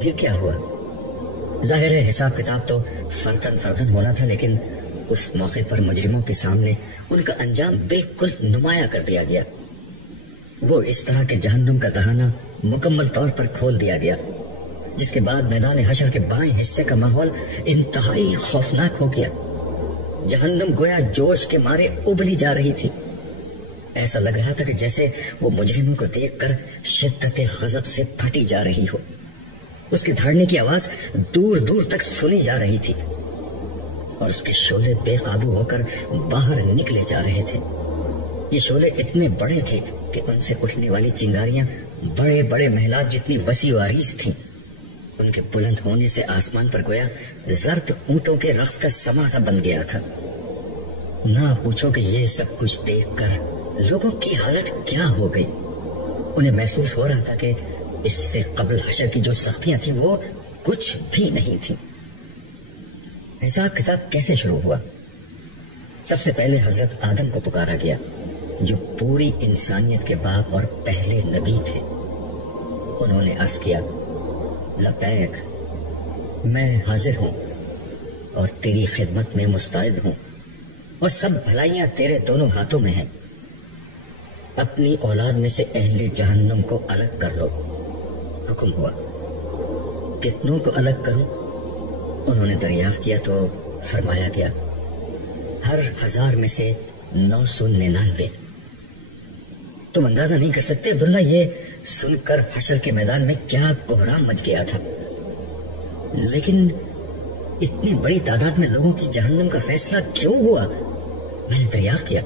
پھر کیا ہوا؟ ظاہر ہے حساب کتاب تو فردن فردن ہونا تھا، لیکن اس موقع پر مجرموں کے سامنے ان کا انجام بالکل نمایاں کر دیا گیا۔ وہ اس طرح کے جہنم کا دہانہ مکمل طور پر کھول دیا گیا، جس کے بعد میدان حشر کے بائیں حصے کا ماحول انتہائی خوفناک ہو گیا۔ جہنم گویا جوش کے مارے ابلی جا رہی تھی۔ ایسا لگ رہا تھا کہ جیسے وہ مجرموں کو دیکھ کر شدت غضب سے پھٹی جا رہی ہو۔ اس کے دھاڑنے کی آواز دور دور تک سنی جا رہی تھی اور اس کے شعلے بے قابو ہو کر باہر نکلے جا رہے تھے۔ یہ شعلے اتنے بڑے تھے کہ ان سے اٹھنے والی چنگاریاں بڑے بڑے محلات جتنی وسیع و عریض تھیں۔ ان کے بلند ہونے سے آسمان پر گویا زرد اونٹوں کے رقص کا سما سا بن گیا تھا۔ نہ پوچھو کہ یہ سب کچھ دیکھ کر لوگوں کی حالت کیا ہو گئی۔ انہیں محسوس ہو رہا تھا کہ اس سے قبل حشر کی جو سختیاں تھیں وہ کچھ بھی نہیں تھیں۔ حساب کتاب کیسے شروع ہوا؟ سب سے پہلے حضرت آدم کو پکارا گیا، جو پوری انسانیت کے باپ اور پہلے نبی تھے۔ انہوں نے عرض کیا، لبیک، میں حاضر ہوں اور تیری خدمت میں مستعد ہوں، اور سب بھلائیاں تیرے دونوں ہاتھوں میں ہیں۔ اپنی اولاد میں سے اہل جہنم کو الگ کر لو۔ حکم ہوا، کتنوں کو الگ کروں؟ انہوں نے دریافت کیا تو فرمایا گیا، ہر 1000 میں سے 999۔ تم اندازہ نہیں کر سکتے عبداللہ، یہ سن کر حشر کے میدان میں کیا کوہرام مچ گیا تھا۔ لیکن اتنی بڑی تعداد میں لوگوں کی جہنم کا فیصلہ کیوں ہوا؟ میں نے دریافت کیا،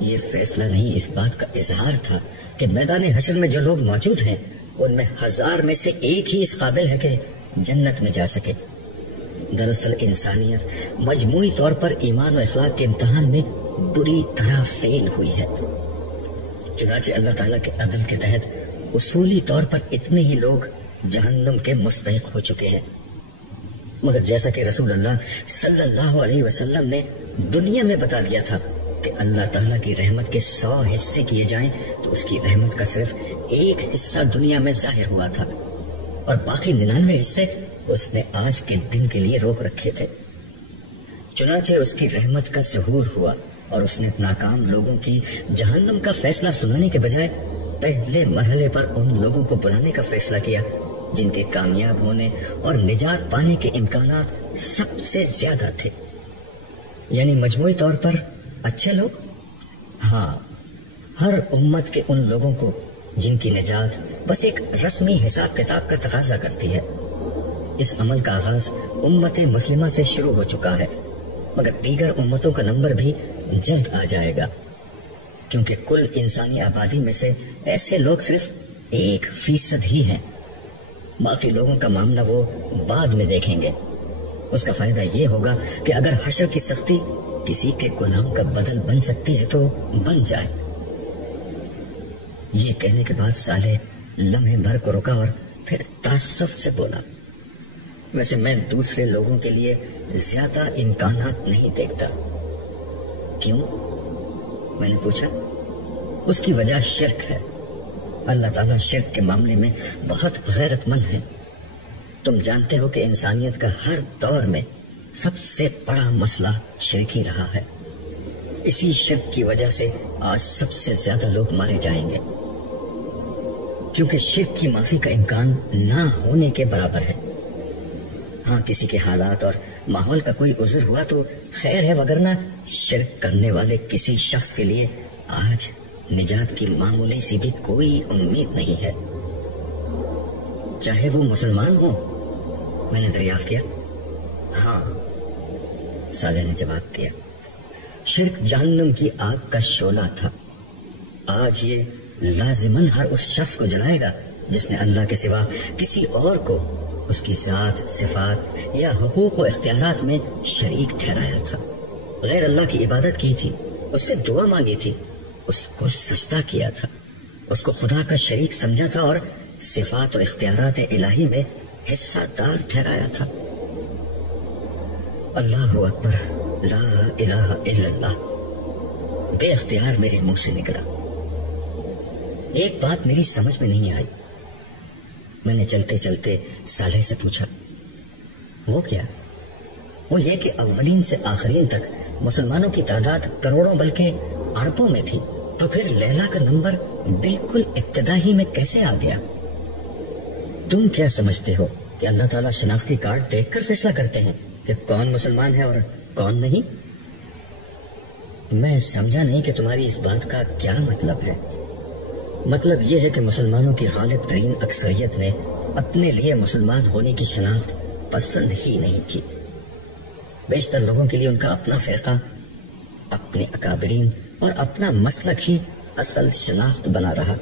یہ فیصلہ نہیں، اس بات کا اظہار تھا کہ میدان حشر میں جو لوگ موجود ہیں ان میں 1000 میں سے ایک ہی اس قابل ہے کہ جنت میں جا سکے۔ دراصل انسانیت مجموعی طور پر ایمان و اخلاق کے امتحان میں بری طرح فیل ہوئی ہے۔ چنانچہ اللہ تعالیٰ کے عدل کے تحت اصولی طور پر اتنے ہی لوگ جہنم کے مستحق ہو چکے ہیں، مگر جیسا کہ رسول اللہ صلی اللہ علیہ وسلم نے دنیا میں بتا دیا تھا کہ اللہ تعالیٰ کی رحمت کے 100 حصے کیے جائیں تو اس کی رحمت کا صرف ایک حصہ دنیا میں ظاہر ہوا تھا، اور باقی 99 حصے اس نے آج کے دن کے لیے روک رکھے تھے۔ چنانچہ اس کی رحمت کا ظہور ہوا اور اس نے ناکام لوگوں کی جہنم کا فیصلہ سنانے کے بجائے پہلے مرحلے پر ان لوگوں کو بلانے کا فیصلہ کیا جن کے کامیاب ہونے اور نجات پانے کے امکانات سب سے زیادہ تھے، یعنی مجموعی طور پر اچھے لوگ۔ ہاں، ہر امت کے ان لوگوں کو جن کی نجات بس ایک رسمی حساب کتاب کا تقاضا کرتی ہے۔ اس عمل کا آغاز امت مسلمہ سے شروع ہو چکا ہے، مگر دیگر امتوں کا نمبر بھی جلد آ جائے گا، کیونکہ کل انسانی آبادی میں سے ایسے لوگ صرف 1% ہی ہیں۔ باقی لوگوں کا معاملہ وہ بعد میں دیکھیں گے۔ اس کا فائدہ یہ ہوگا کہ اگر حشر کی سختی کسی کے گناہوں کا بدل بن سکتی ہے تو بن جائے۔ یہ کہنے کے بعد صالح لمحے بھر کو رکا اور پھر تعصب سے بولا، ویسے میں دوسرے لوگوں کے لیے زیادہ امکانات نہیں دیکھتا۔ کیوں؟ میں نے پوچھا۔ اس کی وجہ شرک ہے۔ اللہ تعالیٰ شرک کے معاملے میں بہت غیرت مند ہے۔ تم جانتے ہو کہ انسانیت کا ہر دور میں سب سے بڑا مسئلہ شرک ہی رہا ہے۔ اسی شرک کی وجہ سے آج سب سے زیادہ لوگ مارے جائیں گے، کیونکہ شرک کی معافی کا امکان نہ ہونے کے برابر ہے۔ ہاں، کسی کے حالات اور ماحول کا کوئی عذر ہوا تو خیر ہے، وگرنہ شرک کرنے والے کسی شخص کے لیے آج نجات کی معمولی سی بھی کوئی امید نہیں ہے، چاہے وہ مسلمان ہو۔ میں نے دریافت کیا۔ ہاں، صالح نے جواب دیا، شرک جہنم کی آگ کا شعلہ تھا۔ آج یہ لازماً ہر اس شخص کو جلائے گا جس نے اللہ کے سوا کسی اور کو اس کی ذات، صفات یا حقوق و اختیارات میں شریک ٹھہرایا تھا، غیر اللہ کی عبادت کی تھی، اس سے دعا مانگی تھی، اس کو سجدہ کیا تھا، اس کو خدا کا شریک سمجھا تھا اور صفات و اختیارات الہی میں حصہ دار ٹھہرایا تھا۔ اللہ اکبر، لا الہ الا اللہ بے اختیار میرے منہ سے نکلا۔ ایک بات میری سمجھ میں نہیں آئی، میں نے چلتے چلتے صالح سے پوچھا، وہ کیا؟ وہ یہ کہ اولین سے آخرین تک مسلمانوں کی تعداد کروڑوں بلکہ اربوں میں تھی، تو پھر لیلا کا نمبر بالکل ابتدا ہی میں کیسے آ گیا؟ تم کیا سمجھتے ہو کہ اللہ تعالیٰ شناختی کارڈ دیکھ کر فیصلہ کرتے ہیں کہ کون مسلمان ہے اور کون نہیں؟ میں سمجھا نہیں کہ تمہاری اس بات کا کیا مطلب ہے۔ مطلب یہ ہے کہ مسلمانوں کی غالب ترین اکثریت نے اپنے لیے مسلمان ہونے کی شناخت پسند ہی نہیں کی۔ بیشتر لوگوں کے لیے ان کا اپنا فرقہ، اپنے اکابرین اور اپنا مسلک ہی اصل شناخت بنا رہا۔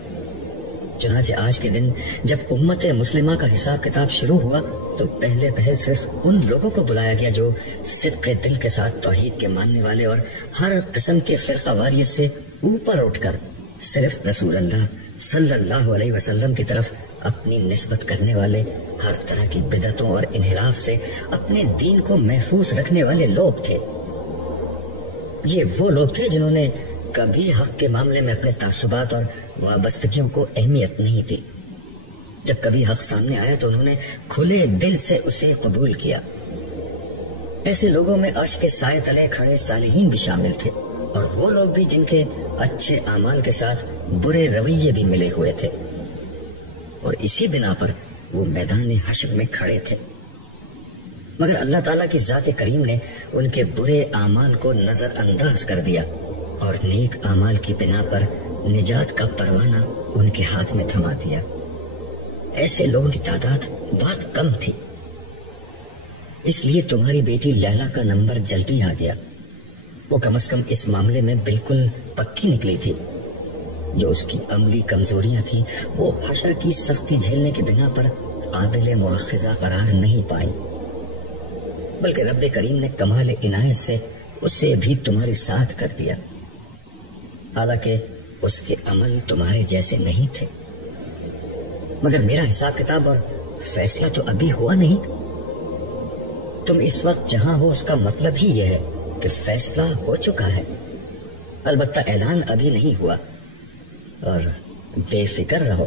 چنانچہ آج کے دن جب امت مسلمہ کا حساب کتاب شروع ہوا تو پہلے صرف ان لوگوں کو بلایا گیا جو صدق دل کے ساتھ توحید کے ماننے والے اور ہر قسم کے فرقہ واریت سے اوپر اٹھ کر صرف رسول اللہ صلی اللہ علیہ وسلم کی طرف اپنی نسبت کرنے والے، ہر طرح کی بدعتوں اور انحراف سے اپنے دین کو محفوظ رکھنے والے لوگ تھے۔ یہ وہ لوگ تھے جنہوں نے کبھی حق کے معاملے میں اپنے تعصبات اور وابستگیوں کو اہمیت نہیں دی۔ جب کبھی حق سامنے آیا تو انہوں نے کھلے دل سے اسے قبول کیا۔ ایسے لوگوں میں عرش کے سائے تلے کھڑے صالحین بھی شامل تھے، اور وہ لوگ بھی جن کے اچھے اعمال کے ساتھ برے رویے بھی ملے ہوئے تھے، اور اسی بنا پر وہ میدان حشر میں کھڑے تھے۔ مگر اللہ تعالیٰ کی ذات کریم نے ان کے برے اعمال کو نظر انداز کر دیا اور نیک اعمال کی بنا پر نجات کا پروانہ ان کے ہاتھ میں تھما دیا۔ ایسے لوگوں کی تعداد بہت کم تھی، اس لیے تمہاری بیٹی لیلا کا نمبر جلدی آ گیا۔ وہ کم از کم اس معاملے میں بالکل پکی نکلی تھی۔ جو اس کی عملی کمزوریاں تھیں وہ حشر کی سختی جھیلنے کی بنا پر قابل مؤاخذہ قرار نہیں پائیں، بلکہ رب کریم نے کمال عنایت سے اسے بھی تمہارے ساتھ کر دیا، حالانکہ اس کے عمل تمہارے جیسے نہیں تھے۔ مگر میرا حساب کتاب اور فیصلہ تو ابھی ہوا نہیں۔ تم اس وقت جہاں ہو اس کا مطلب ہی یہ ہے کہ فیصلہ ہو چکا ہے، البتہ اعلان ابھی نہیں ہوا۔ اور بے فکر رہو،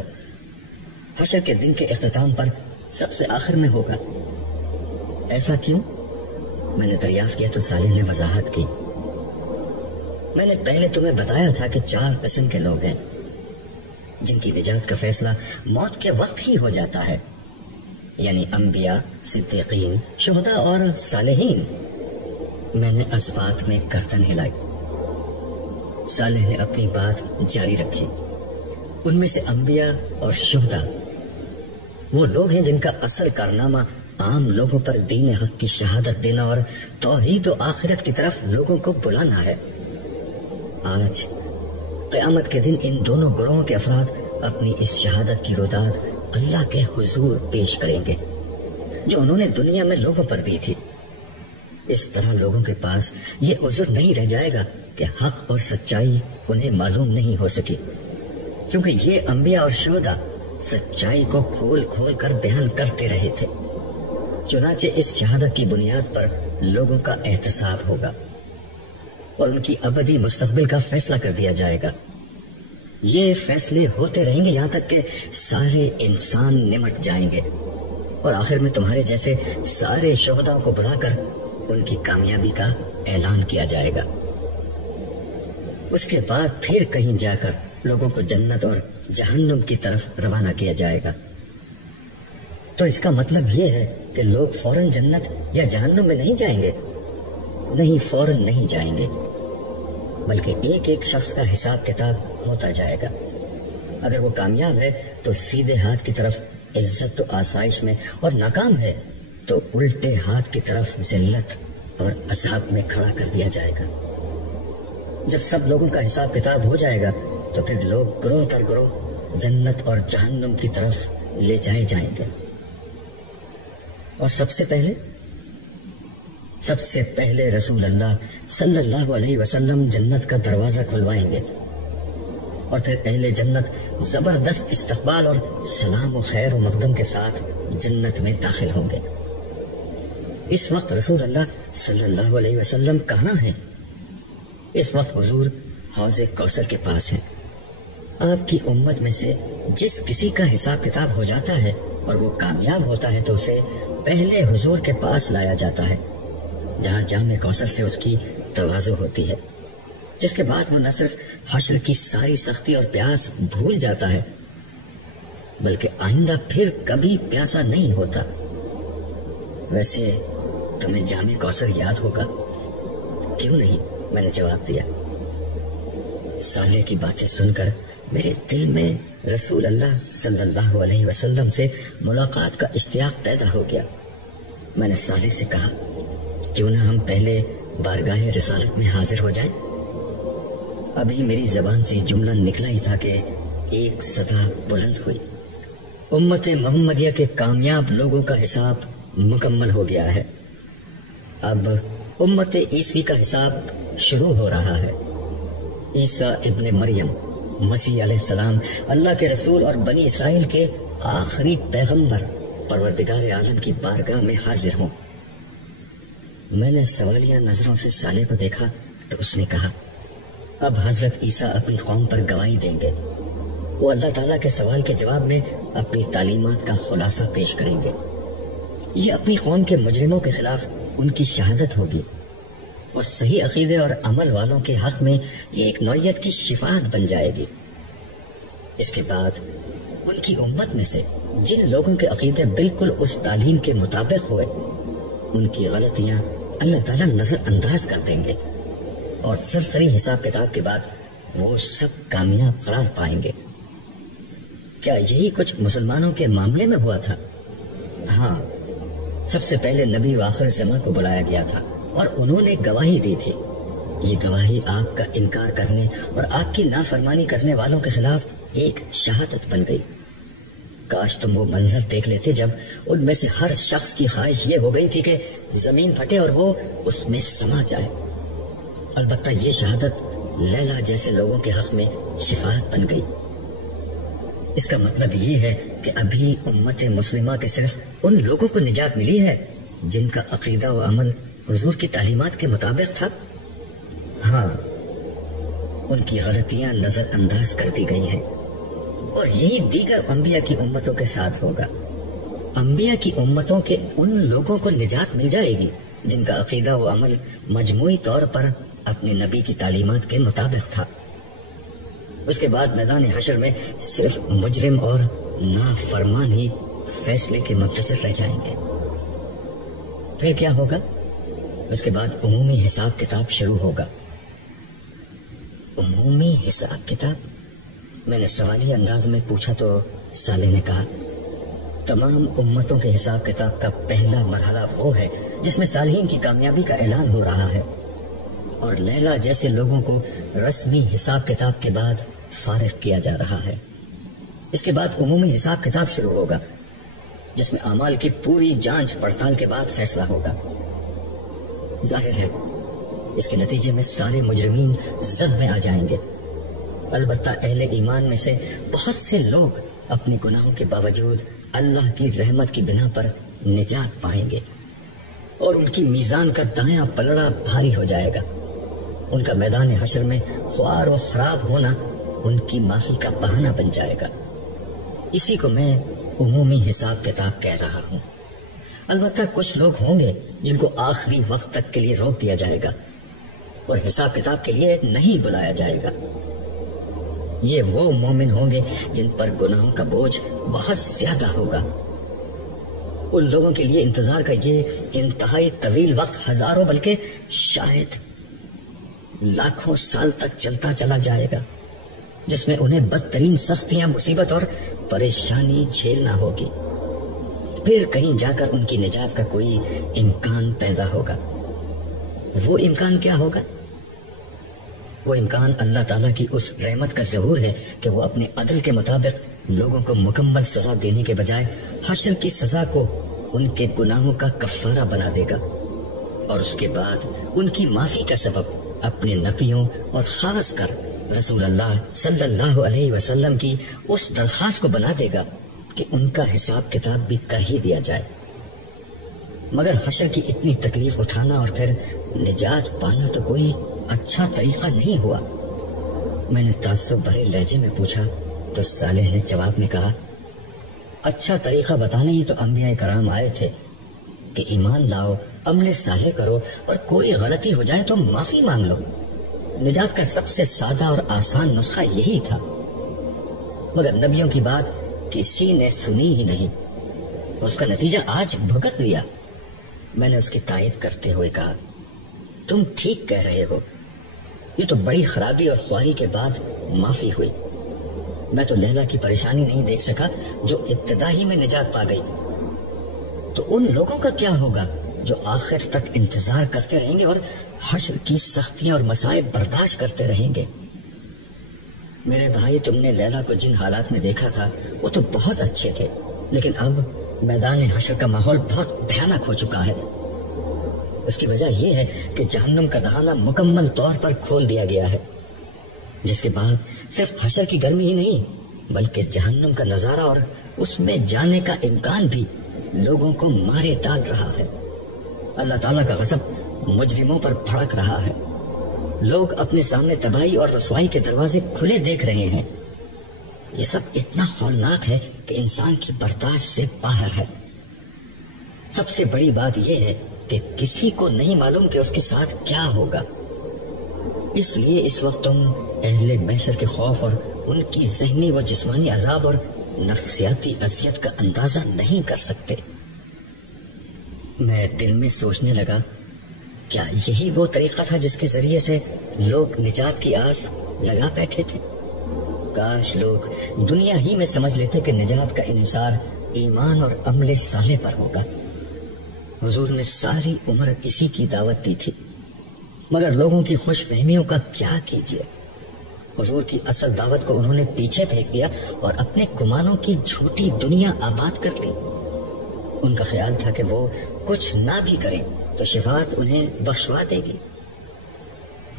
حشر کے دن کے اختتام پر سب سے آخر میں ہوگا۔ ایسا کیوں؟ میں نے دریافت کیا تو صالح نے وضاحت کی۔ میں نے پہلے تمہیں بتایا تھا کہ 4 قسم کے لوگ ہیں جن کی نجات کا فیصلہ موت کے وقت ہی ہو جاتا ہے، یعنی انبیاء، صدیقین، شہداء اور صالحین۔ میں نے اسبات میں گردن ہلائی۔ صالح نے اپنی بات جاری رکھی۔ ان میں سے انبیاء اور شہداء وہ لوگ ہیں جن کا اصل کارنامہ عام لوگوں پر دین حق کی شہادت دینا اور توحید و آخرت کی طرف لوگوں کو بلانا ہے۔ آج قیامت کے دن ان دونوں گروہوں کے افراد اپنی اس شہادت کی روداد اللہ کے حضور پیش کریں گے جو انہوں نے دنیا میں لوگوں پر دی تھی۔ اس طرح لوگوں کے پاس یہ عذر نہیں رہ جائے گا کہ حق اور سچائی انہیں معلوم نہیں ہو سکی، کیونکہ یہ انبیاء اور شہداء سچائی کو کھول کھول کر بیان کرتے رہے تھے۔ چنانچہ اس شہادت کی بنیاد پر لوگوں کا احتساب ہوگا اور ان کی ابدی مستقبل کا فیصلہ کر دیا جائے گا۔ یہ فیصلے ہوتے رہیں گے یہاں تک کہ سارے انسان نمٹ جائیں گے، اور آخر میں تمہارے جیسے سارے شہداء کو بلا کر ان کی کامیابی کا اعلان کیا جائے گا۔ اس کے بعد پھر کہیں جا کر لوگوں کو جنت اور جہنم کی طرف روانہ کیا جائے گا۔ تو اس کا مطلب یہ ہے کہ لوگ فوراً جنت یا جہنم میں نہیں جائیں گے؟ نہیں، فوراً نہیں جائیں گے، بلکہ ایک ایک شخص کا حساب کتاب ہوتا جائے گا۔ اگر وہ کامیاب ہے تو سیدھے ہاتھ کی طرف عزت و آسائش میں، اور ناکام ہے تو الٹے ہاتھ کی طرف ذلت اور عذاب میں کھڑا کر دیا جائے گا۔ جب سب لوگوں کا حساب کتاب ہو جائے گا تو پھر لوگ گروہ در گروہ جنت اور جہنم کی طرف لے جائے جائیں گے، اور سب سے پہلے رسول اللہ صلی اللہ علیہ وسلم جنت کا دروازہ کھلوائیں گے، اور پھر اہل جنت زبردست استقبال اور سلام و خیر و مقدم کے ساتھ جنت میں داخل ہوں گے۔ اس وقت رسول اللہ صلی اللہ علیہ وسلم کہاں ہیں؟ اس وقت حضور حوض کوثر کے پاس ہیں۔ آپ کی امت میں سے جس کسی کا حساب کتاب ہو جاتا ہے اور وہ کامیاب ہوتا ہے تو اسے پہلے حضور کے پاس لایا جاتا ہے جہاں جام کوثر سے اس کی تواضع ہوتی ہے، جس کے بعد وہ نہ صرف حشر کی ساری سختی اور پیاس بھول جاتا ہے بلکہ آئندہ پھر کبھی پیاسا نہیں ہوتا۔ ویسے تمہیں جام کوثر یاد ہوگا؟ کیوں نہیں، میں نے جواب دیا۔ صالح کی باتیں سن کر میرے دل میں رسول اللہ صلی اللہ علیہ وسلم سے ملاقات کا اشتیاق پیدا ہو گیا۔ میں نے صالح سے کہا، کیوں نہ ہم پہلے بارگاہ رسالت میں حاضر ہو جائیں؟ ابھی میری زبان سے جملہ نکلا ہی تھا کہ ایک صدا بلند ہوئی، امت محمدیہ کے کامیاب لوگوں کا حساب مکمل ہو گیا ہے، اب امت عیسی کا حساب شروع ہو رہا ہے۔ عیسیٰ ابن مریم مسیح علیہ السلام اللہ کے رسول اور بنی اسرائیل کے آخری پیغمبر پروردگار عالم کی بارگاہ میں حاضر ہوں۔ میں نے سوالیہ نظروں سے صالح کو دیکھا تو اس نے کہا، اب حضرت عیسیٰ اپنی قوم پر گواہی دیں گے، وہ اللہ تعالیٰ کے سوال کے جواب میں اپنی تعلیمات کا خلاصہ پیش کریں گے، یہ اپنی قوم کے مجرموں کے خلاف ان کی شہادت ہوگی اور صحیح عقیدے اور عمل والوں کے حق میں یہ ایک نوعیت کی شفاعت بن جائے گی۔ اس کے بعد ان کی امت میں سے جن لوگوں کے عقیدے بالکل اس تعلیم کے مطابق ہوئے ان کی غلطیاں اللہ تعالیٰ نظر انداز کر دیں گے اور سرسری حساب کتاب کے بعد وہ سب کامیاب قرار پائیں گے۔ کیا یہی کچھ مسلمانوں کے معاملے میں ہوا تھا؟ ہاں، سب سے پہلے نبی و آخر زمان کو بلایا گیا تھا اور انہوں نے گواہی دی تھی۔ یہ گواہی آپ کا انکار کرنے اور آپ کی نافرمانی کرنے والوں کے خلاف ایک شہادت بن گئی۔ کاش تم وہ منظر دیکھ لیتے جب ان میں سے ہر شخص کی خواہش یہ ہو گئی تھی کہ زمین پھٹے اور وہ اس میں سما جائے۔ البتہ یہ شہادت لیلا جیسے لوگوں کے حق میں شفاعت بن گئی۔ اس کا مطلب یہ ہے کہ ابھی امت مسلمہ کے صرف ان لوگوں کو نجات ملی ہے جن کا عقیدہ و عمل حضور کی تعلیمات کے مطابق تھا۔ ہاں، ان کی غلطیاں نظر انداز کر دی گئی ہیں اور یہی دیگر انبیاء کی امتوں کے ساتھ ہوگا۔ انبیاء کی امتوں کے ان لوگوں کو نجات مل جائے گی جن کا عقیدہ و عمل مجموعی طور پر اپنے نبی کی تعلیمات کے مطابق تھا۔ اس کے بعد میدان حشر میں صرف مجرم اور نافرمان ہی فیصلے کے منتظر رہ جائیں گے۔ پھر کیا ہوگا؟ اس کے بعد عمومی حساب کتاب شروع ہوگا۔ عمومی حساب کتاب؟ میں نے سوالی انداز میں پوچھا تو صالح نے کہا، تمام امتوں کے حساب کتاب کا پہلا مرحلہ وہ ہے جس میں صالحین کی کامیابی کا اعلان ہو رہا ہے اور لیلا جیسے لوگوں کو رسمی حساب کتاب کے بعد فارغ کیا جا رہا ہے۔ اس کے بعد عمومی حساب کتاب شروع ہوگا جس میں اعمال کی پوری جانچ پڑتال کے بعد فیصلہ ہوگا۔ ظاہر ہے اس کے نتیجے میں سارے مجرمین زد میں آ جائیں گے، البتہ اہل ایمان میں سے بہت سے لوگ اپنے گناہوں کے باوجود اللہ کی رحمت کی بنا پر نجات پائیں گے اور ان کی میزان کا دایاں پلڑا بھاری ہو جائے گا۔ ان کا میدان حشر میں خوار و خراب ہونا ان کی معافی کا بہانہ بن جائے گا۔ اسی کو میں عمومی حساب کتاب کہہ رہا ہوں۔ البتہ کچھ لوگ ہوں گے جن کو آخری وقت تک کے لیے روک دیا جائے گا اور حساب کتاب کے لیے نہیں بلایا جائے گا۔ یہ وہ مومن ہوں گے جن پر گناہوں کا بوجھ بہت زیادہ ہوگا۔ ان لوگوں کے لیے انتظار کا یہ انتہائی طویل وقت ہزاروں بلکہ شاید لاکھوں سال تک چلتا چلا جائے گا، جس میں انہیں بدترین سختیاں، مصیبت اور پریشانی جھیلنا ہوگی۔ پھر کہیں جا کر ان کی نجات کا کوئی امکان پیدا ہوگا۔ وہ امکان کیا ہوگا؟ وہ امکان اللہ تعالیٰ کی اس رحمت کا ظہور ہے کہ وہ اپنے عدل کے مطابق لوگوں کو مکمل سزا دینے کے بجائے حشر کی سزا کو ان کے گناہوں کا کفارہ بنا دے گا اور اس کے بعد ان کی معافی کا سبب اپنے نبیوں اور خاص کر رسول اللہ صلی اللہ علیہ وسلم کی اس درخواست کو بنا دے گا کہ ان کا حساب کتاب بھی کر ہی دیا جائے۔ مگر حشر کی اتنی تکلیف اٹھانا اور پھر نجات پانا تو کوئی اچھا طریقہ نہیں ہوا۔ میں نے تعصب بھرے لہجے میں پوچھا تو صالح نے جواب میں کہا، اچھا طریقہ بتانے ہی تو انبیاء کرام آئے تھے کہ ایمان لاؤ، عمل صالح کرو، اور کوئی غلطی ہو جائے تو معافی مانگ لو۔ نجات کا سب سے سادہ اور آسان نسخہ یہی تھا، مگر نبیوں کی بات کسی نے سنی ہی نہیں، اور اس کا نتیجہ آج بھگت لیا۔ میں نے اس کی تائید کرتے ہوئے کہا، تم ٹھیک کہہ رہے ہو، یہ تو بڑی خرابی اور خواری کے بعد معافی ہوئی۔ میں تو لیلا کی پریشانی نہیں دیکھ سکا جو ابتدا ہی میں نجات پا گئی، تو ان لوگوں کا کیا ہوگا جو آخر تک انتظار کرتے رہیں گے اور حشر کی سختیاں اور مصائب برداشت کرتے رہیں گے۔ میرے بھائی، تم نے لیلا کو جن حالات میں دیکھا تھا وہ تو بہت اچھے تھے، لیکن اب میدان حشر کا ماحول بہت بھیانک ہو چکا ہے۔ اس کی وجہ یہ ہے کہ جہنم کا دہانہ مکمل طور پر کھول دیا گیا ہے، جس کے بعد صرف حشر کی گرمی ہی نہیں بلکہ جہنم کا نظارہ اور اس میں جانے کا امکان بھی لوگوں کو مارے ڈال رہا ہے۔ اللہ تعالیٰ کا غضب مجرموں پر بھڑک رہا ہے۔ لوگ اپنے سامنے تباہی اور رسوائی کے دروازے کھلے دیکھ رہے ہیں۔ یہ سب اتنا ہولناک ہے کہ انسان کی برداشت سے باہر ہے۔ سب سے بڑی بات یہ ہے کہ کسی کو نہیں معلوم کہ اس کے ساتھ کیا ہوگا، اس لیے اس وقت تم اہل محشر کے خوف اور ان کی ذہنی و جسمانی عذاب اور نفسیاتی اذیت کا اندازہ نہیں کر سکتے۔ میں دل میں سوچنے لگا، کیا یہی وہ طریقہ تھا جس کے ذریعے سے لوگ نجات کی آس لگا بیٹھے تھے؟ کاش لوگ دنیا ہی میں سمجھ لیتے کہ نجات کا انحصار ایمان اور عمل صالح پر ہوگا۔ حضور نے ساری عمر اسی کی دعوت دی تھی، مگر لوگوں کی خوش فہمیوں کا کیا کیجیے۔ حضور کی اصل دعوت کو انہوں نے پیچھے پھینک دیا اور اپنے گمانوں کی جھوٹی دنیا آباد کر لی۔ ان کا خیال تھا کہ وہ کچھ نہ بھی کریں تو شفاعت انہیں بخشوا دے گی،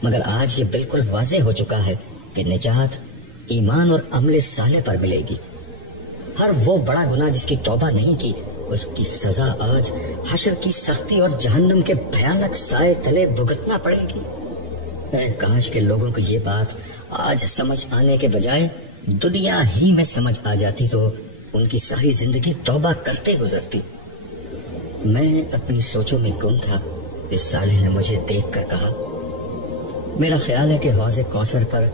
مگر آج یہ بالکل واضح ہو چکا ہے کہ نجات ایمان اور عمل صالح پر ملے گی۔ ہر وہ بڑا گناہ جس کی توبہ نہیں کی، اس کی سزا آج حشر کی سختی اور جہنم کے بھیانک سائے تلے بھگتنا پڑے گی۔ اے کاش کے لوگوں کو یہ بات آج سمجھ آنے کے بجائے دنیا ہی میں سمجھ آ جاتی تو ان کی ساری زندگی توبہ کرتے گزرتی۔ میں اپنی سوچوں میں گم تھا کہ صالح نے مجھے دیکھ کر کہا، میرا خیال ہے کہ حوض کوثر پر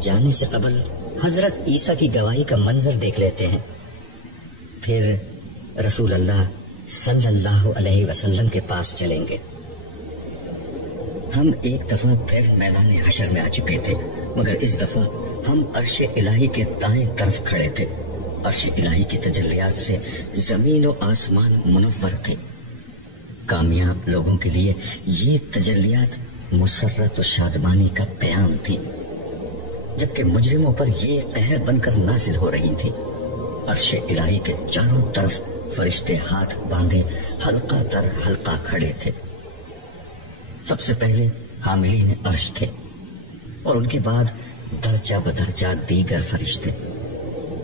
جانے سے قبل حضرت عیسیٰ کی گواہی کا منظر دیکھ لیتے ہیں، پھر رسول اللہ صلی اللہ علیہ وسلم کے پاس چلیں گے۔ ہم ایک دفعہ پھر میدان حشر میں آ چکے تھے، مگر اس دفعہ ہم عرش الہی کے دائیں طرف کھڑے تھے۔ عرش الہی کی تجلیات سے زمین و آسمان منور تھے۔ کامیاب لوگوں کے لیے یہ تجلیات مسرت و شادمانی کا پیام تھی، جبکہ مجرموں پر یہ قہر بن کر نازل ہو رہی تھی۔ عرش الہی کے چاروں طرف فرشتے ہاتھ باندھے حلقہ در حلقہ کھڑے تھے۔ سب سے پہلے حاملین عرش تھے اور ان کے بعد درجہ بدرجہ دیگر فرشتے۔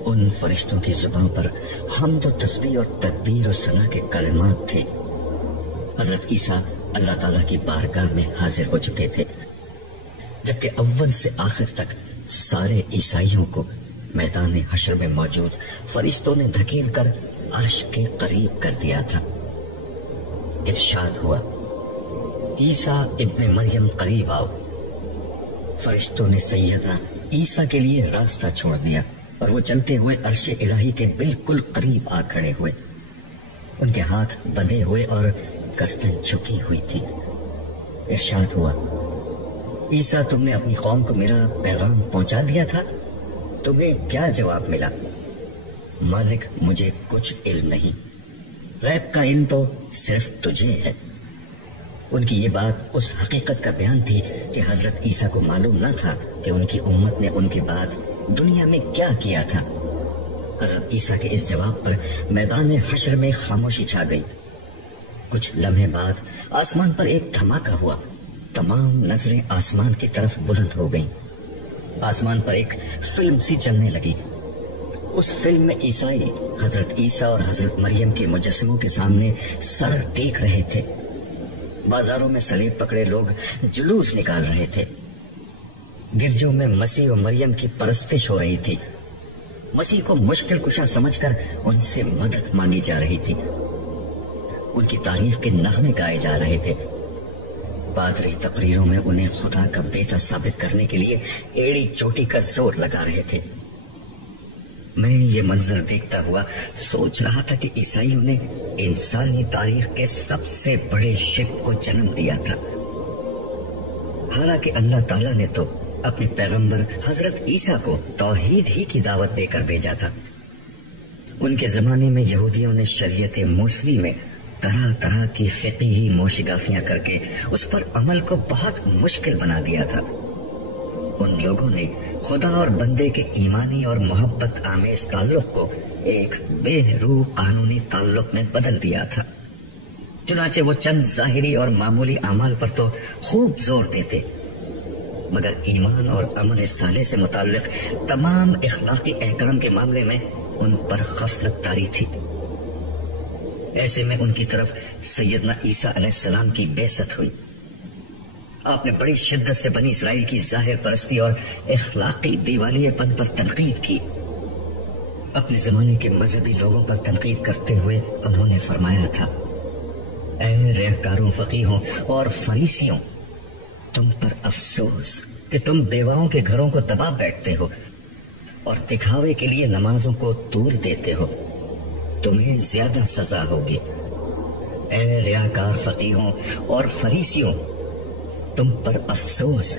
ان فرشتوں کی زبان پر حمد و تسبیح اور تکبیر و ثنا کے کلمات تھے۔ حضرت عیسیٰ اللہ تعالیٰ کی بارگاہ میں حاضر ہو چکے تھے، جبکہ اول سے آخر تک سارے عیسائیوں کو میدان حشر میں موجود فرشتوں نے دھکیل کر عرش کے قریب کر دیا تھا۔ ارشاد ہوا، عیسیٰ ابن مریم قریب آؤ۔ فرشتوں نے سیدنا عیسیٰ کے لیے راستہ چھوڑ دیا اور وہ چلتے ہوئے عرش الہی کے بالکل قریب آ کھڑے ہوئے۔ ان کے ہاتھ بندھے ہوئے اور گردن جھکی ہوئی تھی۔ ارشاد ہوا، عیسیٰ تم نے اپنی قوم کو میرا پیغام پہنچا دیا تھا، تمہیں کیا جواب ملا؟ مالک مجھے کچھ علم نہیں، غیب کا علم تو صرف تجھے ہے۔ ان کی یہ بات اس حقیقت کا بیان تھی کہ حضرت عیسیٰ کو معلوم نہ تھا کہ ان کی امت نے ان کے بعد دنیا میں کیا کیا تھا۔ حضرت عیسیٰ کے اس جواب پر میدان حشر میں خاموشی چھا گئی۔ کچھ لمحے بعد آسمان پر ایک دھماکہ ہوا، تمام نظریں آسمان کی طرف بلند ہو گئیں۔ آسمان پر ایک فلم سی چلنے لگی۔ اس فلم میں عیسائی حضرت عیسیٰ اور حضرت مریم کے مجسموں کے سامنے سر ٹیک رہے تھے۔ بازاروں میں صلیب پکڑے لوگ جلوس نکال رہے تھے۔ گرجوں میں مسیح و مریم کی پرستش ہو رہی تھی۔ مسیح کو مشکل کشا سمجھ کر ان سے مدد مانگی جا رہی تھی. ان کی تعریف کے نغمے گائے جا رہے تھے. پادری تقریروں میں انہیں خدا کا بیٹا ثابت کرنے کے لیے ایڑی چوٹی کا زور لگا رہے تھے. میں یہ منظر دیکھتا ہوا سوچ رہا تھا کہ عیسائیوں نے انسانی تاریخ کے سب سے بڑے شرک کو جنم دیا تھا. حالانکہ اللہ تعالیٰ نے تو اپنے پیغمبر حضرت عیسیٰ کو توحید ہی کی دعوت دے کر بھیجا تھا. ان کے زمانے میں یہودیوں نے شریعت موسوی میں طرح طرح کی فقہی موشگافیاں کر کے اس پر عمل کو بہت مشکل بنا دیا تھا. ان لوگوں نے خدا اور بندے کے ایمانی اور محبت آمیز تعلق کو ایک بے روح قانونی تعلق میں بدل دیا تھا. چنانچہ وہ چند ظاہری اور معمولی اعمال پر تو خوب زور دیتے، مگر ایمان اور عمل صالح سے متعلق تمام اخلاقی احکام کے معاملے میں ان پر غفلت طاری تھی. ایسے میں ان کی طرف سیدنا عیسیٰ علیہ السلام کی بعثت ہوئی. آپ نے بڑی شدت سے بنی اسرائیل کی ظاہر پرستی اور اخلاقی دیوالیے پن پر تنقید کی. اپنے زمانے کے مذہبی لوگوں پر تنقید کرتے ہوئے انہوں نے فرمایا تھا، اے رہکاروں، فقیہوں اور فریسیوں، تم پر افسوس کہ تم بیواؤں کے گھروں کو دبا بیٹھتے ہو اور دکھاوے کے لیے نمازوں کو طول دیتے ہو. تمہیں زیادہ سزا ہوگی. اے ریاکار فقیہوں اور فریسیوں، تم پر افسوس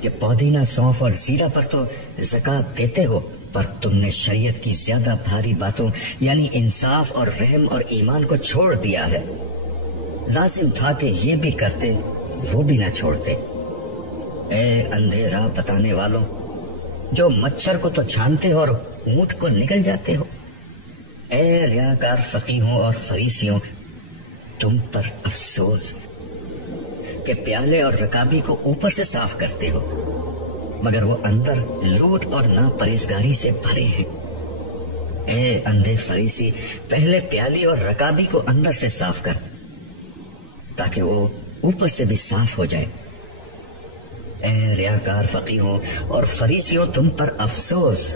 کہ پودینہ، سونف اور زیرہ پر تو زکوٰۃ دیتے ہو، پر تم نے شریعت کی زیادہ بھاری باتوں یعنی انصاف اور رحم اور ایمان کو چھوڑ دیا ہے. لازم تھا کہ یہ بھی کرتے، وہ بھی نہ چھوڑتے. اے اندھے راہ بتانے والوں، جو مچھر کو تو چھانتے ہو اور اونٹ کو نگل جاتے ہو. اے ریاکار فقیہوں اور فریسیوں، تم پر افسوس کہ پیالے اور رکابی کو اوپر سے صاف کرتے ہو، مگر وہ اندر لوٹ اور ناپرہیزگاری سے بھرے ہیں. اے اندھے فریسی، پہلے پیالی اور رکابی کو اندر سے صاف کر تاکہ وہ اوپر سے بھی صاف ہو جائے. اے ریاکار فقیہوں اور فریسیوں، تم پر افسوس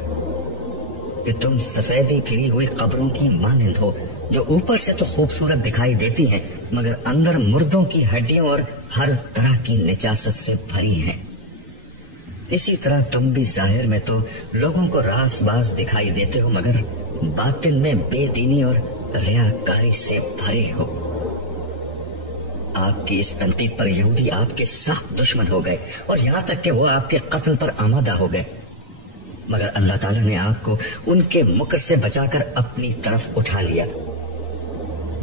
کہ تم سفیدی پھری ہوئی قبروں کی مانند ہو، جو اوپر سے تو خوبصورت دکھائی دیتی ہیں مگر اندر مردوں کی ہڈیوں اور ہر طرح کی نجاست سے بھری ہیں. اسی طرح تم بھی ظاہر میں تو لوگوں کو راس باز دکھائی دیتے ہو مگر باطن میں بے دینی اور ریاکاری سے بھرے ہو. آپ کی اس تنقید پر یہودی آپ کے سخت دشمن ہو گئے اور یہاں تک کہ وہ آپ کے قتل پر آمادہ ہو گئے، مگر اللہ تعالیٰ نے آپ کو ان کے مکر سے بچا کر اپنی طرف اٹھا لیا.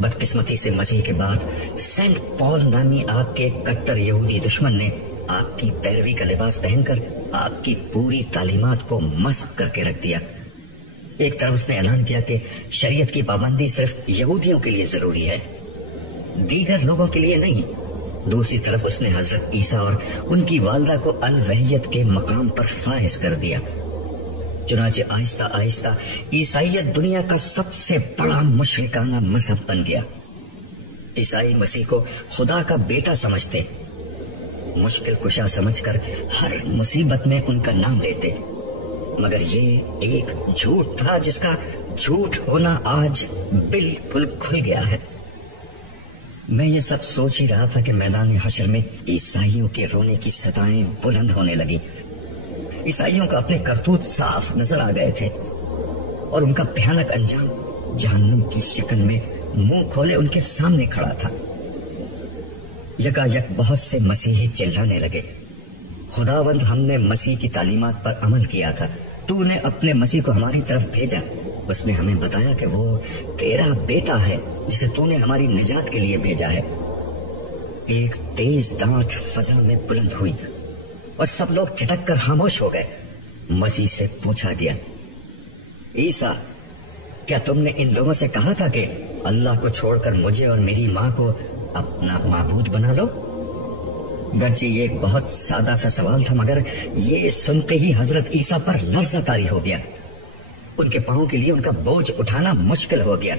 بدقسمتی سے مسیح کے بعد سینٹ پال نامی آپ کے کٹر یہودی دشمن نے آپ کی پیروی کا لباس پہن کر آپ کی پوری تعلیمات کو مسخ کر کے رکھ دیا. ایک طرف اس نے اعلان کیا کہ شریعت کی پابندی صرف یہودیوں کے لیے ضروری ہے، دیگر لوگوں کے لیے نہیں. دوسری طرف اس نے حضرت عیسیٰ اور ان کی والدہ کو الوحیت کے مقام پر فائز کر دیا. چنانچہ آہستہ آہستہ عیسائیت دنیا کا سب سے بڑا مشرکانہ مذہب بن گیا. عیسائی مسیح کو خدا کا بیٹا سمجھتے، مشکل کشا سمجھ کر ہر مصیبت میں ان کا نام لیتے، مگر یہ ایک جھوٹ تھا جس کا جھوٹ ہونا آج بالکل کھل گیا ہے. میں یہ سب سوچ ہی رہا تھا کہ میدان حشر میں عیسائیوں کے رونے کی صدائیں بلند ہونے لگی. عیسائیوں کا اپنے کرتوت صاف نظر آ گئے تھے اور ان کا بھیانک انجام جہنم کی شکل میں منہ کھولے ان کے سامنے کھڑا تھا. یکا یک بہت سے مسیحی چلانے لگے، خداوند، ہم نے مسیح کی تعلیمات پر عمل کیا تھا، تو نے اپنے مسیح کو ہماری طرف بھیجا، اس نے ہمیں بتایا کہ وہ تیرا بیٹا ہے جسے تو نے ہماری نجات کے لیے بھیجا ہے. ایک تیز ڈانٹ فضا میں بلند ہوئی اور سب لوگ چٹک کر خاموش ہو گئے. مسیح سے پوچھا گیا، عیسیٰ، کیا تم نے ان لوگوں سے کہا تھا کہ اللہ کو چھوڑ کر مجھے اور میری ماں کو اپنا معبود بنا لو؟ گرچہ یہ ایک بہت سادہ سا سوال تھا مگر یہ سنتے ہی حضرت عیسیٰ پر لرزہ طاری ہو گیا. ان کے پاؤں کے لیے ان کا بوجھ اٹھانا مشکل ہو گیا.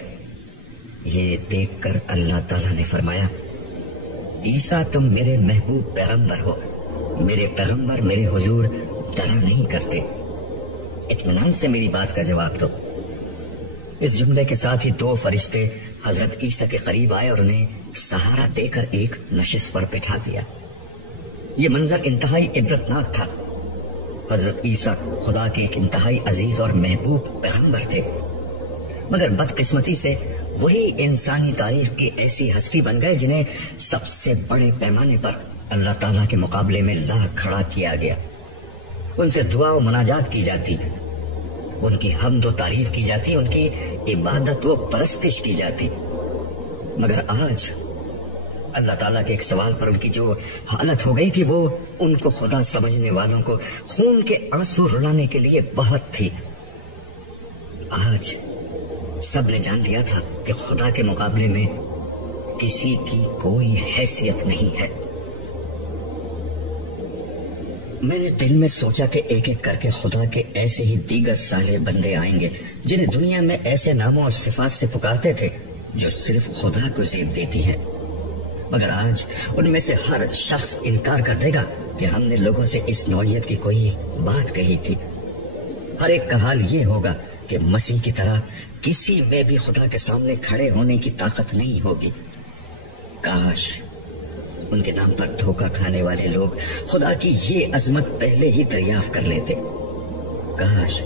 یہ دیکھ کر اللہ تعالیٰ نے فرمایا، عیسیٰ، تم میرے محبوب پیغمبر ہو، میرے پیغمبر میرے حضور طلب نہیں کرتے. اطمینان سے میری بات کا جواب دو۔ اس جملے کے ساتھ ہی 2 فرشتے حضرت عیسیٰ کے قریب آئے اور انہیں سہارا دے کر ایک نشست پر بٹھا دیا۔ یہ منظر انتہائی عبرتناک تھا۔ حضرت عیسیٰ خدا کے ایک انتہائی عزیز اور محبوب پیغمبر تھے، مگر بدقسمتی سے وہی انسانی تاریخ کی ایسی ہستی بن گئے جنہیں سب سے بڑے پیمانے پر اللہ تعالیٰ کے مقابلے میں لا کھڑا کیا گیا۔ ان سے دعا و مناجات کی جاتی، ان کی حمد و تعریف کی جاتی، ان کی عبادت و پرستش کی جاتی، مگر آج اللہ تعالیٰ کے ایک سوال پر ان کی جو حالت ہو گئی تھی وہ ان کو خدا سمجھنے والوں کو خون کے آنسو رلانے کے لیے بہت تھی۔ آج سب نے جان لیا تھا کہ خدا کے مقابلے میں کسی کی کوئی حیثیت نہیں ہے۔ میں نے دل میں سوچا کہ ایک ایک کر کے خدا کے ایسے ہی دیگر صالح بندے آئیں گے جنہیں دنیا میں ایسے ناموں اور صفات سے پکارتے تھے جو صرف خدا کو زیب دیتی ہیں، مگر آج ان میں سے ہر شخص انکار کر دے گا کہ ہم نے لوگوں سے اس نوعیت کی کوئی بات کہی تھی۔ ہر ایک کا حال یہ ہوگا کہ مسیح کی طرح کسی میں بھی خدا کے سامنے کھڑے ہونے کی طاقت نہیں ہوگی۔ کاش ان کے نام پر دھوکہ کھانے والے لوگ خدا کی یہ عظمت پہلے ہی دریافت کر لیتے۔ کاش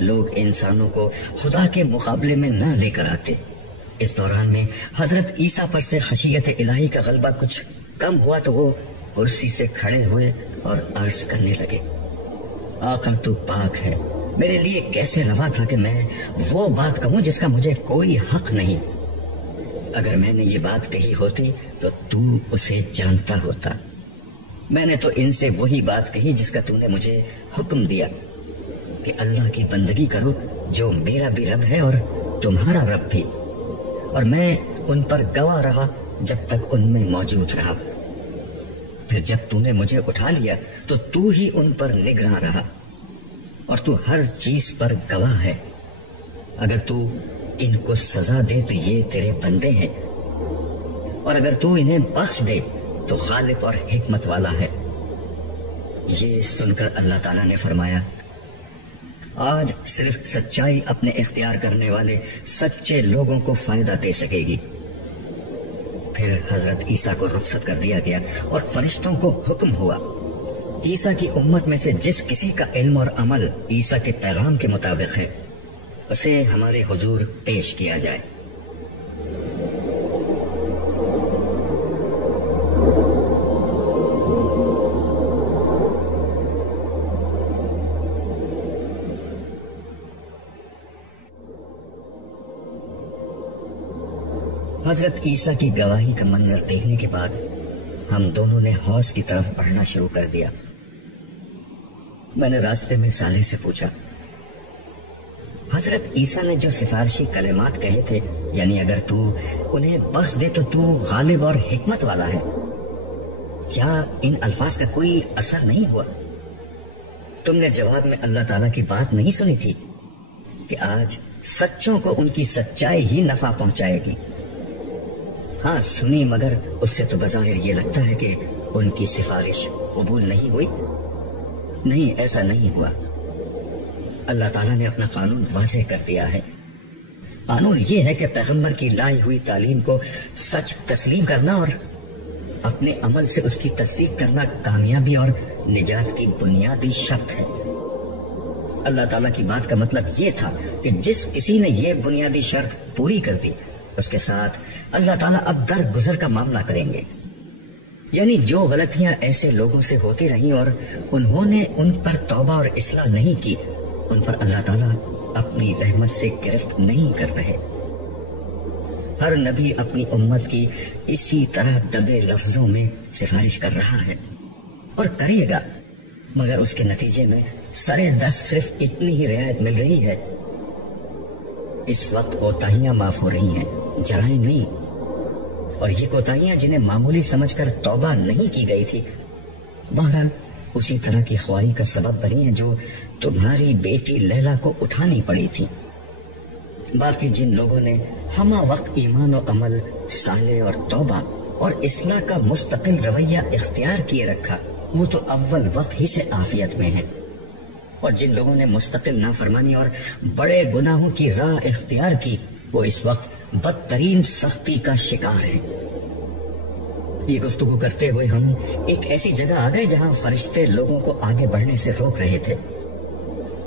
لوگ انسانوں کو خدا کے مقابلے میں نہ لے کر آتے۔ اس دوران میں حضرت عیسیٰ پر سے خشیت الہی کا غلبہ کچھ کم ہوا تو وہ کرسی سے کھڑے ہوئے اور عرض کرنے لگے، آقا تو پاک ہے، میرے لیے کیسے روا تھا کہ میں وہ بات کہوں جس کا مجھے کوئی حق نہیں۔ اگر میں نے یہ بات کہی ہوتی تو تو اسے جانتا ہوتا۔ میں نے تو ان سے وہی بات کہی جس کا تو نے مجھے حکم دیا کہ اللہ کی بندگی کرو جو میرا بھی رب ہے اور تمہارا رب بھی، اور میں ان پر گواہ رہا جب تک ان میں موجود رہا۔ پھر جب تو نے مجھے اٹھا لیا تو تو ہی ان پر نگراں رہا، اور تو ہر چیز پر گواہ ہے۔ اگر تو ان کو سزا دے تو یہ تیرے بندے ہیں، اور اگر تو انہیں بخش دے تو غالب اور حکمت والا ہے۔ یہ سن کر اللہ تعالیٰ نے فرمایا، آج صرف سچائی اپنے اختیار کرنے والے سچے لوگوں کو فائدہ دے سکے گی۔ پھر حضرت عیسیٰ کو رخصت کر دیا گیا اور فرشتوں کو حکم ہوا، عیسیٰ کی امت میں سے جس کسی کا علم اور عمل عیسیٰ کے پیغام کے مطابق ہے اسے ہمارے حضور پیش کیا جائے۔ حضرت عیسیٰ کی گواہی کا منظر دیکھنے کے بعد ہم دونوں نے حوض کی طرف بڑھنا شروع کر دیا۔ میں نے راستے میں صالح سے پوچھا، حضرت عیسیٰ نے جو سفارشی کلمات کہے تھے، یعنی اگر تو انہیں بخش دے تو غالب اور حکمت والا ہے، کیا ان الفاظ کا کوئی اثر نہیں ہوا؟ تم نے جواب میں اللہ تعالیٰ کی بات نہیں سنی تھی کہ آج سچوں کو ان کی سچائی ہی نفع پہنچائے گی؟ ہاں سنی، مگر اس سے تو بظاہر یہ لگتا ہے کہ ان کی سفارش قبول نہیں ہوئی۔ نہیں، ایسا نہیں ہوا۔ اللہ تعالیٰ نے اپنا قانون واضح کر دیا ہے۔ قانون یہ ہے کہ پیغمبر کی لائی ہوئی تعلیم کو سچ تسلیم کرنا اور اپنے عمل سے اس کی تصدیق کرنا کامیابی اور نجات کی بنیادی شرط ہے۔ اللہ تعالیٰ کی بات کا مطلب یہ تھا کہ جس کسی نے یہ بنیادی شرط پوری کر دی اس کے ساتھ اللہ تعالیٰ اب درگزر کا معاملہ کریں گے، یعنی جو غلطیاں ایسے لوگوں سے ہوتی رہیں اور انہوں نے ان پر توبہ اور اصلاح نہیں کی، ان پر اللہ تعالیٰ اپنی رحمت سے گرفت نہیں کر رہے۔ ہر نبی اپنی امت کی اسی طرح دبے لفظوں میں سفارش کر رہا ہے اور کرے گا، مگر اس کے نتیجے میں سرے دست صرف اتنی ہی رعایت مل رہی ہے۔ اس وقت کوتاہیاں معاف ہو رہی ہیں، جرائم نہیں، اور یہ کوتاہیاں جنہیں معمولی سمجھ کر توبہ نہیں کی گئی تھی بہرحال اسی طرح کی خواری کا سبب بنی ہیں جو تمہاری بیٹی لیلا کو اٹھانی پڑی تھی۔ باقی جن لوگوں نے ہمہ وقت ایمان و عمل صالح اور توبہ اور اصلاح کا مستقل رویہ اختیار کیے رکھا وہ تو اول وقت ہی سے عافیت میں ہیں، اور جن لوگوں نے مستقل نافرمانی اور بڑے گناہوں کی راہ اختیار کی وہ اس وقت بدترین سختی کا شکار ہیں۔ یہ گفتگو کرتے ہوئے ہم ایک ایسی جگہ آ گئے جہاں فرشتے لوگوں کو آگے بڑھنے سے روک رہے تھے۔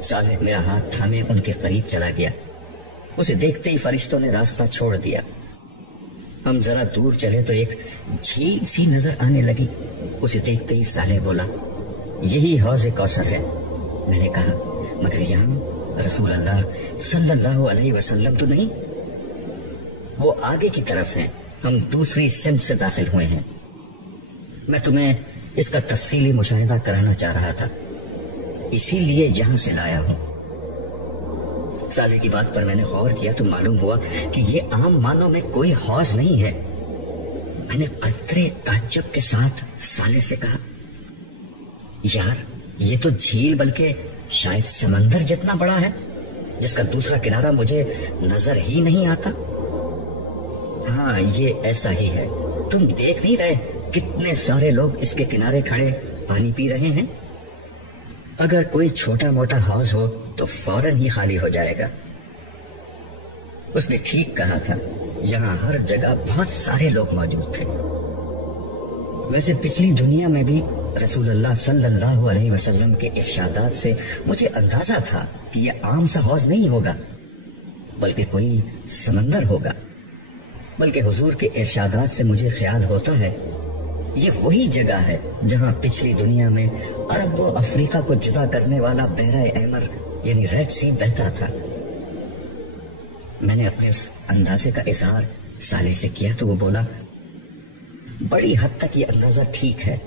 صالح میرا ہاتھ تھامے ان کے قریب چلا گیا۔ اسے دیکھتے ہی فرشتوں نے راستہ چھوڑ دیا۔ ہم ذرا دور چلے تو ایک جھیل سی نظر آنے لگی۔ اسے دیکھتے ہی صالح بولا، یہی حوض کوثر ہے۔ میں نے کہا، مگر یہاں رسول اللہ صلی اللہ علیہ وسلم تو نہیں؟ وہ آگے کی طرف ہیں، ہم دوسری سمت سے داخل ہوئے ہیں۔ میں تمہیں اس کا تفصیلی مشاہدہ کرانا چاہ رہا تھا، اسی لیے یہاں سے لایا ہوں۔ صالح کی بات پر میں نے غور کیا تو معلوم ہوا کہ یہ عام معنوں میں کوئی حوض نہیں ہے۔ میں نے قطرے تعجب کے ساتھ صالح سے کہا، یار یہ تو جھیل بلکہ شاید سمندر جتنا بڑا ہے، جس کا دوسرا کنارہ مجھے نظر ہی نہیں آتا۔ ہاں یہ ایسا ہی ہے، تم دیکھ نہیں رہے کتنے سارے لوگ اس کے کنارے کھڑے پانی پی رہے ہیں؟ اگر کوئی چھوٹا موٹا حوض ہو تو فوراً ہی خالی ہو جائے گا۔ اس نے ٹھیک کہا تھا، یہاں ہر جگہ بہت سارے لوگ موجود تھے۔ ویسے پچھلی دنیا میں بھی رسول اللہ صلی اللہ علیہ وسلم کے ارشادات سے مجھے اندازہ تھا کہ یہ عام سا حوض نہیں ہوگا بلکہ کوئی سمندر ہوگا، بلکہ حضور کے ارشادات سے مجھے خیال ہوتا ہے یہ وہی جگہ ہے جہاں پچھلی دنیا میں عرب و افریقہ کو جدا کرنے والا بحر احمر یعنی ریڈ سی بہتا تھا۔ میں نے اپنے اس اندازے کا اظہار صالح سے کیا تو وہ بولا، بڑی حد تک یہ اندازہ ٹھیک ہے،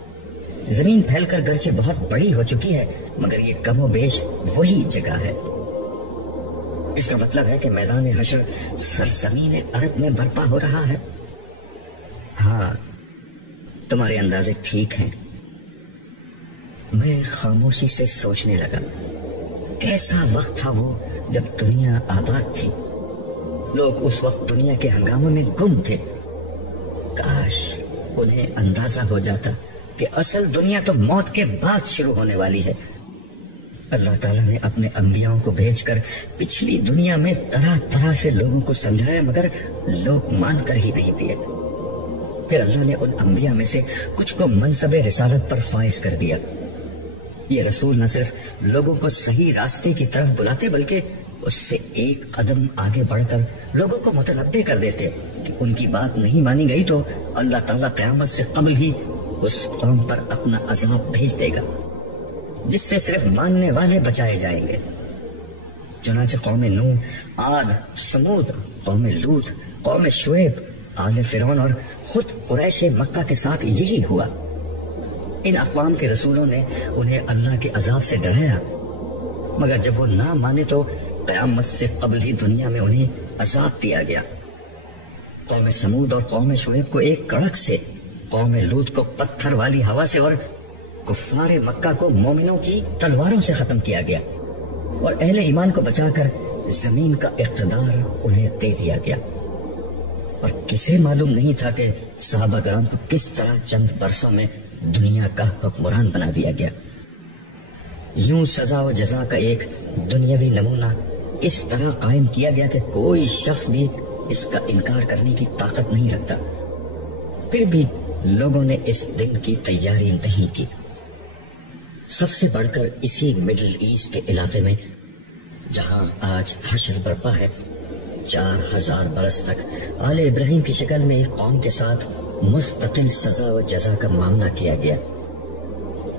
زمین پھیل کر گرچہ بہت بڑی ہو چکی ہے مگر یہ کم و بیش وہی جگہ ہے۔ اس کا مطلب ہے کہ میدان حشر سرزمین عرب میں برپا ہو رہا ہے۔ ہاں تمہارے اندازے ٹھیک ہیں۔ میں خاموشی سے سوچنے لگا، کیسا وقت تھا وہ جب دنیا آباد تھی، لوگ اس وقت دنیا کے ہنگاموں میں گم تھے۔ کاش انہیں اندازہ ہو جاتا کہ اصل دنیا تو موت کے بعد شروع ہونے والی ہے۔ اللہ تعالیٰ نے اپنے انبیاءوں کو بھیج کر پچھلی دنیا میں طرح طرح سے لوگوں کو سمجھایا مگر لوگ مان کر ہی نہیں دیے۔ پھر اللہ نے ان انبیاء میں سے کچھ کو منصب رسالت پر فائز کر دیا۔ یہ رسول نہ صرف لوگوں کو صحیح راستے کی طرف بلاتے بلکہ اس سے ایک قدم آگے بڑھ کر لوگوں کو متنبع کر دیتے کہ ان کی بات نہیں مانی گئی تو اللہ تعالیٰ قیامت سے قبل ہی اس قوم پر اپنا عذاب بھیج دے گا جس سے صرف ماننے والے بچائے جائیں گے۔ چنانچہ قوم نوح، عاد، سمود، قوم لوط، قوم شعیب، آل فرعون اور خود قریش مکہ کے ساتھ یہی ہوا۔ ان اقوام کے رسولوں نے انہیں اللہ کے عذاب سے ڈرایا مگر جب وہ نہ مانے تو قیامت سے قبل ہی دنیا میں انہیں عذاب دیا گیا۔ قوم سمود اور قوم شعیب کو ایک کڑک سے، قوم لوط کو پتھر والی ہوا سے اور کفار مکہ کو مومنوں کی تلواروں سے ختم کیا گیا اور اہل ایمان کو بچا کر زمین کا اقتدار انہیں دے دیا گیا۔ اور کسے معلوم نہیں تھا کہ صحابہ کرام کو کس طرح چند برسوں میں دنیا کا حکمران بنا دیا گیا۔ یوں سزا و جزا کا ایک دنیاوی نمونہ اس طرح قائم کیا گیا کہ کوئی شخص بھی اس کا انکار کرنے کی طاقت نہیں رکھتا۔ پھر بھی لوگوں نے اس دن کی تیاری نہیں کی۔ سب سے بڑھ کر اسی مڈل ایسٹ کے علاقے میں جہاں آج حشر برپا ہے، 4000 برس تک آل ابراہیم کی شکل میں ایک قوم کے ساتھ مستقل سزا و جزا کا معاملہ کیا گیا۔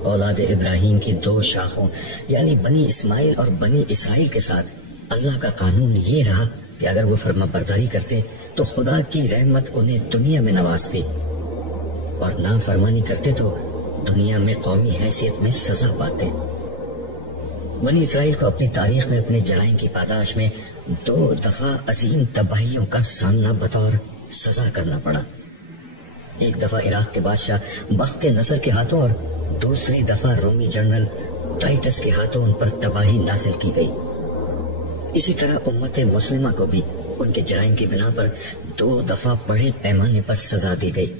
اولاد ابراہیم کی 2 شاخوں یعنی بنی اسماعیل اور بنی اسرائیل کے ساتھ اللہ کا قانون یہ رہا کہ اگر وہ فرما برداری کرتے تو خدا کی رحمت انہیں دنیا میں نوازتی اور نافرمانی کرتے تو دنیا میں قومی حیثیت میں سزا پاتے۔ بنی اسرائیل کو اپنی تاریخ میں اپنے جرائم کی پاداش میں 2 دفعہ عظیم تباہیوں کا سامنا بطور سزا کرنا پڑا۔ ایک دفعہ عراق کے بادشاہ بخت نصر کے ہاتھوں اور دوسری دفعہ رومی جنرل ٹائٹس کے ہاتھوں ان پر تباہی نازل کی گئی۔ اسی طرح امت مسلمہ کو بھی ان کے جرائم کی بنا پر 2 دفعہ بڑے پیمانے پر سزا دی گئی۔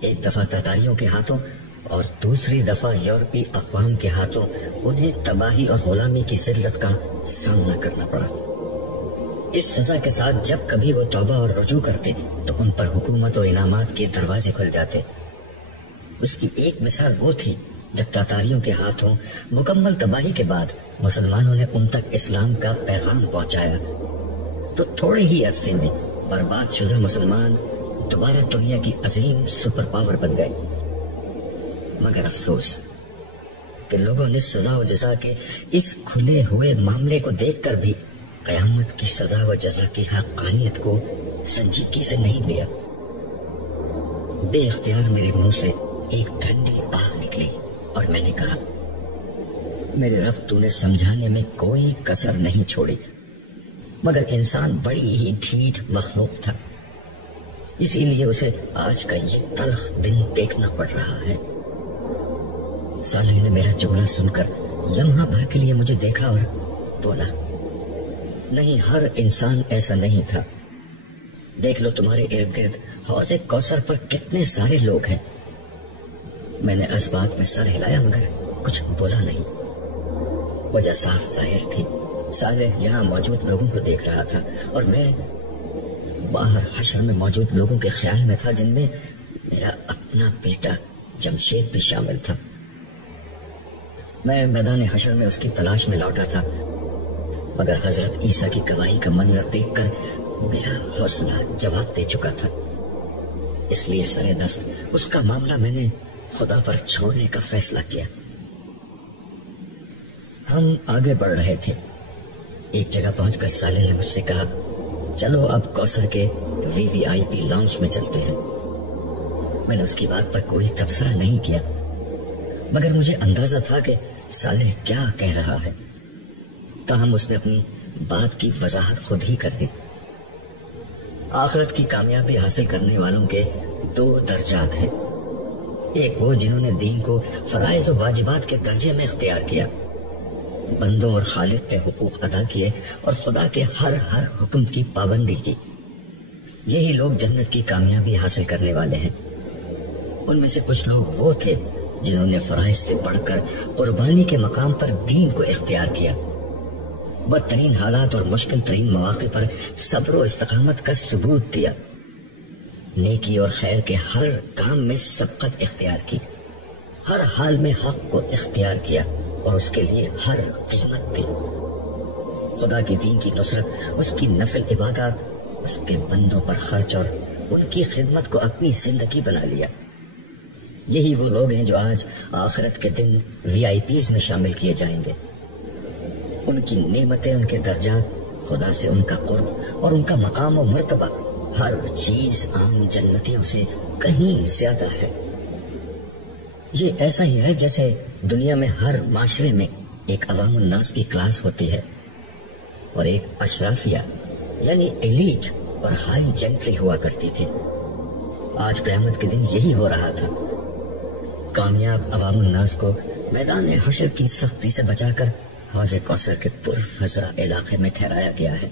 ایک دفعہ تتاریوں کے ہاتھوں اور دوسری دفعہ یورپی اقوام کے ہاتھوں انہیں تباہی اور غلامی کی ذلت کا سامنا کرنا پڑا۔ اس سزا کے ساتھ جب کبھی وہ توبہ اور رجوع کرتے تو ان پر حکومت و انعامات کے دروازے کھل جاتے۔ اس کی ایک مثال وہ تھی جب تاتاریوں کے ہاتھوں مکمل تباہی کے بعد مسلمانوں نے ان تک اسلام کا پیغام پہنچایا تو تھوڑے ہی عرصے میں برباد شدہ مسلمان دوبارہ دنیا کی عظیم سپر پاور بن گئے۔ مگر افسوس کہ لوگوں نے سزا و جزا کے اس کھلے ہوئے معاملے کو دیکھ کر بھی قیامت کی سزا و جزا کی حقانیت کو سنجیدگی سے نہیں لیا۔ بے اختیار میرے منہ سے ایک ٹھنڈی آہ نکلی اور میں نے کہا، میرے رب تو نے سمجھانے میں کوئی کسر نہیں چھوڑی، مگر انسان بڑی ہی ڈھیٹ مخلوق تھا، اسی لیے اسے آج کا یہ تلخ دن دیکھنا پڑ رہا ہے۔ صالح نے میرا جملہ سن کر لمحہ بھر کے لیے مجھے دیکھا اور بولا، نہیں، ہر انسان ایسا نہیں تھا۔ دیکھ لو تمہارے ارد گرد حوض کوثر پر کتنے سارے لوگ ہیں۔ میں نے اس بات میں سر ہلایا مگر کچھ بولا نہیں۔ وجہ صاف ظاہر تھی، صالح یہاں موجود لوگوں کو دیکھ رہا تھا اور میں باہر حشر میں موجود لوگوں کے خیال میں تھا، جن میں میرا اپنا بیٹا جمشید بھی شامل تھا۔ میں میدان حشر میں اس کی تلاش میں لوٹا تھا، مگر حضرت عیسیٰ کی گواہی کا منظر دیکھ کر میرا حوصلہ جواب دے چکا تھا، اس لیے سرے دست اس کا معاملہ میں نے خدا پر چھوڑنے کا فیصلہ کیا۔ ہم آگے بڑھ رہے تھے، ایک جگہ پہنچ کر صالح نے مجھ سے کہا، چلو اب کوثر کے VIP لاؤنج میں چلتے ہیں۔ میں نے اس کی بات پر کوئی تبصرہ نہیں کیا، مگر مجھے اندازہ تھا کہ صالح کیا کہہ رہا ہے، تاہم اس نے اپنی بات کی وضاحت خود ہی کر دی۔ آخرت کی کامیابی حاصل کرنے والوں کے 2 درجات ہیں، ایک وہ جنہوں نے دین کو فرائض و واجبات کے درجے میں اختیار کیا، بندوں اور خالق کے حقوق ادا کیے اور خدا کے ہر حکم کی پابندی کی، یہی لوگ جنت کی کامیابی حاصل کرنے والے ہیں۔ ان میں سے کچھ لوگ وہ تھے جنہوں نے فرائض سے بڑھ کر قربانی کے مقام پر دین کو اختیار کیا، بدترین حالات اور مشکل ترین مواقع پر صبر و استقامت کا ثبوت دیا، نیکی اور خیر کے ہر کام میں سبقت اختیار کی، ہر حال میں حق کو اختیار کیا اور اس کے لیے ہر قیمت دی، خدا کے دین کی نصرت، اس کی نفل عبادات، اس کے بندوں پر خرچ اور ان کی خدمت کو اپنی زندگی بنا لیا۔ یہی وہ لوگ ہیں جو آج آخرت کے دن VIPs میں شامل کیے جائیں گے۔ ان کی نعمتیں، ان کے درجات، خدا سے ان کا قرب اور ان کا مقام و مرتبہ ہر چیز عام جنتیوں سے کہیں زیادہ ہے۔ یہ ایسا ہی ہے جیسے دنیا میں ہر معاشرے میں ایک عوام الناس کی کلاس ہوتی ہے اور ایک اشرافیہ یعنی ایلیٹ اور ہائی جینٹری ہوا کرتی تھی۔ آج قیامت کے دن یہی ہو رہا تھا۔ کامیاب عوام الناس کو میدان حشر کی سختی سے بچا کر حوض کوثر کے پرفضا علاقے میں ٹھہرایا گیا ہے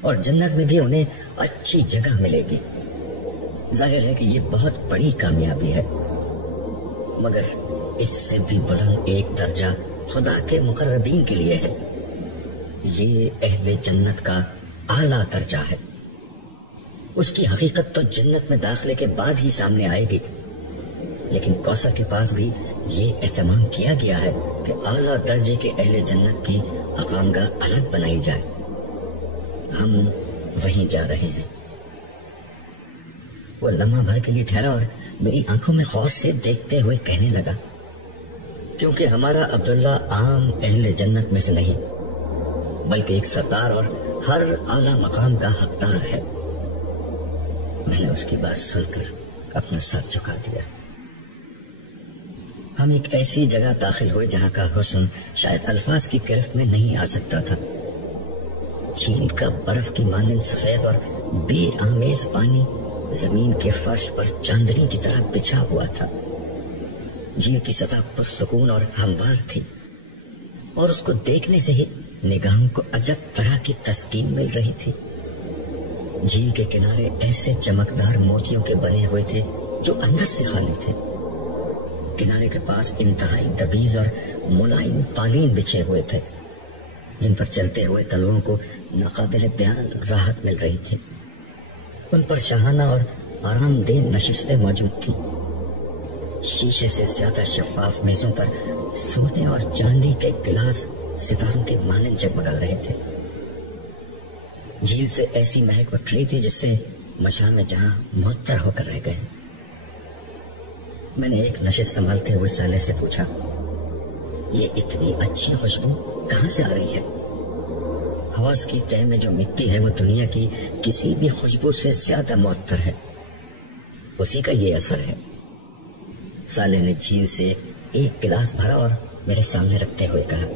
اور جنت میں بھی انہیں اچھی جگہ ملے گی۔ ظاہر ہے کہ یہ بہت بڑی کامیابی ہے، مگر اس سے بھی بلند ایک درجہ خدا کے مقربین کے لیے ہے۔ یہ اہل جنت کا اعلیٰ درجہ ہے۔ اس کی حقیقت تو جنت میں داخلے کے بعد ہی سامنے آئے گی، لیکن کوثر کے پاس بھی یہ اہتمام کیا گیا ہے کہ اعلیٰ درجے کے اہل جنت کی اقامگاہ الگ بنائی جائے۔ ہم وہیں جا رہے ہیں۔ وہ لمحہ بھر کے لیے ٹھہرا اور میری آنکھوں میں خوف سے دیکھتے ہوئے کہنے لگا، کیونکہ ہمارا عبداللہ عام اہل جنت میں سے نہیں، بلکہ ایک سردار اور ہر اعلیٰ مقام کا حقدار ہے۔ میں نے اس کی بات سن کر اپنا سر جھکا دیا۔ ہم ایک ایسی جگہ داخل ہوئے جہاں کا حسن شاید الفاظ کی گرفت میں نہیں آ سکتا تھا۔ جھیل کا برف کی مانند سفید اور بے آمیز پانی زمین کے فرش پر چاندنی کی طرح بچھا ہوا تھا۔ جھیل کی سطح پرسکون اور ہموار تھی اور اس کو دیکھنے سے ہی نگاہوں کو عجب طرح کی تسکین مل رہی تھی۔ جھیل کے کنارے ایسے چمکدار موتیوں کے بنے ہوئے تھے جو اندر سے خالی تھے۔ کنارے کے پاس انتہائی دبیز اور ملائم قالین بچھے ہوئے تھے جن پر چلتے ہوئے تلوؤں کو ناقابل بیان راحت مل رہی تھی. ان پر شاہانہ اور آرام دہ نشستیں موجود تھیں. شیشے سے زیادہ شفاف میزوں پر سونے اور چاندی کے گلاس ستاروں کے مانند جگمگا رہے تھے. جھیل سے ایسی مہک اٹھ رہی تھی جس سے مشام جہاں معطر ہو کر رہ گئے. میں نے ایک نشست سنبھالتے ہوئے سالے سے پوچھا، یہ اتنی اچھی خوشبو کہاں سے آ رہی ہے؟ حوض کی تہ میں جو مٹی ہے وہ دنیا کی کسی بھی خوشبو سے زیادہ معطر ہے. اسی کا یہ اثر ہے. سالے نے جھیل سے ایک گلاس بھرا اور میرے سامنے رکھتے ہوئے کہا،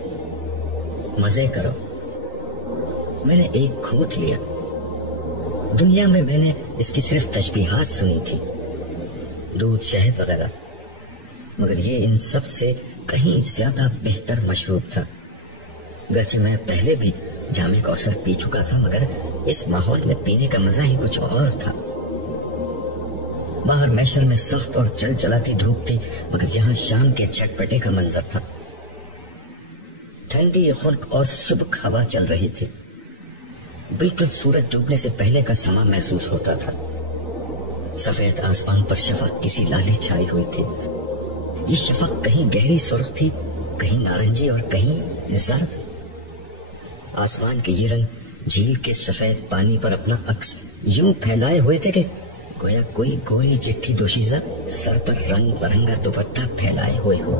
مزے کرو. میں نے ایک گھونٹ لیا. دنیا میں نے اس کی صرف تشبیہات سنی تھی، دودھ، شہد وغیرہ، مگر یہ ان سب سے کہیں زیادہ بہتر مشروب تھا. گرچہ میں پہلے بھی جام کوثر پی چکا تھا مگر اس ماحول میں پینے کا مزہ ہی کچھ اور تھا. باہر میشر میں سخت اور چل چلاتی دھوپ تھی مگر یہاں شام کے چٹپٹے کا منظر تھا. ٹھنڈی خنک اور سبک ہوا چل رہی تھی. بالکل سورج ڈوبنے سے پہلے کا سما محسوس ہوتا تھا. سفید آسمان پر شفق کسی لالی چھائی ہوئی تھی. یہ شفق کہیں گہری سرخ تھی، کہیں نارنجی اور کہیں زرد. آسمان کے یہ رنگ جھیل کے سفید پانی پر اپنا عکس یوں پھیلائے ہوئے تھے کہ گویا کوئی گوری چٹھی دوشیزہ سر پر رنگ برنگا دوپٹہ پھیلائے ہوئے ہو.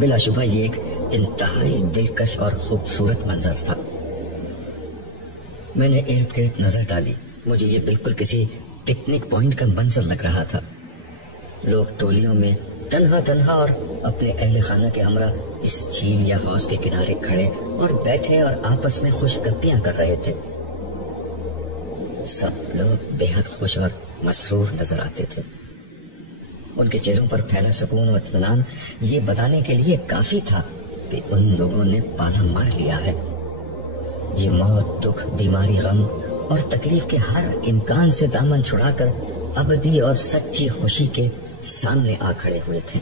بلا شبہ یہ ایک انتہائی دلکش اور خوبصورت منظر تھا. میں نے ارد گرد نظر ڈالی. مجھے یہ بالکل کسی پکنک پوائنٹ کا منظر لگ رہا تھا. لوگ ٹولیوں میں تنہا تنہا اور اپنے اہل خانہ کے ہمراہ اس جھیل یا حوض کے کنارے کھڑے اور بیٹھے اور آپس میں خوش گپیاں کر رہے تھے. سب لوگ بے حد خوش اور مسرور نظر آتے تھے. ان کے چہروں پر پھیلا سکون و اطمینان یہ بتانے کے لیے کافی تھا کہ ان لوگوں نے پالا مار لیا ہے. یہ موت، دکھ، بیماری، غم اور تکلیف کے ہر امکان سے دامن چھڑا کر ابدی اور سچی خوشی کے سامنے آ کھڑے ہوئے تھے.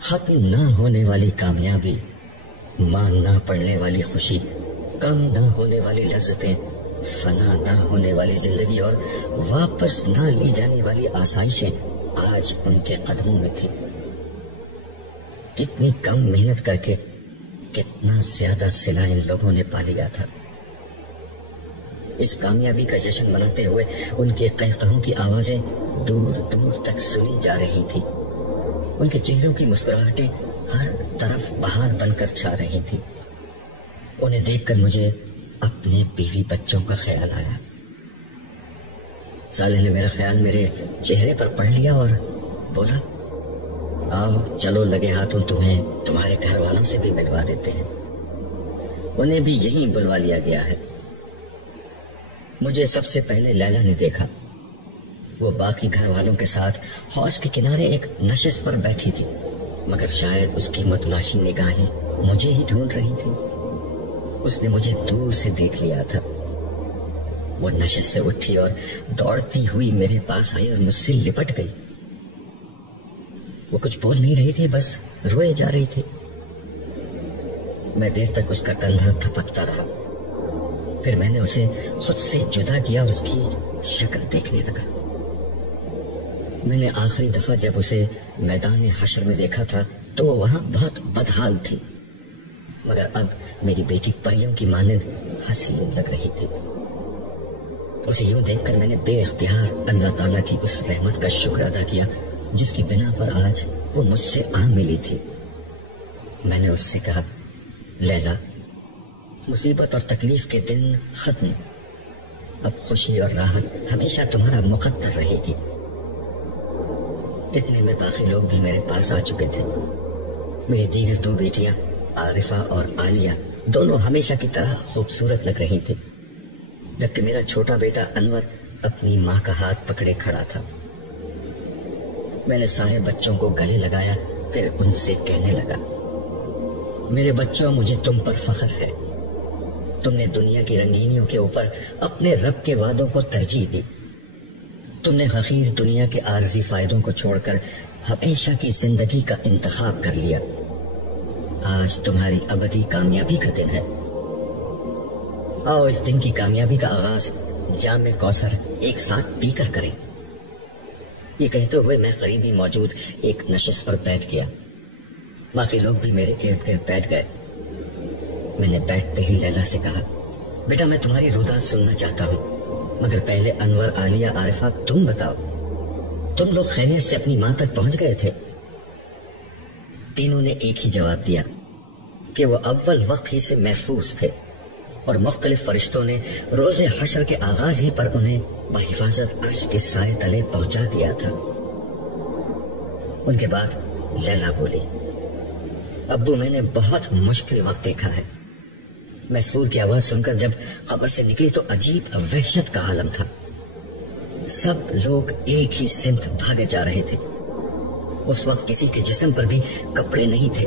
ختم نہ ہونے والی کامیابی، مان نہ پڑنے والی خوشی، کم نہ ہونے والی لذتیں، فنا نہ ہونے والی زندگی اور واپس نہ لی جانے والی آسائشیں آج ان کے قدموں میں تھی. کتنی کم محنت کر کے کتنا زیادہ صلہ ان لوگوں نے پا لیا تھا. اس کامیابی کا جشن مناتے ہوئے ان کے قہقہوں کی آوازیں دور دور تک سنی جا رہی تھی. ان کے چہروں کی مسکراہٹیں ہر طرف بہار بن کر چھا رہی تھی. انہیں دیکھ کر مجھے اپنے بیوی بچوں کا خیال آیا. سالے نے میرا خیال میرے چہرے پر پڑھ لیا اور بولا، آؤ چلو لگے ہاتھوں تمہیں تمہارے گھر والوں سے بھی ملوا دیتے ہیں. انہیں بھی یہیں بلوا لیا گیا ہے. مجھے سب سے پہلے لیلا نے دیکھا. وہ باقی گھر والوں کے ساتھ حوض کے کنارے ایک نشست پر بیٹھی تھی مگر شاید اس کی متلاشی نگاہیں مجھے ہی ڈھونڈ رہی تھی. اس نے مجھے دور سے دیکھ لیا تھا. وہ نشست سے اٹھی اور دوڑتی ہوئی میرے پاس آئی اور مجھ سے لپٹ گئی. وہ کچھ بول نہیں رہی تھی، بس روئے جا رہی تھی. میں دیر تک اس کا کندھا تھپکتا رہا. پھر میں نے اسے خود سے جدا کیا اور اس کی شکل دیکھنے لگا. میں نے آخری دفعہ جب اسے میدان حشر میں دیکھا تھا تو وہ وہاں بہت بدحال تھی مگر اب میری بیٹی پریوں کی مانند حسین لگ رہی تھی. اسے یوں دیکھ کر میں نے بے اختیار اللہ تعالیٰ کی اس رحمت کا شکر ادا کیا جس کی بنا پر آج وہ مجھ سے آ ملی تھی. میں نے اس سے کہا، لیلا، مصیبت اور تکلیف کے دن ختم، اب خوشی اور راحت ہمیشہ تمہارا مقدر رہے گی. اتنے میں باقی لوگ بھی میرے پاس آ چکے تھے. میری دیگر دو بیٹیاں عارفہ اور عالیہ دونوں ہمیشہ کی طرح خوبصورت لگ رہی تھی جبکہ میرا چھوٹا بیٹا انور اپنی ماں کا ہاتھ پکڑے کھڑا تھا. میں نے سارے بچوں کو گلے لگایا، پھر ان سے کہنے لگا، میرے بچوں، مجھے تم پر فخر ہے. تم نے دنیا کی رنگینیوں کے اوپر اپنے رب کے وعدوں کو ترجیح دی. تم نے حقیر دنیا کے عارضی فائدوں کو چھوڑ کر ہمیشہ کی زندگی کا انتخاب کر لیا۔ آج تمہاری ابدی کامیابی کا دن ہے۔ آؤ اس دن کی کامیابی کا آغاز جام کوثر ایک ساتھ پی کر کریں۔ یہ کہتے ہوئے میں قریبی موجود ایک نشست پر بیٹھ گیا۔ باقی لوگ بھی میرے ارد گرد بیٹھ گئے۔ میں نے بیٹھتے ہی لیلا سے کہا، بیٹا میں تمہاری روداد سننا چاہتا ہوں، مگر پہلے انور، عالیہ، عارفہ تم بتاؤ، تم لوگ خیریت سے اپنی ماں تک پہنچ گئے تھے؟ تینوں نے ایک ہی جواب دیا کہ وہ اول وقت ہی سے محفوظ تھے اور مختلف فرشتوں نے روز حشر کے آغاز ہی پر انہیں بحفاظت عرش کے سائے تلے پہنچا دیا تھا۔ ان کے بعد لیلا بولی، ابو میں نے بہت مشکل وقت دیکھا ہے۔ میں سور کی آواز سن کر جب قبر سے نکلی تو عجیب وحشت کا عالم تھا۔ سب لوگ ایک ہی سمت بھاگے جا رہے تھے۔ اس وقت کسی کے جسم پر بھی کپڑے نہیں تھے،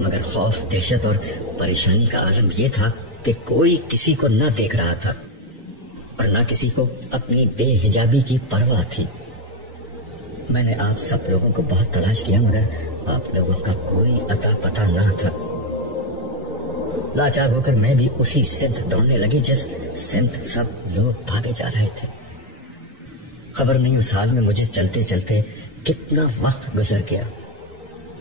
مگر خوف، دہشت اور پریشانی کا عالم یہ تھا کہ کوئی کسی کو نہ دیکھ رہا تھا اور نہ کسی کو اپنی بے حجابی کی پرواہ تھی۔ میں نے آپ سب لوگوں کو بہت تلاش کیا، مگر آپ لوگوں کا کوئی اتا پتہ نہ تھا۔ لاچار ہو کر میں بھی اسی سمت دوڑنے لگی جس سمت سب لوگ بھاگے جا رہے تھے۔ خبر نہیں اس حال میں مجھے چلتے چلتے کتنا وقت گزر گیا۔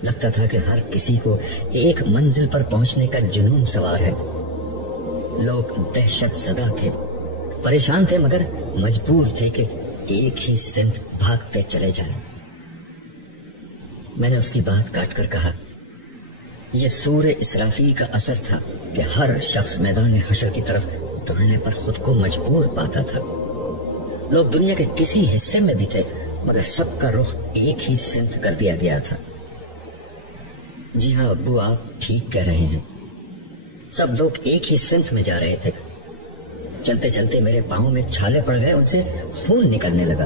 لگتا تھا کہ ہر کسی کو ایک منزل پر پہنچنے کا جنون سوار ہے۔ لوگ دہشت زدہ تھے، پریشان تھے، مگر مجبور تھے کہ ایک ہی سمت بھاگتے چلے جائیں۔ میں نے اس کی بات کاٹ کر کہا، یہ سور اسرافیل کا اثر تھا کہ ہر شخص میدان حشر کی طرف دوڑنے پر خود کو مجبور پاتا تھا۔ لوگ دنیا کے کسی حصے میں بھی تھے، مگر سب کا رخ ایک ہی سمت کر دیا گیا تھا۔ جی ہاں ابو، آپ ٹھیک کہہ رہے ہیں، سب لوگ ایک ہی سمت میں جا رہے تھے۔ چلتے چلتے میرے پاؤں میں چھالے پڑ گئے، ان سے خون نکلنے لگا۔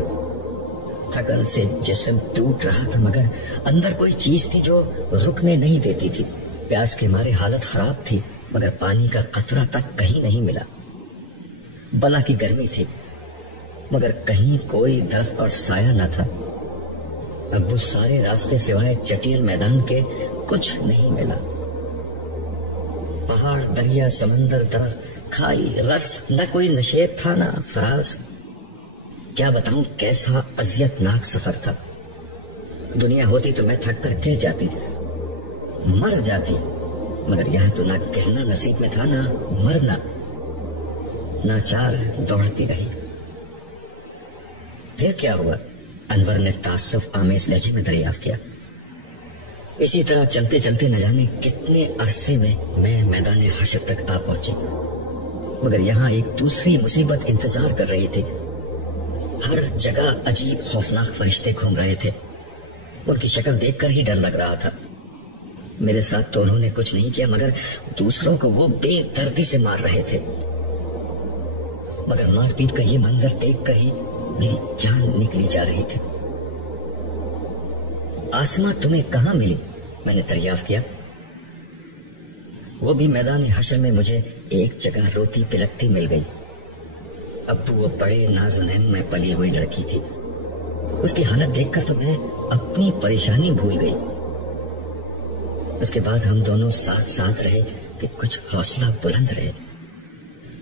تھکن سے جسم ٹوٹ رہا تھا، مگر اندر کوئی چیز تھی جو رکنے نہیں دیتی تھی۔ پیاس کے مارے حالت خراب تھی، مگر پانی کا قطرہ تک کہیں نہیں ملا۔ بلا کی گرمی تھی، مگر کہیں کوئی درخت اور سایہ نہ تھا۔ ابو سارے راستے سوائے چٹیل میدان کے کچھ نہیں ملا۔ پہاڑ، دریا، سمندر، درخت، کھائی، رس، نہ کوئی نشیب تھا نہ فراز۔ کیا بتاؤں کیسا اذیت ناک سفر تھا۔ دنیا ہوتی تو میں تھک کر گر جاتی، مر جاتی، مگر یہاں تو نہ گرنا نصیب میں تھا نہ مرنا۔ ناچار دوڑتی رہی۔ پھر کیا ہوا؟ انور نے تعصف آمیز لہجے میں دریافت کیا۔ اسی طرح چلتے چلتے نہ جانے کتنے عرصے میں میدان حشر تک آ پہنچی، مگر یہاں ایک دوسری مصیبت انتظار کر رہی تھی۔ ہر جگہ عجیب خوفناک فرشتے گھوم رہے تھے۔ ان کی شکل دیکھ کر ہی ڈر لگ رہا تھا۔ میرے ساتھ تو انہوں نے کچھ نہیں کیا، مگر دوسروں کو وہ بے دردی سے مار رہے تھے۔ مگر مار پیٹ کا یہ منظر دیکھ کر ہی میری جان نکلی جا رہی تھی۔ آسماں تمہیں کہاں ملی؟ میں نے دریافت کیا۔ وہ بھی میدان حشر میں مجھے ایک جگہ روتی پلکتی مل گئی۔ ابو وہ بڑے ناز و نعم میں پلی ہوئی لڑکی تھی۔ اس کی حالت دیکھ کر تو میں اپنی پریشانی بھول گئی۔ اس کے بعد ہم دونوں ساتھ ساتھ رہے کہ کچھ حوصلہ بلند رہے،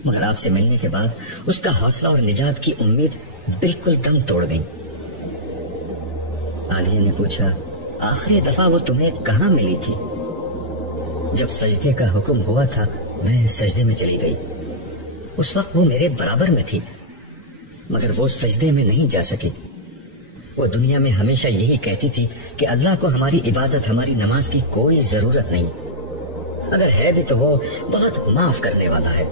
مگر آپ سے ملنے کے بعد اس کا حوصلہ اور نجات کی امید بالکل دم توڑ گئی۔ عالیہ نے پوچھا، آخری دفعہ وہ تمہیں کہاں ملی تھی؟ جب سجدے کا حکم ہوا تھا میں سجدے میں چلی گئی۔ اس وقت وہ میرے برابر میں تھی، مگر وہ سجدے میں نہیں جا سکی۔ وہ دنیا میں ہمیشہ یہی کہتی تھی کہ اللہ کو ہماری عبادت، ہماری نماز کی کوئی ضرورت نہیں، اگر ہے بھی تو وہ بہت معاف کرنے والا ہے،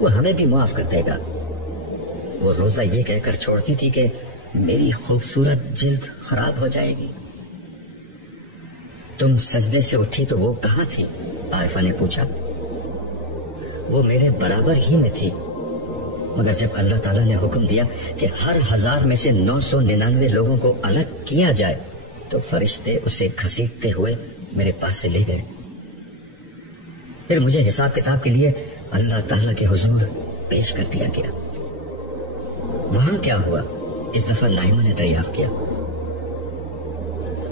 وہ ہمیں بھی معاف کر دے گا۔ وہ روزہ یہ کہہ کر چھوڑتی تھی کہ میری خوبصورت جلد خراب ہو جائے گی۔ تم سجدے سے اٹھی تو وہ کہاں تھی؟ عارفہ نے پوچھا۔ وہ میرے برابر ہی میں تھی، مگر جب اللہ تعالیٰ نے حکم دیا کہ ہر 1000 میں سے 999 لوگوں کو الگ کیا جائے تو فرشتے اسے گھسیٹتے ہوئے میرے پاس سے لے گئے۔ پھر مجھے حساب کتاب کے لیے اللہ تعالیٰ کے حضور پیش کر دیا گیا۔ وہاں کیا ہوا؟ اس دفعہ نائمہ نے دریافت کیا۔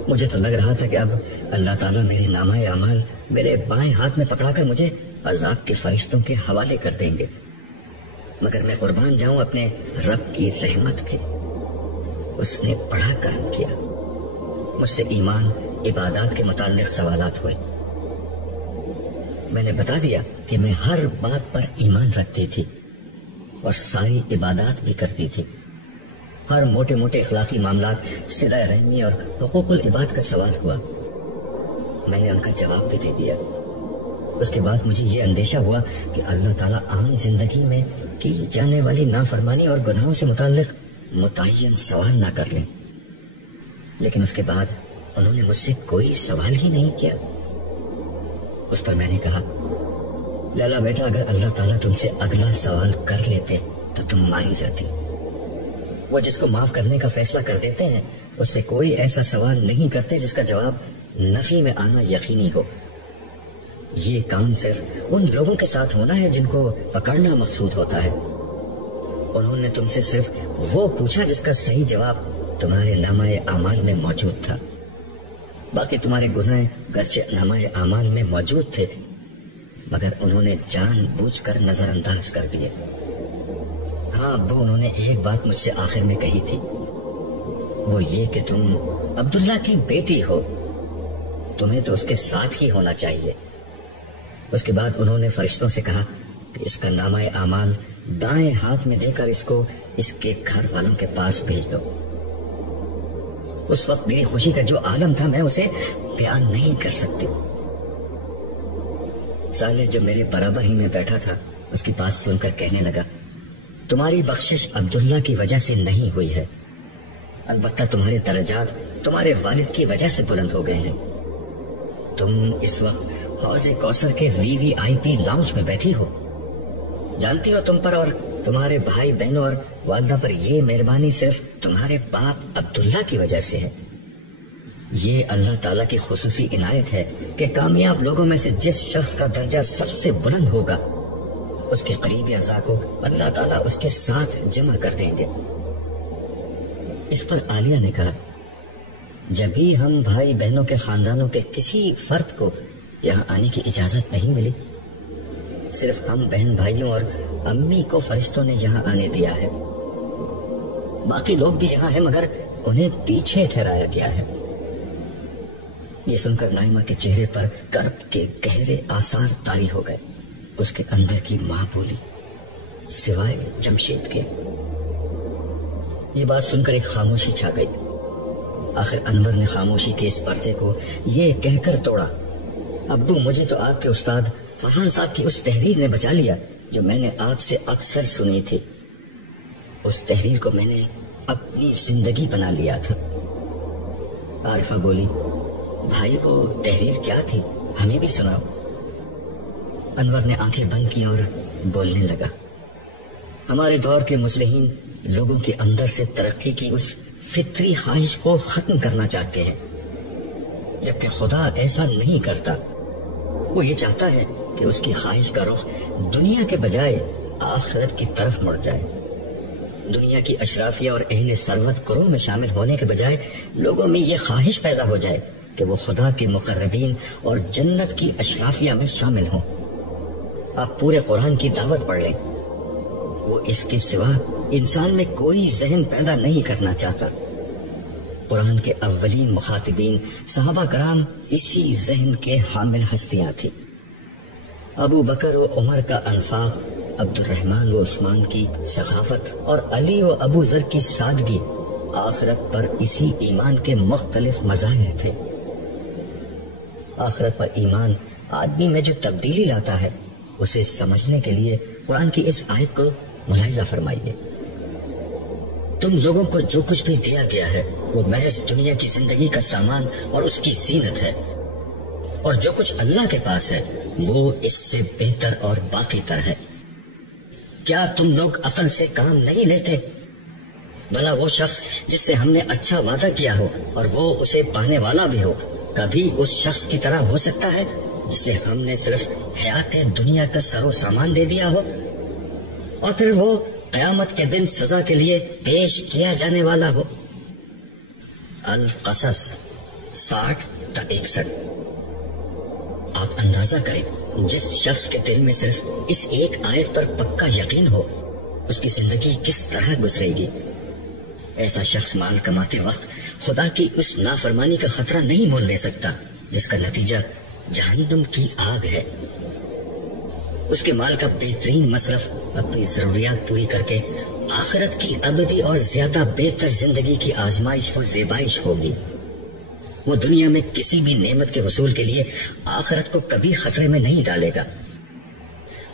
مجھے تو لگ رہا تھا کہ اب اللہ تعالیٰ میری نامہ اعمال میرے بائیں ہاتھ میں پکڑا کر مجھے عذاب کے فرشتوں کے حوالے کر دیں گے، مگر میں قربان جاؤں اپنے رب کی رحمت کے، اس نے بڑا کرم کیا۔ مجھ سے ایمان عبادات کے متعلق سوالات ہوئے۔ میں نے بتا دیا کہ میں ہر بات پر ایمان رکھتی تھی اور ساری عبادات بھی کرتی تھی۔ ہر موٹے موٹے اخلاقی معاملات، صلہ رحمی اور حقوق العباد کا سوال ہوا، میں نے ان کا جواب بھی دے دیا۔ اس کے بعد مجھے یہ اندیشہ ہوا کہ اللہ تعالیٰ عام زندگی میں کی جانے والی نافرمانی اور گناہوں سے متعلق متعین سوال نہ کر لیں، لیکن اس کے بعد انہوں نے مجھ سے کوئی سوال ہی نہیں کیا۔ اس پر میں نے کہا، لالا بیٹا، اگر اللہ تعالیٰ تم سے اگلا سوال کر لیتے تو تم ماری جاتی۔ وہ جس کو معاف کرنے کا فیصلہ کر دیتے ہیں اس سے کوئی ایسا سوال نہیں کرتے جس کا جواب نفی میں آنا یقینی ہو۔ یہ کام صرف ان لوگوں کے ساتھ ہونا ہے جن کو پکڑنا مقصود ہوتا ہے۔ انہوں نے تم سے صرف وہ پوچھا جس کا صحیح جواب تمہارے نامہ اعمال میں موجود تھا، باقی تمہارے گناہ گرچہ نامہ اعمال میں موجود تھے مگر انہوں نے جان بوجھ کر نظر انداز کر دیے۔ ہاں ابو، انہوں نے ایک بات مجھ سے آخر میں کہی تھی، وہ یہ کہ تم عبداللہ کی بیٹی ہو، تمہیں تو اس کے ساتھ ہی ہونا چاہیے۔ اس کے بعد انہوں نے فرشتوں سے کہا کہ اس کا نامہ اعمال دائیں ہاتھ میں دے کر اس کو اس کے گھر والوں کے پاس بھیج دو۔ اس وقت میری خوشی کا جو عالم تھا میں اسے بیان نہیں کر سکتی۔ صالح جو میرے برابر ہی میں بیٹھا تھا اس کی بات سن کر کہنے لگا، تمہاری بخشش عبداللہ کی وجہ سے نہیں ہوئی ہے، البتہ تمہارے درجات تمہارے والد کی وجہ سے بلند ہو گئے ہیں۔ تم اس وقت حوض کوثر کے VIP لاؤنج میں بیٹھی ہو۔ جانتی ہو تم پر اور تمہارے بھائی بہنوں اور والدہ پر یہ مہربانی صرف تمہارے باپ عبداللہ کی وجہ سے ہے۔ یہ اللہ تعالیٰ کی خصوصی عنایت ہے کہ کامیاب لوگوں میں سے جس شخص کا درجہ سب سے بلند ہوگا اس کے قریبی اعضاء کو اللہ تعالیٰ اس کے ساتھ جمع کر دیں گے۔ اس پر عالیہ نے کہا، جب بھی ہم بھائی بہنوں کے خاندانوں کے کسی فرد کو یہاں آنے کی اجازت نہیں ملی، صرف ہم بہن بھائیوں اور امی کو فرشتوں نے یہاں آنے دیا ہے۔ باقی لوگ بھی یہاں ہیں مگر انہیں پیچھے ٹھہرایا گیا ہے۔ یہ سن کر نائمہ کے چہرے پر کرب کے گہرے آثار طاری ہو گئے۔ اس کے اندر کی ماں بولی، سوائے جمشید کے۔ یہ بات سن کر ایک خاموشی چھا گئی۔ آخر انور نے خاموشی کے اس پردے کو یہ کہہ کر توڑا، ابو مجھے تو آپ کے استاد فرحان صاحب کی اس تحریر نے بچا لیا جو میں نے آپ سے اکثر سنی تھی۔ اس تحریر کو میں نے اپنی زندگی بنا لیا تھا۔ عارفہ بولی، بھائی وہ تحریر کیا تھی، ہمیں بھی سناؤ۔ انور نے آنکھیں بند کی اور بولنے لگا، ہمارے دور کے مصلحین لوگوں کے اندر سے ترقی کی اس فطری خواہش کو ختم کرنا چاہتے ہیں، جبکہ خدا ایسا نہیں کرتا۔ وہ یہ چاہتا ہے کہ اس کی خواہش کا رخ دنیا کے بجائے آخرت کی طرف مڑ جائے۔ دنیا کی اشرافیہ اور اہل ثروت گروہ میں شامل ہونے کے بجائے لوگوں میں یہ خواہش پیدا ہو جائے کہ وہ خدا کے مقربین اور جنت کی اشرافیہ میں شامل ہوں۔ آپ پورے قرآن کی دعوت پڑھ لیں، وہ اس کے سوا انسان میں کوئی ذہن پیدا نہیں کرنا چاہتا۔ قرآن کے اولین مخاطبین صحابہ کرام اسی ذہن کے حامل ہستیاں تھیں۔ ابو بکر و عمر کا انفاق، عبد الرحمن و عثمان کی سخاوت اور علی و ابو ذر کی سادگی آخرت پر اسی ایمان کے مختلف مظاہر تھے۔ آخرت پر ایمان آدمی میں جو تبدیلی لاتا ہے اسے سمجھنے کے لیے قرآن کی اس آیت کو ملاحظہ فرمائیے۔ تم لوگوں کو جو کچھ بھی دیا گیا ہے وہ محض دنیا کی زندگی کا سامان اور اس کی زینت ہے، اور جو کچھ اللہ کے پاس ہے وہ اس سے بہتر اور باقی تر ہے۔ کیا تم لوگ عقل سے کام نہیں لیتے؟ بھلا وہ شخص جس سے ہم نے اچھا وعدہ کیا ہو اور وہ اسے پانے والا بھی ہو، کبھی اس شخص کی طرح ہو سکتا ہے جسے ہم نے صرف حیات دنیا کا سر و سامان دے دیا ہو اور پھر وہ قیامت کے دن سزا کے لیے پیش کیا جانے والا ہو۔ القصص 60 تا 61۔ آپ اندازہ کریں، جس شخص کے دل میں صرف اس ایک آیت پر پکا یقین ہو، اس کی زندگی کس طرح گزرے گی۔ ایسا شخص مال کماتے وقت خدا کی اس نافرمانی کا خطرہ نہیں مول لے سکتا جس کا نتیجہ جہنم کی آگ ہے۔ اس کے مال کا بہترین مصرف اپنی ضروریات پوری کر کے آخرت کی ابدی اور زیادہ بہتر زندگی کی آزمائش و زیبائش ہوگی۔ وہ دنیا میں کسی بھی نعمت کے حصول کے لیے آخرت کو کبھی خطرے میں نہیں ڈالے گا۔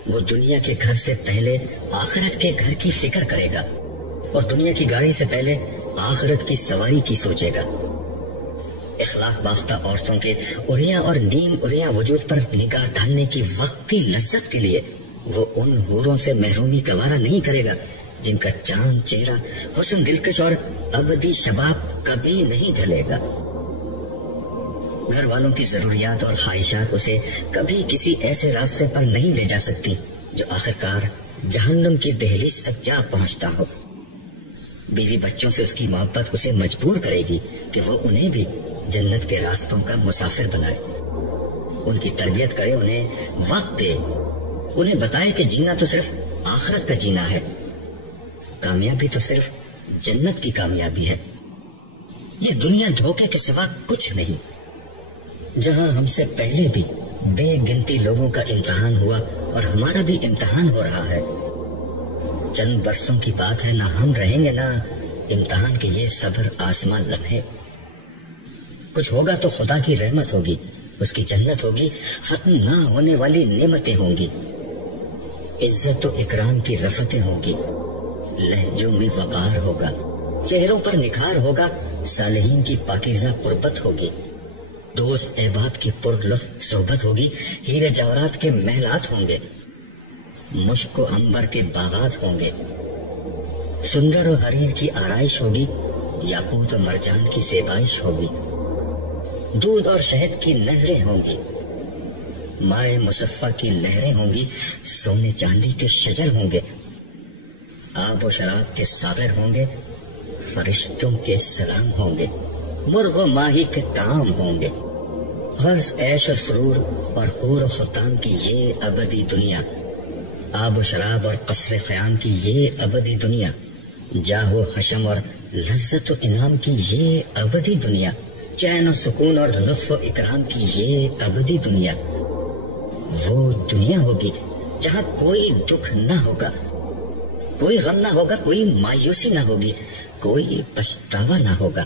وہ دنیا کے گھر سے پہلے آخرت کے گھر کی فکر کرے گا اور دنیا کی گاڑی سے پہلے آخرت کی سواری کی سوچے گا۔ اخلاق باختہ عورتوں کے اریاں اور نیم اریاں وجود پر نگاہ ڈالنے کی وقتی لذت کے لیے وہ ان حوروں سے محرومی گوارا نہیں کرے گا جن کا چاند چہرہ حسن دلکش اور ابدی شباب کبھی نہیں ڈھلے گا۔ گھر والوں کی ضروریات اور خواہشات اسے کبھی کسی ایسے راستے پر نہیں لے جا سکتی جو آخرکار جہنم کی دہلیز تک جا پہنچتا ہو۔ بیوی بچوں سے اس کی محبت اسے مجبور کرے گی کہ وہ انہیں بھی جنت کے راستوں کا مسافر بنائے، ان کی تربیت کرے، انہیں وقت دے، انہیں بتائے کہ جینا تو صرف آخرت کا جینا ہے، کامیابی تو صرف جنت کی کامیابی ہے، یہ دنیا دھوکے کے سوا کچھ نہیں۔ جہاں ہم سے پہلے بھی بے گنتی لوگوں کا امتحان ہوا اور ہمارا بھی امتحان ہو رہا ہے۔ چند برسوں کی بات ہے، نہ ہم رہیں گے نہ امتحان کے یہ صبر آسمان لمحے۔ کچھ ہوگا تو خدا کی رحمت ہوگی، اس کی جنت ہوگی، ختم نہ ہونے والی نعمتیں ہوں گی، عزت و اکرام کی رفتیں ہوں گی، لہجوں میں وقار ہوگا، چہروں پر نکھار ہوگا، صالحین کی پاکیزہ قربت ہوگی، دوست احباب کی پرلطف صحبت ہوگی، ہیرے جواہرات کے محلات ہوں گے، مشک و عنبر کے باغات ہوں گے، سندر و حریر کی آرائش ہوگی، یاقوت و مرجان کی زیبائش ہوگی، دودھ اور شہد کی نہریں ہوں گی، مائے مصفہ کی لہریں ہوں گی، سونے چاندی کے شجر ہوں گے، آب و شراب کے ساغر ہوں گے، فرشتوں کے سلام ہوں گے، مرغ و ماہی کے طعام ہوں گے، غرض عیش و سرور اور حور و ختام کی یہ ابدی دنیا، آب و شراب اور قصر خیام کی یہ ابدی دنیا، جاہ و حشم اور لذت و انعام کی یہ ابدی دنیا، چین و سکون اور لطف و اکرام کی یہ ابدی دنیا، وہ دنیا ہوگی جہاں کوئی دکھ نہ ہوگا، کوئی غم نہ ہوگا، کوئی مایوسی نہ ہوگی، کوئی پچھتاوا نہ ہوگا،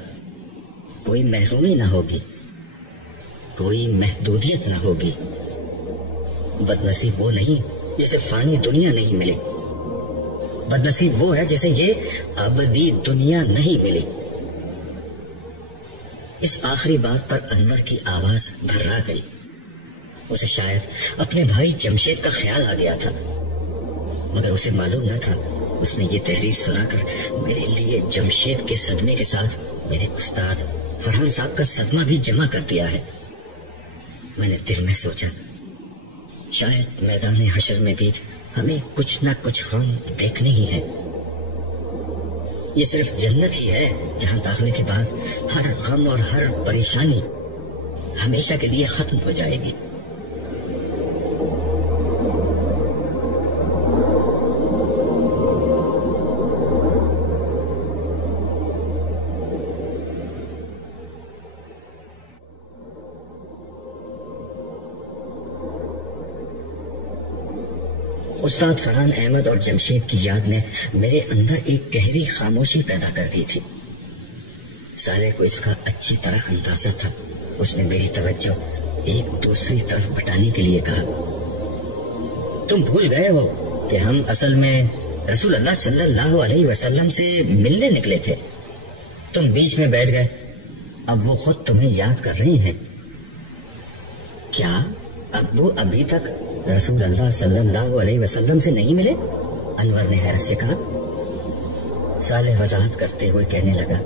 کوئی محرومی نہ ہوگی، کوئی محدودیت نہ ہوگی۔ بدنصیب وہ نہیں جسے فانی دنیا نہیں ملے، بدنصیب وہ ہے جسے یہ ابدی دنیا نہیں ملی۔ اس آخری بات پر انور کی آواز بھرا گئی۔ اسے شاید اپنے بھائی جمشید کا خیال آ گیا تھا، مگر اسے معلوم نہ تھا اس نے یہ تحریر سنا کر میرے لیے جمشید کے صدمے کے ساتھ میرے استاد فرحان صاحب کا صدمہ بھی جمع کر دیا ہے۔ میں نے دل میں سوچا شاید میدان حشر میں بھی ہمیں کچھ نہ کچھ غم دیکھنے ہی ہے۔ یہ صرف جنت ہی ہے جہاں داخلے کے بعد ہر غم اور ہر پریشانی ہمیشہ کے لیے ختم ہو جائے گی۔ استاد فرحان احمد اور جمشید کی یاد نے میرے اندر ایک گہری خاموشی پیدا کر دی تھی۔ سارے کو اس کا اچھی طرح اندازہ تھا۔ اس نے میری توجہ ایک دوسری طرف بٹانے کے لیے کہا، تم بھول گئے ہو کہ ہم اصل میں رسول اللہ صلی اللہ علیہ وسلم سے ملنے نکلے تھے، تم بیچ میں بیٹھ گئے، اب وہ خود تمہیں یاد کر رہی ہیں۔ کیا ابو ابھی تک رسول اللہ صلی اللہ علیہ وسلم سے نہیں ملے؟ انور نے حیرت سے کہا۔ صالح وضاحت کرتے ہوئے کہنے لگا،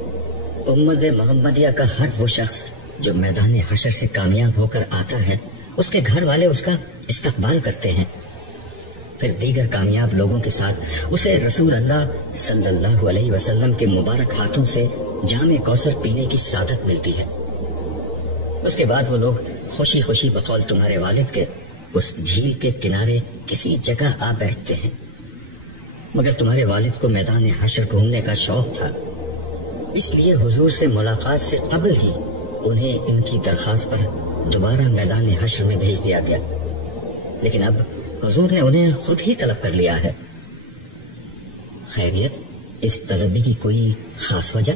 امت محمدیہ کا ہر وہ شخص جو میدان حشر سے کامیاب ہو کر آتا ہے، اس کے گھر والے اس کا استقبال کرتے ہیں، پھر دیگر کامیاب لوگوں کے ساتھ اسے رسول اللہ صلی اللہ علیہ وسلم کے مبارک ہاتھوں سے جام کوثر پینے کی سعادت ملتی ہے۔ اس کے بعد وہ لوگ خوشی خوشی بقول تمہارے والد کے اس جھیل کے کنارے کسی جگہ آ بیٹھتے ہیں، مگر تمہارے والد کو میدان حشر گھومنے کا شوق تھا، اس لیے حضور سے ملاقات سے قبل ہی انہیں ان کی درخواست پر دوبارہ میدان حشر میں بھیج دیا گیا، لیکن اب حضور نے انہیں خود ہی طلب کر لیا ہے۔ خیریت، اس طلبی کی کوئی خاص وجہ؟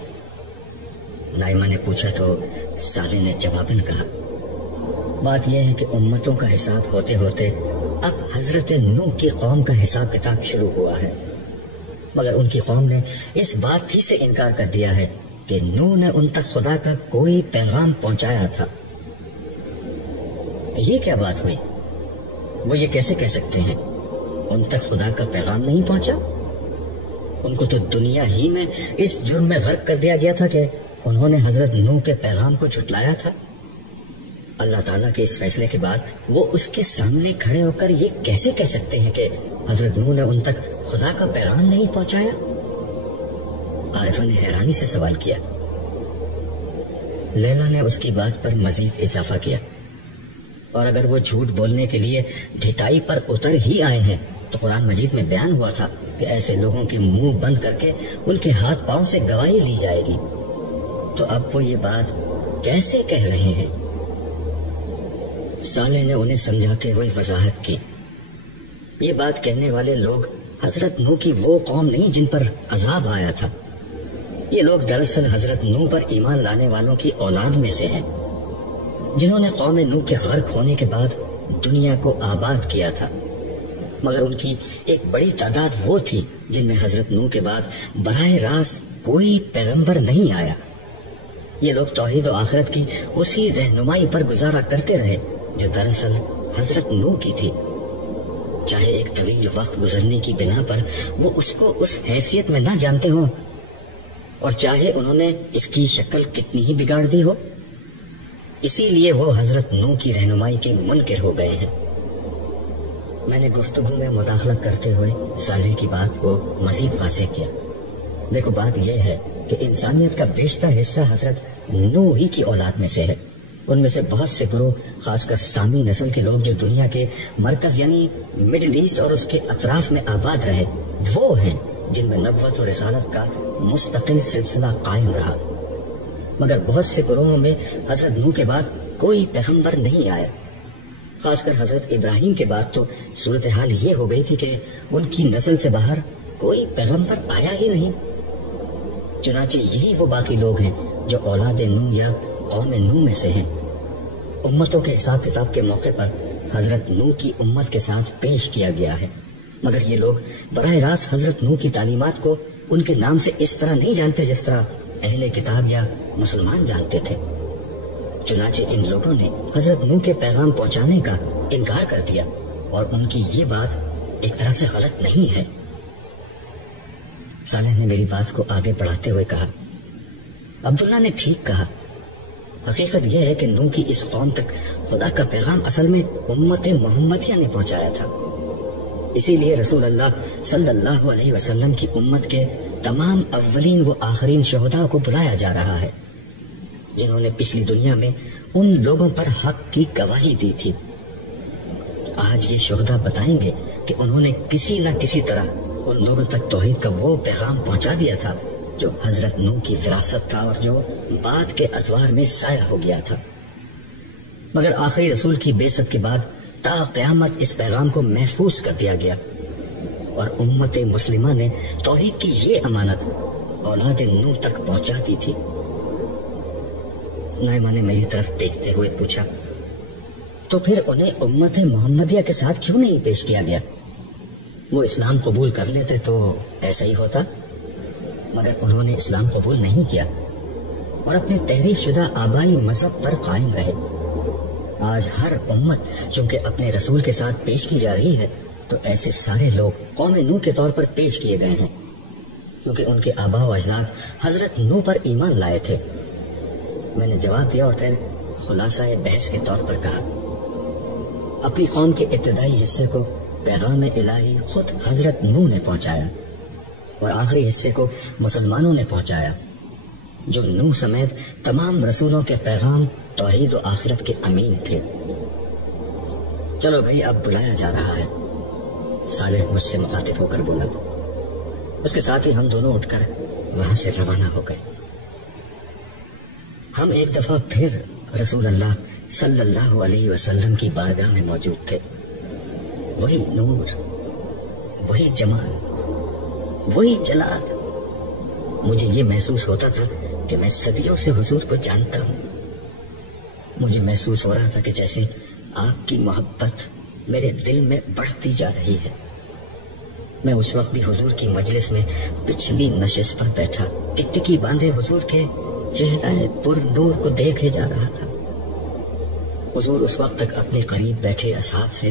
نائمہ نے پوچھا تو صالح نے جواباً کہا، بات یہ ہے کہ امتوں کا حساب ہوتے ہوتے اب حضرت نوح کی قوم کا حساب کتاب شروع ہوا ہے، مگر ان کی قوم نے اس بات ہی سے انکار کر دیا ہے کہ نوح نے ان تک خدا کا کوئی پیغام پہنچایا تھا۔ یہ کیا بات ہوئی؟ وہ یہ کیسے کہہ سکتے ہیں ان تک خدا کا پیغام نہیں پہنچا؟ ان کو تو دنیا ہی میں اس جرم میں غرق کر دیا گیا تھا کہ انہوں نے حضرت نوح کے پیغام کو جھٹلایا تھا۔ اللہ تعالیٰ کے اس فیصلے کے بعد وہ اس کے سامنے کھڑے ہو کر یہ کیسے کہہ سکتے ہیں کہ حضرت نوح نے ان تک خدا کا پیغام نہیں پہنچایا؟ عارفہ نے حیرانی سے سوال کیا۔ لیلا نے اس کی بات پر مزید اضافہ کیا، اور اگر وہ جھوٹ بولنے کے لیے ڈھٹائی پر اتر ہی آئے ہیں تو قرآن مجید میں بیان ہوا تھا کہ ایسے لوگوں کے منہ بند کر کے ان کے ہاتھ پاؤں سے گواہی لی جائے گی، تو اب وہ یہ بات کیسے کہہ رہے ہیں؟ صالح نے انہیں سمجھاتے ہوئے وضاحت کی، یہ بات کہنے والے لوگ حضرت نوح کی وہ قوم نہیں جن پر عذاب آیا تھا، یہ لوگ دراصل حضرت نوح پر ایمان لانے والوں کی اولاد میں سے ہیں، جنہوں نے قوم نوح کے غرق ہونے کے بعد دنیا کو آباد کیا تھا، مگر ان کی ایک بڑی تعداد وہ تھی جن میں حضرت نوح کے بعد براہ راست کوئی پیغمبر نہیں آیا۔ یہ لوگ توحید و آخرت کی اسی رہنمائی پر گزارا کرتے رہے جو دراصل حضرت نوح کی تھی، چاہے ایک طویل وقت گزرنے کی بنا پر وہ اس کو اس حیثیت میں نہ جانتے ہوں، اور چاہے انہوں نے اس کی شکل کتنی ہی بگاڑ دی ہو، اسی لیے وہ حضرت نوح کی رہنمائی کے منکر ہو گئے ہیں۔ میں نے گفتگو میں مداخلت کرتے ہوئے صالح کی بات کو مزید واضح کیا۔ دیکھو، بات یہ ہے کہ انسانیت کا بیشتر حصہ حضرت نوح ہی کی اولاد میں سے ہے۔ ان میں سے بہت سے گروہ، خاص کر سامی نسل کے لوگ جو دنیا کے مرکز یعنی مڈل ایسٹ اور اس کے اطراف میں آباد رہے، وہ ہیں جن میں نبوت اور رسالت کا مستقل سلسلہ قائم رہا، مگر بہت سے گروہوں میں حضرت نوح کے بعد کوئی پیغمبر نہیں آیا۔ خاص کر حضرت ابراہیم کے بعد تو صورتحال یہ ہو گئی تھی کہ ان کی نسل سے باہر کوئی پیغمبر آیا ہی نہیں۔ چنانچہ یہی وہ باقی لوگ ہیں جو اولاد نوح یا قوم نوح میں سے ہیں۔ امتوں کے حساب کتاب کے موقع پر حضرت نوح کی امت کے ساتھ پیش کیا گیا ہے، مگر یہ لوگ براہ راست حضرت نوح کی تعلیمات کو ان کے نام سے اس طرح نہیں جانتے جس طرح اہل کتاب یا مسلمان جانتے تھے۔ چنانچہ ان لوگوں نے حضرت نوح کے پیغام پہنچانے کا انکار کر دیا، اور ان کی یہ بات ایک طرح سے غلط نہیں ہے۔ صالح نے میری بات کو آگے بڑھاتے ہوئے کہا، عبداللہ نے ٹھیک کہا، حقیقت یہ ہے کہ نوح کی اس قوم تک خدا کا پیغام اصل میں امت محمدیہ نے پہنچایا تھا، اسی لیے رسول اللہ صلی اللہ علیہ وسلم کی امت کے تمام اولین و آخرین شہداء کو بلایا جا رہا ہے جنہوں نے پچھلی دنیا میں ان لوگوں پر حق کی گواہی دی تھی۔ آج یہ شہداء بتائیں گے کہ انہوں نے کسی نہ کسی طرح ان لوگوں تک توحید کا وہ پیغام پہنچا دیا تھا جو حضرت نوح کی وراثت تھا اور جو بعد کے ادوار میں ضائع ہو گیا تھا، مگر آخری رسول کی بعثت کے بعد تا قیامت اس پیغام کو محفوظ کر دیا گیا، اور امت مسلمہ نے توحید کی یہ امانت اولاد نوح تک پہنچا دی تھی۔ نائمہ نے میری طرف دیکھتے ہوئے پوچھا، تو پھر انہیں امت محمدیہ کے ساتھ کیوں نہیں پیش کیا گیا؟ وہ اسلام قبول کر لیتے تو ایسا ہی ہوتا، مگر انہوں نے اسلام قبول نہیں کیا اور اپنے تحریف شدہ آبائی مذہب پر قائم رہے۔ آج ہر امت چونکہ اپنے رسول کے ساتھ پیش کی جا رہی ہے تو ایسے سارے لوگ قوم نوح کے طور پر پیش کیے گئے ہیں، کیونکہ ان کے آباء و اجداد حضرت نوح پر ایمان لائے تھے۔ میں نے جواب دیا اور پھر خلاصہ بحث کے طور پر کہا، اپنی قوم کے ابتدائی حصے کو پیغام الہی خود حضرت نوح نے پہنچایا اور آخری حصے کو مسلمانوں نے پہنچایا، جو نوح سمیت تمام رسولوں کے پیغام توحید و آخرت کے امین تھے۔ چلو بھائی، اب بلایا جا رہا ہے، صالح مجھ سے مخاطب ہو کر بولا۔ اس کے ساتھ ہی ہم دونوں اٹھ کر وہاں سے روانہ ہو گئے۔ ہم ایک دفعہ پھر رسول اللہ صلی اللہ علیہ وسلم کی بارگاہ میں موجود تھے۔ وہی نور، وہی جمال، وہی جلال۔ مجھے یہ محسوس ہوتا تھا کہ میں صدیوں سے حضور کو جانتا ہوں۔ مجھے محسوس ہو رہا تھا کہ جیسے آپ کی محبت میرے دل میں بڑھتی جا رہی ہے۔ میں اس وقت بھی حضور کی مجلس میں پچھلی نشست پر بیٹھا ٹکٹکی باندھے حضور کے چہرہ پر نور کو دیکھے جا رہا تھا۔ حضور اس وقت تک اپنے قریب بیٹھے اصحاب سے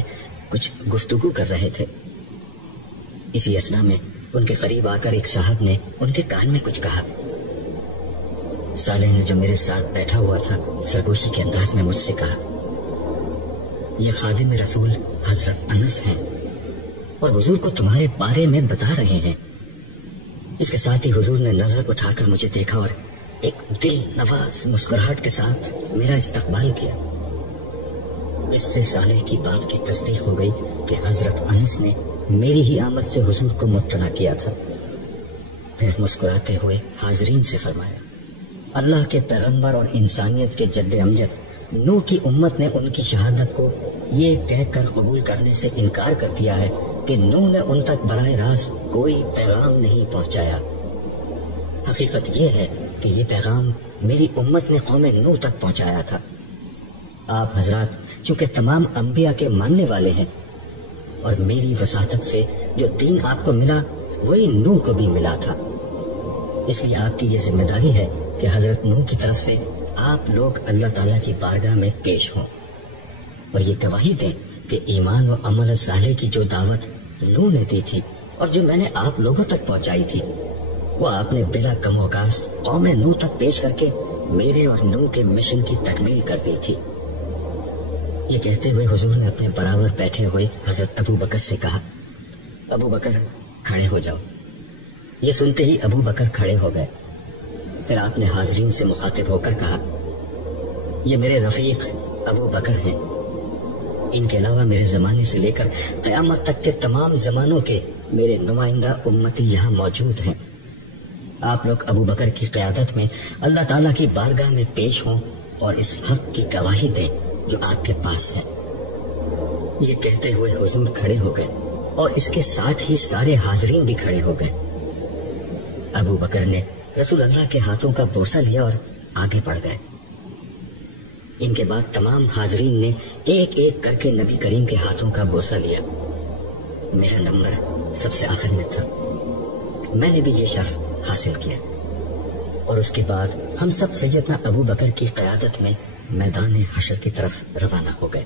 کچھ گفتگو کر رہے تھے۔ اسی اثنا میں ان کے قریب آ کر ایک صاحب نے ان کے کان میں کچھ کہا۔ صالح نے جو میرے ساتھ بیٹھا ہوا تھا سرگوشی کے انداز میں مجھ سے کہا، یہ خادم رسول حضرت انس ہیں اور حضور کو تمہارے بارے میں بتا رہے ہیں۔ اس کے ساتھ ہی حضور نے نظر اٹھا کر مجھے دیکھا اور ایک دل نواز مسکراہٹ کے ساتھ میرا استقبال کیا۔ اس سے صالح کی بات کی تصدیق ہو گئی کہ حضرت انس نے میری ہی آمد سے حضور کو مطلع کیا تھا۔ پھر مسکراتے ہوئے حاضرین سے فرمایا، اللہ کے پیغمبر اور انسانیت کے جد امجد نوح کی امت نے ان کی شہادت کو یہ کہہ کر قبول کرنے سے انکار کر دیا ہے کہ نوح نے ان تک براہ راست کوئی پیغام نہیں پہنچایا۔ حقیقت یہ ہے کہ یہ پیغام میری امت نے قوم نوح تک پہنچایا تھا۔ آپ حضرات چونکہ تمام انبیاء کے ماننے والے ہیں اور میری وساطت سے جو دین آپ کو ملا وہی نوح کو بھی ملا تھا، اس لیے آپ کی یہ ذمہ داری ہے کہ حضرت نوح کی طرف سے آپ لوگ اللہ تعالیٰ کی بارگاہ میں پیش ہوں اور یہ گواہی دیں کہ ایمان و عمل صالح کی جو دعوت نوح نے دی تھی اور جو میں نے آپ لوگوں تک پہنچائی تھی وہ آپ نے بلا کم و کاست قوم نوح تک پیش کر کے میرے اور نوح کے مشن کی تکمیل کر دی تھی۔ یہ کہتے ہوئے حضور نے اپنے برابر بیٹھے ہوئے حضرت ابو بکر سے کہا، ابو بکر کھڑے ہو جاؤ۔ یہ سنتے ہی ابو بکر کھڑے ہو گئے۔ پھر آپ نے حاضرین سے مخاطب ہو کر کہا، یہ میرے رفیق ابو بکر ہیں، ان کے علاوہ میرے زمانے سے لے کر قیامت تک کے تمام زمانوں کے میرے نمائندہ امتی یہاں موجود ہیں۔ آپ لوگ ابو بکر کی قیادت میں اللہ تعالیٰ کی بارگاہ میں پیش ہوں اور اس حق کی گواہی دیں جو آپ کے پاس ہے۔ یہ کہتے ہوئے حضور کھڑے ہو گئے اور اس کے ساتھ ہی سارے حاضرین بھی کھڑے ہو گئے۔ ابو بکر نے رسول اللہ کے ہاتھوں کا بوسہ لیا اور آگے بڑھ گئے۔ ان کے بعد تمام حاضرین نے ایک ایک کر کے نبی کریم کے ہاتھوں کا بوسہ لیا۔ میرا نمبر سب سے آخر میں تھا، میں نے بھی یہ شرف حاصل کیا اور اس کے بعد ہم سب سیدنا ابو بکر کی قیادت میں میدان حشر کی طرف روانہ ہو گئے۔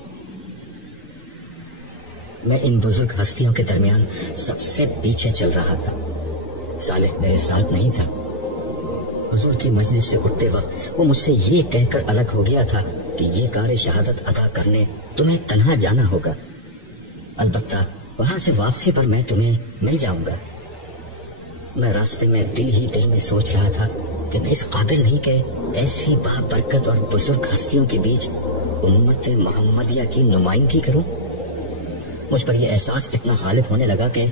میں ان بزرگ ہستیوں کے درمیان سب سے پیچھے چل رہا تھا۔ صالح میرے ساتھ نہیں تھا۔ حضور کی مجلس سے اٹھتے وقت وہ مجھ سے یہ کہہ کر الگ ہو گیا تھا کہ یہ کار شہادت ادا کرنے تمہیں تنہا جانا ہوگا، البتہ وہاں سے واپسی پر میں تمہیں مل جاؤں گا۔ میں راستے میں دل میں سوچ رہا تھا کہ میں اس قابل نہیں کہ ایسی بابرکت اور بزرگ ہستیوں کے بیچ امت محمدیہ کی نمائندگی کروں۔ مجھ پر یہ احساس اتنا غالب ہونے لگا کہ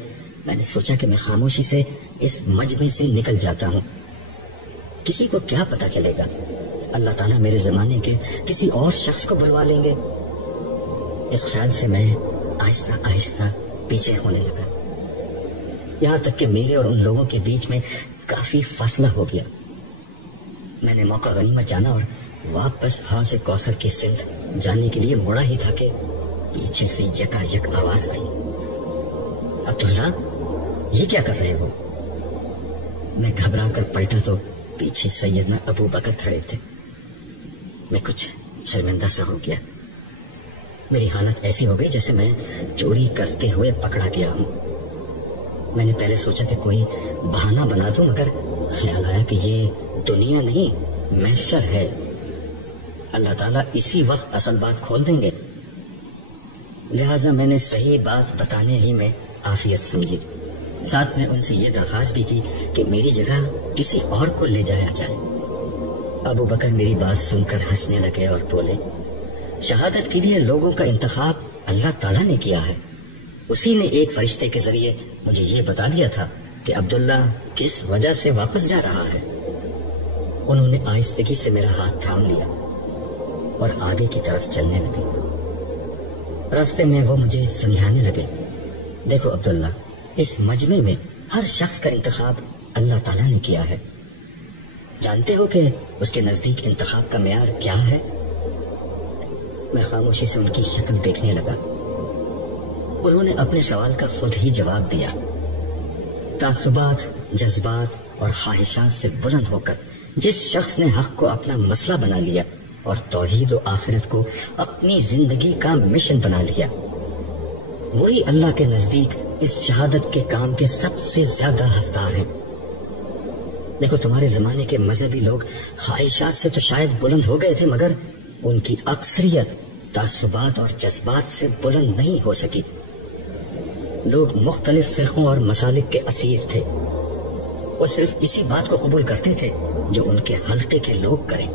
میں نے سوچا کہ میں خاموشی سے اس مجمع سے نکل جاتا ہوں۔ کسی کو کیا پتا چلے گا، اللہ تعالیٰ میرے زمانے کے کسی اور شخص کو بلوا لیں گے۔ اس خیال سے میں آہستہ آہستہ پیچھے ہونے لگا، یہاں تک کہ میرے اور ان لوگوں کے بیچ میں کافی فاصلہ ہو گیا۔ میں نے موقع غنیمت جانا اور واپس حوض کوثر کی سمت جانے کے لیے مڑا ہی تھا کہ پیچھے سے یکا یک آواز آئی، عبداللہ یہ کیا کر رہے ہو؟ میں گھبرا کر پلٹا تو پیچھے سیدنا ابو بکر کھڑے تھے۔ میں کچھ شرمندہ سا ہو گیا۔ میری حالت ایسی ہو گئی جیسے میں چوری کرتے ہوئے پکڑا گیا ہوں۔ میں نے پہلے سوچا کہ کوئی بہانہ بنا دوں، مگر خیال آیا کہ یہ دنیا نہیں محشر ہے، اللہ تعالیٰ اسی وقت اصل بات کھول دیں گے۔ لہٰذا میں نے صحیح بات بتانے ہی میں عافیت سمجھی. ساتھ میں ان سے یہ درخواست بھی کی کہ میری جگہ کسی اور کو لے جایا جائے. ابو بکر میری بات سن کر ہنسنے لگے اور بولے, شہادت کے لیے لوگوں کا انتخاب اللہ تعالیٰ نے کیا ہے. اسی نے ایک فرشتے کے ذریعے مجھے یہ بتا دیا تھا کہ عبداللہ کس وجہ سے واپس جا رہا ہے. انہوں نے آہستگی سے میرا ہاتھ تھام لیا اور آگے کی طرف چلنے لگے. راستے میں وہ مجھے سمجھانے لگے, دیکھو عبداللہ, اس مجمع میں ہر شخص کا انتخاب اللہ تعالیٰ نے کیا ہے. جانتے ہو کہ اس کے نزدیک انتخاب کا معیار کیا ہے؟ میں خاموشی سے ان کی شکل دیکھنے لگا. انہوں نے اپنے سوال کا خود ہی جواب دیا. تعصبات, جذبات اور خواہشات سے بلند ہو کر جس شخص نے حق کو اپنا مسئلہ بنا لیا اور توحید و آخرت کو اپنی زندگی کا مشن بنا لیا, وہی اللہ کے نزدیک اس شہادت کے کام کے سب سے زیادہ حقدار ہیں. دیکھو, تمہارے زمانے کے مذہبی لوگ خواہشات سے تو شاید بلند ہو گئے تھے, مگر ان کی اکثریت تعصبات اور جذبات سے بلند نہیں ہو سکی. لوگ مختلف فرقوں اور مسالک کے اسیر تھے. وہ صرف اسی بات کو قبول کرتے تھے جو ان کے حلقے کے لوگ کریں.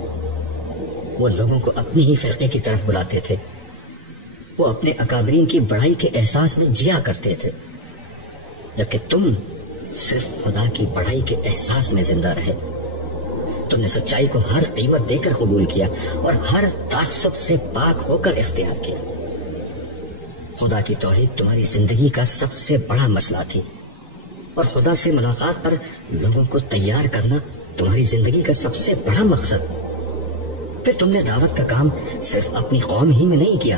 وہ لوگوں کو اپنی ہی فرقے کی طرف بلاتے تھے. وہ اپنے اکابرین کی بڑائی کے احساس میں جیا کرتے تھے, جبکہ تم صرف خدا کی بڑائی کے احساس میں زندہ رہے. تم نے سچائی کو ہر قیمت دے کر قبول کیا اور ہر تعصب سے پاک ہو کر اختیار کیا. خدا کی توحید تمہاری زندگی کا سب سے بڑا مسئلہ تھی, اور خدا سے ملاقات پر لوگوں کو تیار کرنا تمہاری زندگی کا سب سے بڑا مقصد. پھر تم نے دعوت کا کام صرف اپنی قوم ہی میں نہیں کیا,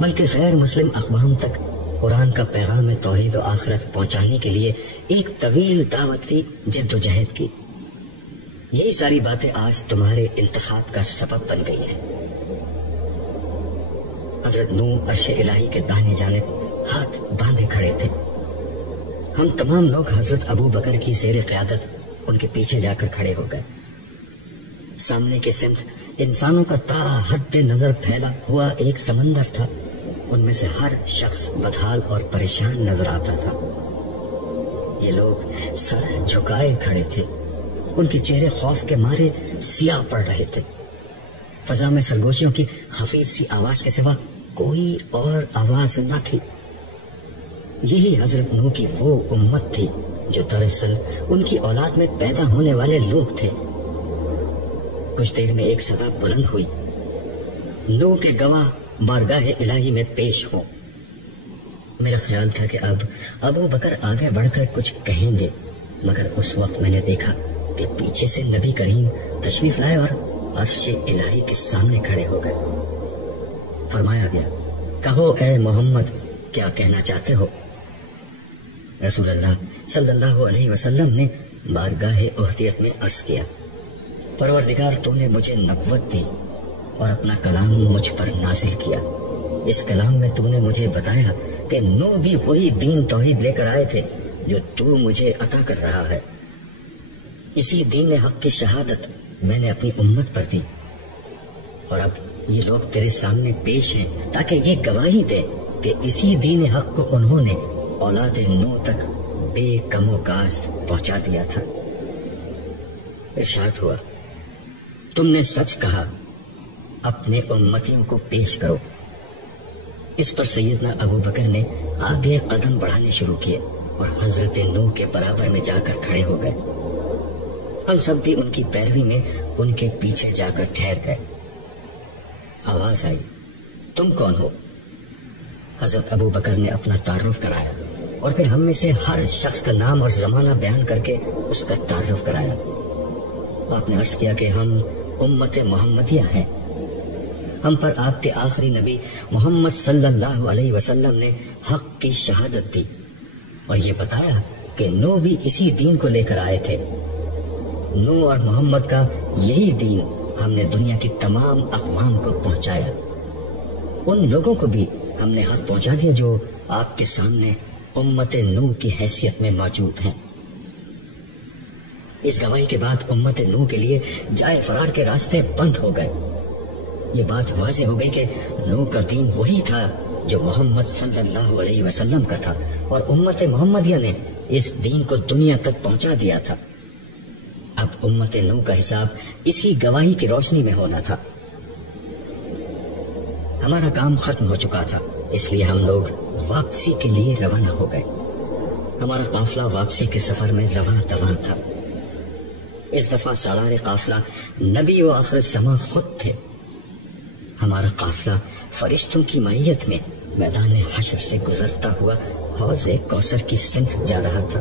بلکہ غیر مسلم اقوام تک قرآن کا پیغام توحید و آخرت پہنچانے کے لیے ایک طویل دعوتی جد و جہد کی. یہی ساری باتیں آج تمہارے انتخاب کا سبب بن گئی ہیں. حضرت نوح عرش الہی کے داہنے جانب ہاتھ باندھے کھڑے تھے. ہم تمام لوگ حضرت ابو بکر کی زیر قیادت ان کے پیچھے جا کر کھڑے ہو گئے. سامنے کے سمت انسانوں کا تا حد نظر پھیلا ہوا ایک سمندر تھا. ان میں سے ہر شخص بدحال اور پریشان نظر آتا تھا. یہ لوگ سر جھکائے کھڑے تھے. ان کے چہرے خوف کے مارے سیاہ پڑ رہے تھے. فضا میں سرگوشیوں کی خفیف سی آواز کے سوا کوئی اور آواز نہ تھی. یہی حضرت نوح کی وہ امت تھی جو دراصل ان کی اولاد میں پیدا ہونے والے لوگ تھے. کچھ دیر میں ایک صدا بلند ہوئی, نوح کے گواہ بارگاہ الہی میں پیش ہوں. میرا خیال تھا کہ اب ابو بکر آگے بڑھ کر کچھ کہیں گے, مگر اس وقت میں نے دیکھا کہ پیچھے سے نبی کریم تشریف لائے اور عرش الہی کے سامنے کھڑے ہو گئے. فرمایا گیا, کہو اے محمد, کیا کہنا چاہتے ہو؟ رسول اللہ صلی اللہ علیہ وسلم نے بارگاہ احدیت میں عرض کیا, پروردگار تو نے مجھے نبوت دی اور اپنا کلام مجھ پر نازل کیا. اس کلام میں تو نے مجھے بتایا کہ نوح بھی وہی دین توحید لے کر آئے تھے جو تو مجھے عطا کر رہا ہے. اسی دین حق کی شہادت میں نے اپنی امت پر دی, اور اب یہ لوگ تیرے سامنے پیش ہیں تاکہ یہ گواہی دے کہ اسی دین حق کو انہوں نے اولاد نوح تک بے کم و کاست پہنچا دیا تھا. ارشاد ہوا, تم نے سچ کہا, اپنے امتیوں کو پیش کرو. اس پر سیدنا ابو بکر نے آگے قدم بڑھانے شروع کیے اور حضرت نوح کے برابر میں جا کر کھڑے ہو گئے. ہم سب بھی ان کی پیروی میں ان کے پیچھے جا کر ٹھہر گئے. آواز آئی, تم کون ہو؟ حضرت ابو بکر نے اپنا تعارف کرایا اور پھر ہم میں سے ہر شخص کا نام اور زمانہ بیان کر کے اس کا تعارف کرایا. آپ نے عرض کیا کہ ہم امت محمدیہ ہیں. ہم پر آپ کے آخری نبی محمد صلی اللہ علیہ وسلم نے حق کی شہادت دی اور یہ بتایا کہ نوح بھی اسی دین کو لے کر آئے تھے. نوح اور محمد کا یہی دین ہم نے دنیا کی تمام اقوام کو پہنچایا. ان لوگوں کو بھی ہم نے حق پہنچا دیا جو آپ کے سامنے امت نوح کی حیثیت میں موجود ہیں. اس گواہی کے بعد امت نوح کے لیے جائے فرار کے راستے بند ہو گئے. یہ بات واضح ہو گئی کہ نوح کا دین وہی تھا جو محمد صلی اللہ علیہ وسلم کا تھا اور امت محمدیہ نے اس دین کو دنیا تک پہنچا دیا تھا۔ اب امت نوح کا حساب اسی گواہی کی روشنی میں ہونا تھا۔ ہمارا کام ختم ہو چکا تھا، اس لیے ہم لوگ واپسی کے لیے روانہ ہو گئے۔ ہمارا قافلہ واپسی کے سفر میں رواں دواں تھا۔ اس دفعہ سالار قافلہ نبی و آخر الزماں خود تھے۔ ہمارا قافلہ فرشتوں کی معیت میں میدان حشر سے گزرتا ہوا حوض کوثر کی سمت جا رہا تھا۔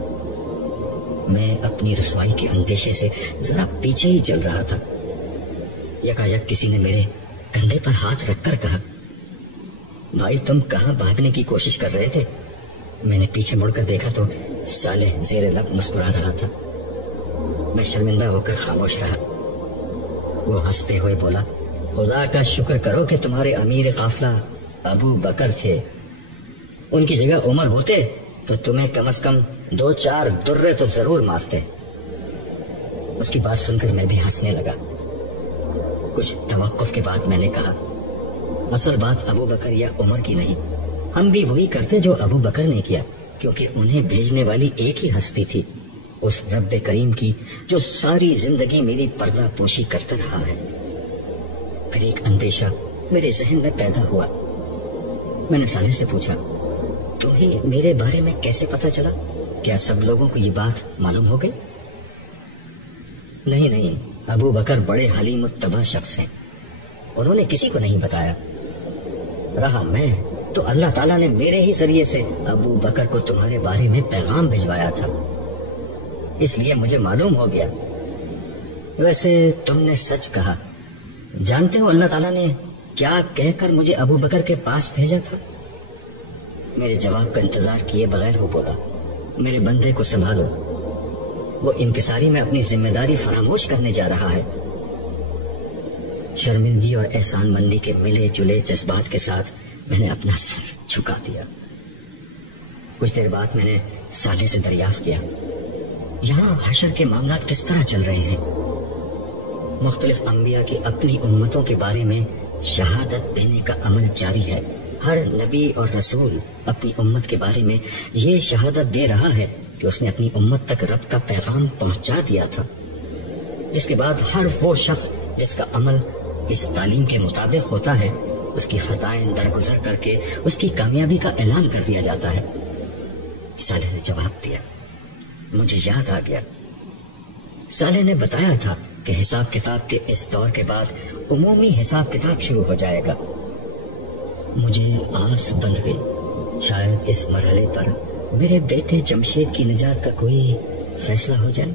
میں اپنی رسوائی کے اندیشے سے ذرا پیچھے ہی چل رہا تھا۔ یکایک کسی نے میرے کندھے پر ہاتھ رکھ کر کہا، بھائی تم کہاں بھاگنے کی کوشش کر رہے تھے؟ میں نے پیچھے مڑ کر دیکھا تو صالح زیر لب مسکرا رہا تھا۔ میں شرمندہ ہو کر خاموش رہا۔ وہ ہنستے ہوئے بولا، خدا کا شکر کرو کہ تمہارے امیر قافلہ ابو بکر تھے، ان کی جگہ عمر ہوتے تو تمہیں کم از کم 2-4 درے تو ضرور مارتے۔ اس کی بات سن کر میں بھی ہنسنے لگا۔ کچھ توقف کے بعد میں نے کہا، اصل بات ابو بکر یا عمر کی نہیں، ہم بھی وہی کرتے جو ابو بکر نے کیا، کیونکہ انہیں بھیجنے والی ایک ہی ہستی تھی، اس رب کریم کی جو ساری زندگی میری پردہ پوشی کرتا رہا ہے۔ پھر ایک اندیشہ میرے ذہن میں پیدا ہوا۔ میں نے صالح سے پوچھا، تمہیں میرے بارے میں کیسے پتا چلا؟ کیا سب لوگوں کو یہ بات معلوم ہو گئی؟ نہیں، ابو بکر بڑے حلیم الطبع شخص ہیں، انہوں نے کسی کو نہیں بتایا۔ رہا میں تو اللہ تعالیٰ نے میرے ہی ذریعے سے ابو بکر کو تمہارے بارے میں پیغام بھجوایا تھا، اس لیے مجھے معلوم ہو گیا۔ ویسے تم نے سچ کہا۔ جانتے ہو اللہ تعالیٰ نے کیا کہہ کر مجھے ابو بکر کے پاس بھیجا تھا؟ میرے جواب کا انتظار کیے بغیر وہ بولا، میرے بندے کو سنبھالو، وہ انکساری میں اپنی ذمہ داری فراموش کرنے جا رہا ہے۔ شرمندگی اور احسان مندی کے ملے جلے جذبات کے ساتھ میں نے اپنا سر جھکا دیا۔ کچھ دیر بعد میں نے صالح سے دریافت کیا، یہاں حشر کے معاملات کس طرح چل رہے ہیں؟ مختلف انبیاء کی اپنی امتوں کے بارے میں شہادت دینے کا عمل جاری ہے۔ ہر نبی اور رسول اپنی امت کے بارے میں یہ شہادت دے رہا ہے کہ اس نے اپنی امت تک رب کا پیغام پہنچا دیا تھا، جس کے بعد ہر وہ شخص جس کا عمل اس تعلیم کے مطابق ہوتا ہے، اس کی خطائیں درگزر کر کے اس کی کامیابی کا اعلان کر دیا جاتا ہے۔ صالح نے جواب دیا، مجھے یاد آ گیا، صالح نے بتایا تھا کہ حساب کتاب کے اس دور کے بعد عمومی حساب کتاب شروع ہو جائے گا۔ مجھے آس بندھ گئی، شاید اس مرحلے پر میرے بیٹے جمشید کی نجات کا کوئی فیصلہ ہو جائے،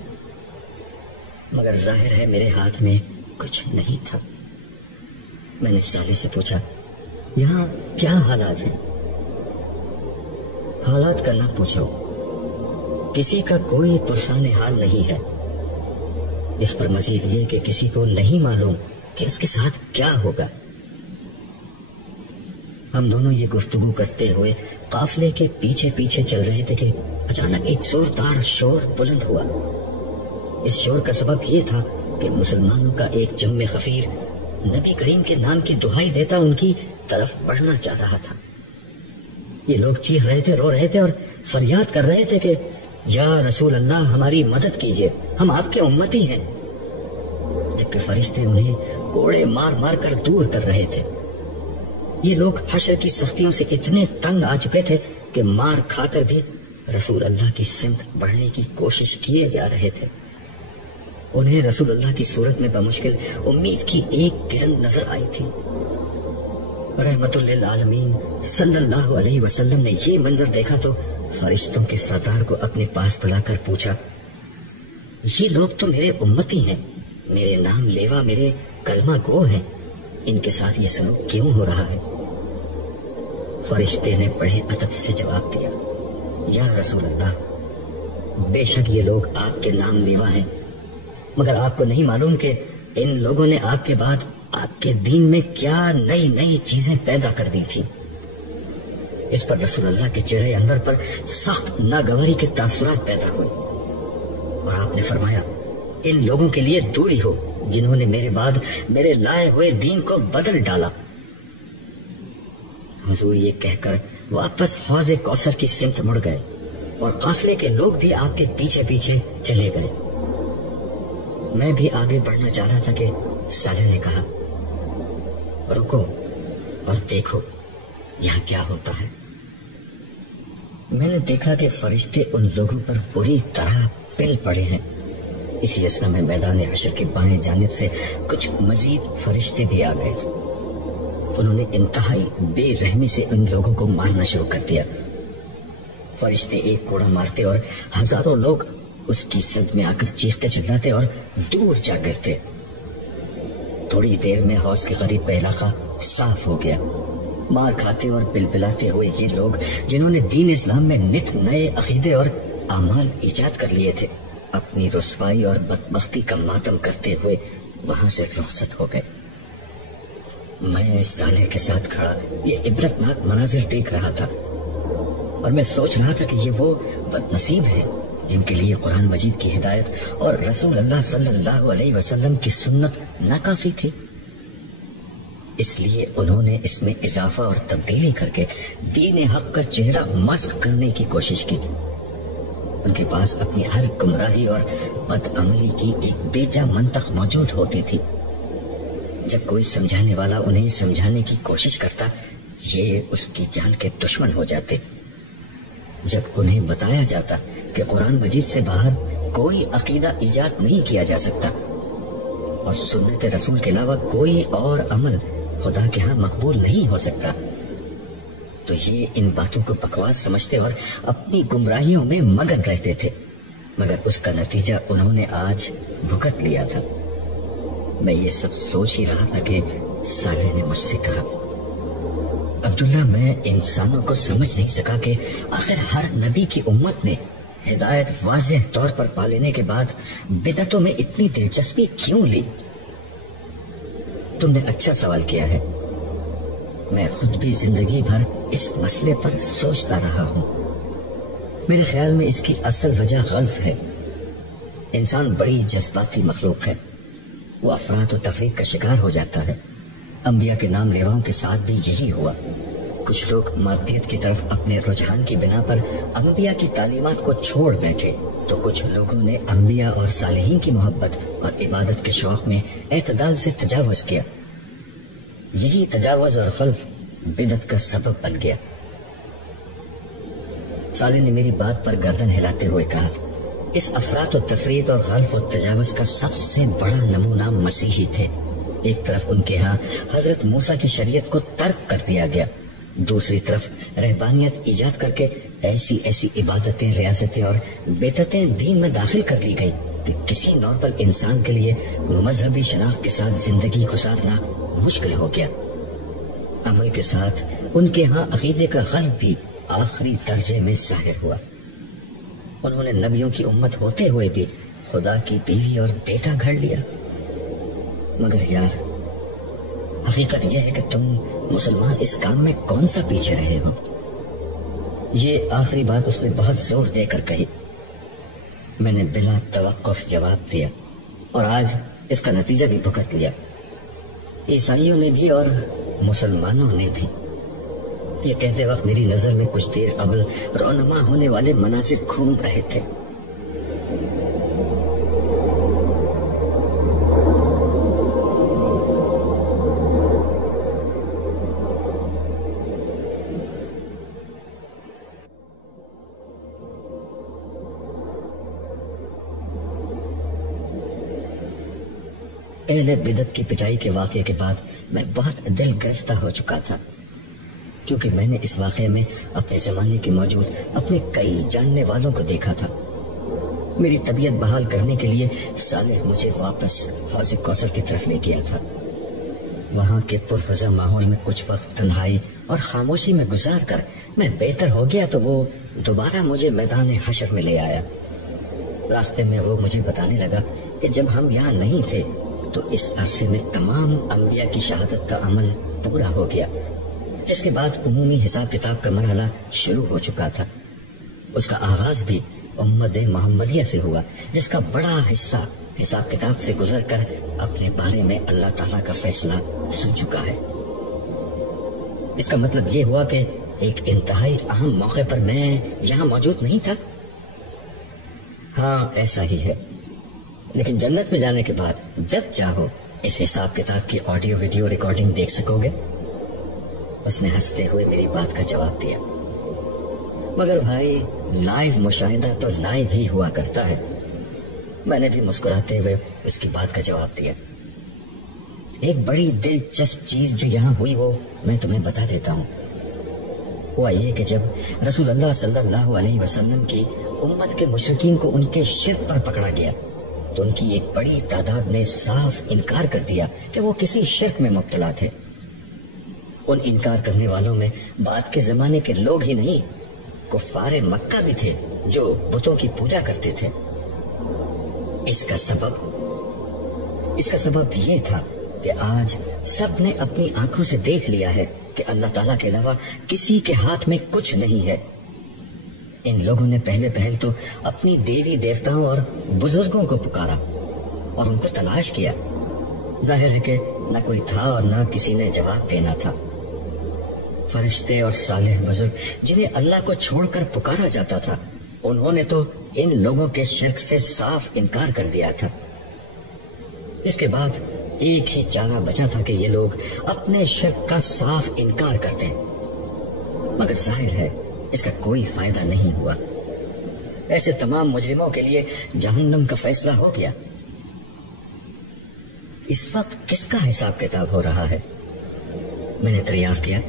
مگر ظاہر ہے میرے ہاتھ میں کچھ نہیں تھا۔ میں نے صالح سے پوچھا، یہاں کیا حالات ہیں؟ حالات کا نہ پوچھو، کسی کا کوئی پرسان حال نہیں ہے، اس پر مزید یہ کہ کسی کو نہیں معلوم کہ اس کے ساتھ کیا ہوگا۔ ہم دونوں یہ گفتگو کرتے ہوئے قافلے کے پیچھے پیچھے چل رہے تھے کہ اچانک ایک زوردار شور بلند ہوا۔ اس شور کا سبب یہ تھا کہ مسلمانوں کا ایک جم خفیر نبی کریم کے نام کی دہائی دیتا ان کی طرف بڑھنا چاہ رہا تھا۔ یہ لوگ چیخ رہے تھے، رو رہے تھے اور فریاد کر رہے تھے کہ یا رسول اللہ ہماری مدد کیجیے، ہم آپ کے امتی ہیں، جبکہ فرشتے انہیں کوڑے مار مار کر دور کر رہے تھے۔ یہ لوگ حشر کی سختیوں سے اتنے تنگ آ چکے تھے کہ مار کھا کر بھی رسول اللہ کی سمت بڑھنے کی کوشش کیے جا رہے تھے۔ انہیں رسول اللہ کی صورت میں بمشکل امید کی ایک کرن نظر آئی تھی۔ رحمت للعالمین صلی اللہ علیہ وسلم نے یہ منظر دیکھا تو فرشتوں کے سردار کو اپنے پاس بلا کر پوچھا، یہ لوگ تو میرے امتی ہیں، میرے نام لیوا، میرے کلمہ گو ہیں، ان کے ساتھ یہ سلوک کیوں ہو رہا ہے؟ فرشتے نے بڑے ادب سے جواب دیا، یا رسول اللہ، بے شک یہ لوگ آپ کے نام لیوا ہیں، مگر آپ کو نہیں معلوم کہ ان لوگوں نے آپ کے بعد آپ کے دین میں کیا نئی نئی چیزیں پیدا کر دی تھی۔ اس پر رسول اللہ کے چہرے انور پر سخت ناگواری کے تاثرات پیدا ہوئے اور آپ نے فرمایا، ان لوگوں کے لیے دوری ہو جنہوں نے میرے بعد میرے لائے ہوئے دین کو بدل ڈالا۔ حضور یہ کہہ کر واپس حوض کوثر کی سمت مڑ گئے اور قافلے کے لوگ بھی آپ کے پیچھے پیچھے چلے گئے۔ میں بھی آگے بڑھنا چاہ رہا تھا کہ صالح نے کہا، رکو اور دیکھو یہاں کیا ہوتا ہے۔ میں نے دیکھا کہ فرشتے ان لوگوں پر بری طرح پل پڑے ہیں۔ اسی اثنا میں میدان حشر کی بائیں جانب سے کچھ مزید فرشتے بھی آ گئے۔ انہوں نے انتہائی بے رحمی سے ان لوگوں کو مارنا شروع کر دیا۔ فرشتے ایک کوڑا مارتے اور ہزاروں لوگ اس کی سمت میں آ کر چیختے چلاتے اور دور جا گرتے۔ تھوڑی دیر میں حوض کے قریب کا علاقہ صاف ہو گیا۔ مار کھاتے اور بلبلاتے ہوئے یہ لوگ جنہوں نے دین اسلام میں نت نئے عقیدے اور اعمال ایجاد کر لیے تھے، اپنی رسوائی اور بدبختی کا ماتم کرتے ہوئے وہاں سے رخصت ہو گئے۔ میں صالح کے ساتھ کھڑا یہ عبرتناک مناظر دیکھ رہا تھا اور میں سوچ رہا تھا کہ یہ وہ بد نصیب ہیں جن کے لیے قرآن مجید کی ہدایت اور رسول اللہ صلی اللہ علیہ وسلم کی سنت ناکافی تھی، اس لیے انہوں نے اس میں اضافہ اور تبدیلی کر کے دین حق کا چہرہ مسخ کرنے کی کوشش کی۔ ان کے پاس اپنی ہر گمراہی اور بد عملی کی ایک بیجا منطق موجود ہوتی تھی۔ جب کوئی سمجھانے والا انہیں سمجھانے کی کوشش کرتا، یہ اس کی جان کے دشمن ہو جاتے۔ جب انہیں بتایا جاتا کہ قرآن مجید سے باہر کوئی عقیدہ ایجاد نہیں کیا جا سکتا اور سنت رسول کے علاوہ کوئی اور عمل خدا کے ہاں مقبول نہیں ہو سکتا، تو یہ ان باتوں کو بکواس سمجھتے اور اپنی گمراہیوں میں مگن رہتے تھے، مگر اس کا نتیجہ انہوں نے آج بھگت لیا تھا۔ میں یہ سب سوچ ہی رہا تھا کہ صالح نے مجھ سے کہا، عبداللہ میں انسانوں کو سمجھ نہیں سکا کہ آخر ہر نبی کی امت نے ہدایت واضح طور پر پا لینے کے بعد بدعتوں میں اتنی دلچسپی کیوں لی؟ تم نے اچھا سوال کیا ہے۔ میں خود بھی زندگی بھر اس مسئلے پر سوچتا رہا ہوں۔ میرے خیال میں اس کی اصل وجہ غلط ہے۔ انسان بڑی جذباتی مخلوق ہے، وہ افراد و تفریق کا شکار ہو جاتا ہے۔ انبیاء کے نام لیواؤں کے ساتھ بھی یہی ہوا۔ کچھ لوگ مادیت کی طرف اپنے رجحان کی بنا پر انبیاء کی تعلیمات کو چھوڑ بیٹھے، تو کچھ لوگوں نے انبیاء اور صالحین کی محبت اور عبادت کے شوق میں اعتدال سے تجاوز کیا۔ یہی تجاوز اور خلف بدعت کا سبب بن گیا۔ صالح نے میری بات پر گردن ہلاتے ہوئے کہا، اس افراط و تفریط اور غلف و تجاوز کا سب سے بڑا نمونہ مسیحی تھے۔ ایک طرف ان کے ہاں حضرت موسیٰ کی شریعت کو ترک کر دیا گیا، دوسری طرف رہبانیت ایجاد کر کے ایسی ایسی عبادتیں، ریاستیں اور بدعتیں دین میں داخل کر لی گئی کہ کسی نارمل انسان کے لیے مذہبی شناخت کے ساتھ زندگی گزارنا مشکل ہو گیا۔ عمل کے ساتھ ان کے ہاں عقیدے کا غلب بھی آخری درجے میں ظاہر ہوا۔ انہوں نے نبیوں کی امت ہوتے ہوئے بھی خدا کی بیوی اور بیٹا گھڑ لیا۔ مگر یار، حقیقت یہ ہے کہ تم مسلمان اس کام میں کون سا پیچھے رہے ہو؟ یہ آخری بات اس نے بہت زور دے کر کہی۔ میں نے بلا توقف جواب دیا اور آج اس کا نتیجہ بھی بھگت لیا۔ عیسائیوں نے بھی اور مسلمانوں نے بھی۔ یہ کہتے وقت میری نظر میں کچھ دیر قبل رونما ہونے والے مناظر گھوم رہے تھے۔ اہل بدعت کی پٹائی کے واقعے کے بعد میں بہت دل گرفتہ ہو چکا تھا، کیونکہ میں نے اس واقعے میں اپنے زمانے کے موجود اپنے کئی جاننے والوں کو دیکھا تھا۔ میری طبیعت بحال کرنے کے لیے صالح مجھے واپس حوض کوثر کی طرف لے گیا تھا۔ وہاں کے پرفضا ماحول میں کچھ وقت تنہائی اور خاموشی میں گزار کر میں بہتر ہو گیا تو وہ دوبارہ مجھے میدان حشر میں لے آیا۔ راستے میں وہ مجھے بتانے لگا کہ جب ہم یہاں نہیں تھے تو اس عرصے میں تمام انبیاء کی شہادت کا عمل پورا ہو گیا، جس کے بعد عمومی حساب کتاب کا مرحلہ شروع ہو چکا تھا۔ اس کا آغاز بھی امت محمدیہ سے ہوا، جس کا بڑا حصہ حساب کتاب سے گزر کر اپنے بارے میں اللہ تعالیٰ کا فیصلہ سن چکا ہے۔ اس کا مطلب یہ ہوا کہ ایک انتہائی اہم موقع پر میں یہاں موجود نہیں تھا؟ ہاں ایسا ہی ہے، لیکن جنت میں جانے کے بعد جب چاہو اس حساب کتاب کی آڈیو ویڈیو ریکارڈنگ دیکھ سکو گے۔ اس نے ہنستے ہوئے میری بات کا جواب دیا۔ مگر بھائی لائیو مشاہدہ تو لائیو ہی ہوا کرتا ہے۔ میں نے بھی مسکراتے ہوئے اس کی بات کا جواب دیا۔ ایک بڑی دلچسپ چیز جو یہاں ہوئی وہ میں تمہیں بتا دیتا ہوں۔ ہوا یہ کہ جب رسول اللہ صلی اللہ علیہ وسلم کی امت کے مشرکین کو ان کے شرک پر پکڑا گیا تو ان کی ایک بڑی تعداد نے صاف انکار کر دیا کہ وہ کسی شرک میں مبتلا تھے۔ ان انکار کرنے والوں میں بعد کے زمانے کے لوگ ہی نہیں، کفار مکہ بھی تھے جو بتوں کی پوجا کرتے تھے۔ اس کا سبب یہ تھا کہ آج سب نے اپنی آنکھوں سے دیکھ لیا ہے کہ اللہ تعالیٰ کے علاوہ کسی کے ہاتھ میں کچھ نہیں ہے۔ ان لوگوں نے پہل تو اپنی دیوی دیوتاؤں اور بزرگوں کو پکارا اور ان کو تلاش کیا۔ ظاہر ہے کہ نہ کوئی تھا اور نہ کسی نے جواب دینا تھا۔ فرشتے اور صالح بزرگ جنہیں اللہ کو چھوڑ کر پکارا جاتا تھا، انہوں نے تو ان لوگوں کے شرک سے صاف انکار کر دیا تھا۔ اس کے بعد ایک ہی چارہ بچا تھا کہ یہ لوگ اپنے شرک کا صاف انکار کرتے، مگر ظاہر ہے اس کا کوئی فائدہ نہیں ہوا۔ ایسے تمام مجرموں کے لیے جہنم کا فیصلہ ہو گیا۔ اس وقت کس کا حساب کتاب ہو رہا ہے؟ میں نے دریافت کیا۔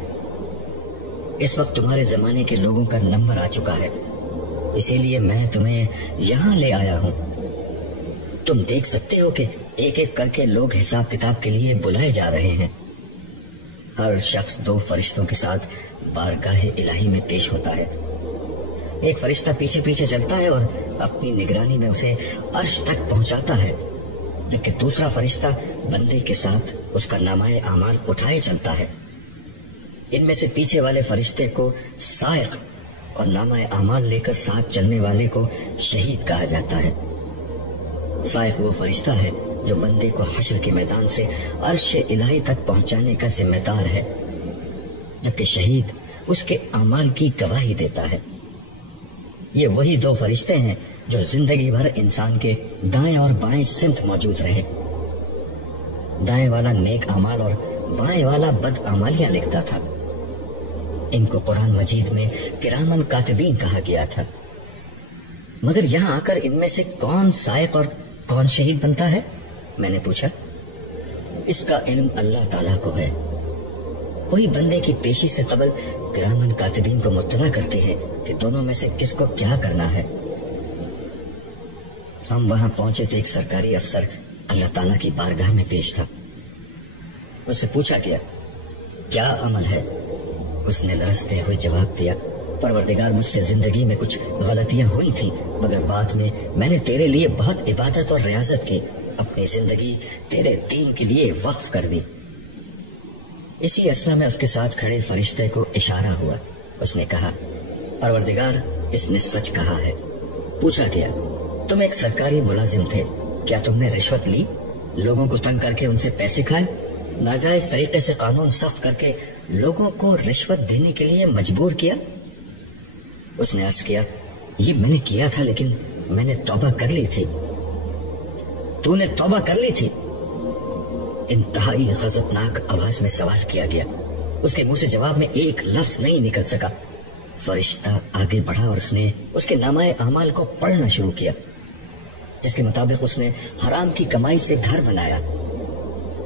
اس وقت تمہارے زمانے کے لوگوں کا نمبر آ چکا ہے، اسی لیے میں تمہیں یہاں لے آیا ہوں۔ تم دیکھ سکتے ہو کہ ایک ایک کر کے لوگ حساب کتاب کے لیے بلائے جا رہے ہیں۔ ہر شخص 2 فرشتوں کے ساتھ بارگاہ الہی میں پیش ہوتا ہے۔ ایک فرشتہ پیچھے پیچھے چلتا ہے اور اپنی نگرانی میں اسے عرش تک پہنچاتا ہے، جبکہ دوسرا فرشتہ بندے کے ساتھ اس کا نامہ اعمال اٹھائے چلتا ہے۔ ان میں سے پیچھے والے فرشتے کو سائق اور نامہ اعمال لے کر ساتھ چلنے والے کو شہید کہا جاتا ہے۔ سائق وہ فرشتہ ہے جو بندے کو حشر کے میدان سے عرش الہی تک پہنچانے کا ذمہ دار ہے، جبکہ شہید اس کے اعمال کی گواہی دیتا ہے۔ یہ وہی 2 فرشتے ہیں جو زندگی بھر انسان کے دائیں اور بائیں سمت موجود رہے۔ دائیں والا نیک اعمال اور بائیں والا بد اعمالیاں لکھتا تھا۔ ان کو قرآن مجید میں کرامن کاتبین کہا گیا تھا۔ مگر یہاں آ کر ان میں سے کون سائق اور کون شہید بنتا ہے؟ میں نے پوچھا۔ اس کا علم اللہ تعالیٰ کو ہے۔ وہی بندے کی پیشی سے قبل کرامن کاتبین کو مطلع کرتے ہیں کہ دونوں میں سے کس کو کیا کرنا ہے۔ ہم وہاں پہنچے تو ایک سرکاری افسر اللہ تعالیٰ کی بارگاہ میں پیش تھا۔ اس سے پوچھا گیا، کیا عمل ہے؟ اس نے لرزتے ہوئے جواب دیا، پروردگار مجھ سے زندگی میں کچھ غلطیاں ہوئی تھیں، مگر بعد میں نے تیرے لیے بہت عبادت اور ریاضت کی، اپنی زندگی تیرے دین کے لیے وقف کر دی۔ اسی اثنا میں اس کے ساتھ کھڑے فرشتے کو اشارہ ہوا۔ اس نے کہا، پروردگار اس نے سچ کہا ہے۔ پوچھا گیا، تم ایک سرکاری ملازم تھے، کیا تم نے رشوت لی، لوگوں کو تنگ کر کے ان سے پیسے کھائے، ناجائز طریقے سے قانون سخت کر کے لوگوں کو رشوت دینے کے لیے مجبور کیا؟ اس نے عرض کیا، یہ میں نے کیا تھا، لیکن میں نے توبہ کر لی تھی۔ تو نے توبہ کر لی تھی؟ انتہائی غضبناک آواز میں سوال کیا گیا۔ اس کے منہ سے جواب میں ایک لفظ نہیں نکل سکا۔ فرشتہ آگے بڑھا اور اس نے اس کے نامہ اعمال کو پڑھنا شروع کیا، جس کے مطابق اس نے حرام کی کمائی سے گھر بنایا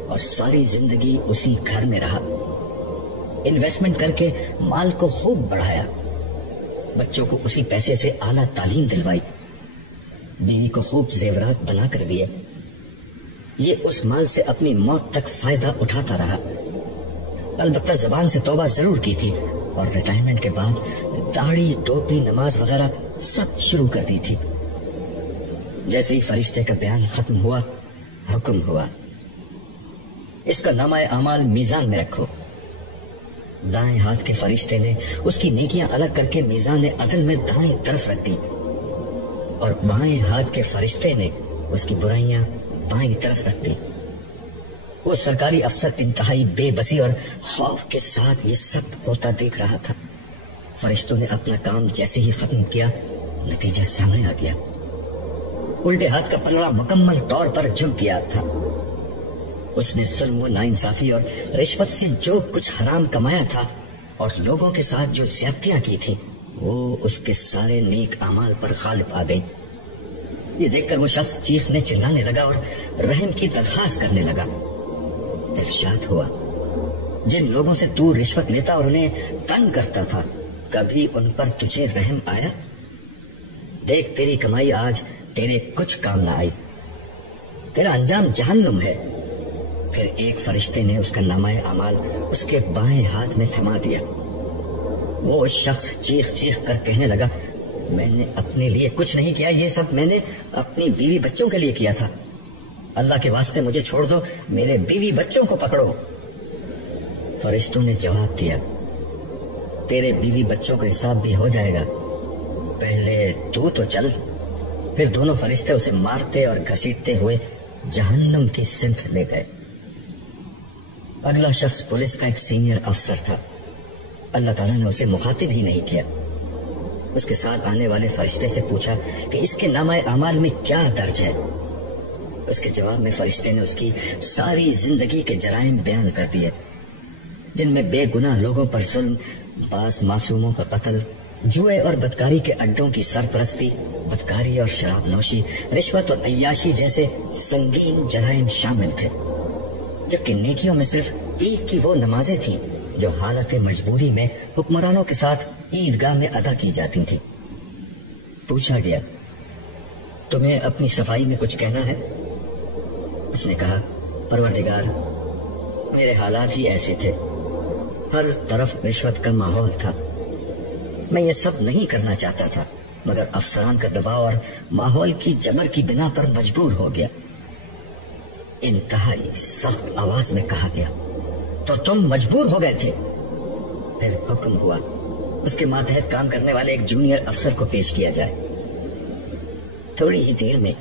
اور ساری زندگی اسی گھر میں رہا، انویسٹمنٹ کر کے مال کو خوب بڑھایا، بچوں کو اسی پیسے سے اعلیٰ تعلیم دلوائی، بیوی کو خوب زیورات بنا کر دیے۔ یہ اس مال سے اپنی موت تک فائدہ اٹھاتا رہا۔ البتہ زبان سے توبہ ضرور کی تھی اور ریٹائرمنٹ کے بعد داڑھی، ٹوپی، نماز وغیرہ سب شروع کر دی تھی۔ جیسے ہی فرشتے کا بیان ختم ہوا، حکم ہوا، اس کا نامہ اعمال میزان میں رکھو۔ دائیں ہاتھ کے فرشتے نے اس کی نیکیاں الگ کر کے میزان عدل میں دائیں طرف رکھ دی اور بائیں ہاتھ کے فرشتے نے اس کی برائیاں بائیں طرف رکھ دی۔ وہ سرکاری افسر انتہائی بے بسی اور خوف کے ساتھ یہ سب ہوتا دیکھ رہا تھا۔ فرشتوں نے اپنا کام جیسے ہی ختم کیا، نتیجہ سامنے آ گیا۔ الٹے ہاتھ کا پلڑا مکمل طور پر جھک گیا تھا۔ اس نے ظلم و ناانصافی اور رشوت سے جو کچھ حرام کمایا تھا اور لوگوں کے ساتھ جو زیادتیاں کی تھی، وہ اس کے سارے نیک اعمال پر غالب آ گئی۔ یہ دیکھ کر وہ شخص چیخنے چلانے لگا اور رحم کی درخواست کرنے لگا۔ ارشاد ہوا، جن لوگوں سے تو رشوت لیتا اور انہیں تنگ کرتا تھا، کبھی ان پر تجھے رحم آیا؟ دیکھ تیری کمائی آج تیرے کچھ کام نہ آئی، تیرا انجام جہنم ہے۔ پھر ایک فرشتے نے اس کا نامہ اعمال اس کے بائیں ہاتھ میں تھما دیا۔ وہ شخص چیخ چیخ کر کہنے لگا، میں نے اپنے لیے کچھ نہیں کیا، یہ سب میں نے اپنی بیوی بچوں کے لیے کیا تھا۔ اللہ کے واسطے مجھے چھوڑ دو، میرے بیوی بچوں کو پکڑو۔ فرشتوں نے جواب دیا، تیرے بیوی بچوں کا حساب بھی ہو جائے گا، پہلے تو چل۔ پھر دونوں فرشتے اسے مارتے اور گھسیٹتے ہوئے جہنم کی سمت لے گئے۔ اگلا شخص پولیس کا ایک سینئر افسر تھا۔ اللہ تعالیٰ نے اسے مخاطب ہی نہیں کیا۔ اس کے ساتھ آنے والے فرشتے سے پوچھا کہ اس کے نامہ اعمال میں کیا درج ہے۔ اس کے جواب میں فرشتے نے اس کی ساری زندگی کے جرائم بیان کر دیے، جن میں بے گناہ لوگوں پر ظلم، بعض معصوموں کا قتل، جوئے اور بدکاری کے اڈوں کی سرپرستی، بدکاری اور شراب نوشی، رشوت اور عیاشی جیسے سنگین جرائم شامل تھے، جبکہ نیکیوں میں صرف عید کی وہ نمازیں تھیں جو حالت مجبوری میں حکمرانوں کے ساتھ عیدگاہ میں ادا کی جاتی تھیں۔ پوچھا گیا، تمہیں اپنی صفائی میں کچھ کہنا ہے؟ اس نے کہا، پروردگار، میرے حالات ہی ایسے تھے، ہر طرف رشوت کا ماحول تھا، میں یہ سب نہیں کرنا چاہتا تھا، مگر افسران کا دباؤ اور ماحول کی جبر کی بنا پر مجبور ہو گیا۔ انتہائی سخت آواز میں کہا گیا، تو تم مجبور ہو گئے تھے؟ پھر حکم ہوا اس کے ماتحت کام کرنے والے ایک جونیئر افسر کو پیش کیا جائے۔ تھوڑی ہی دیر میں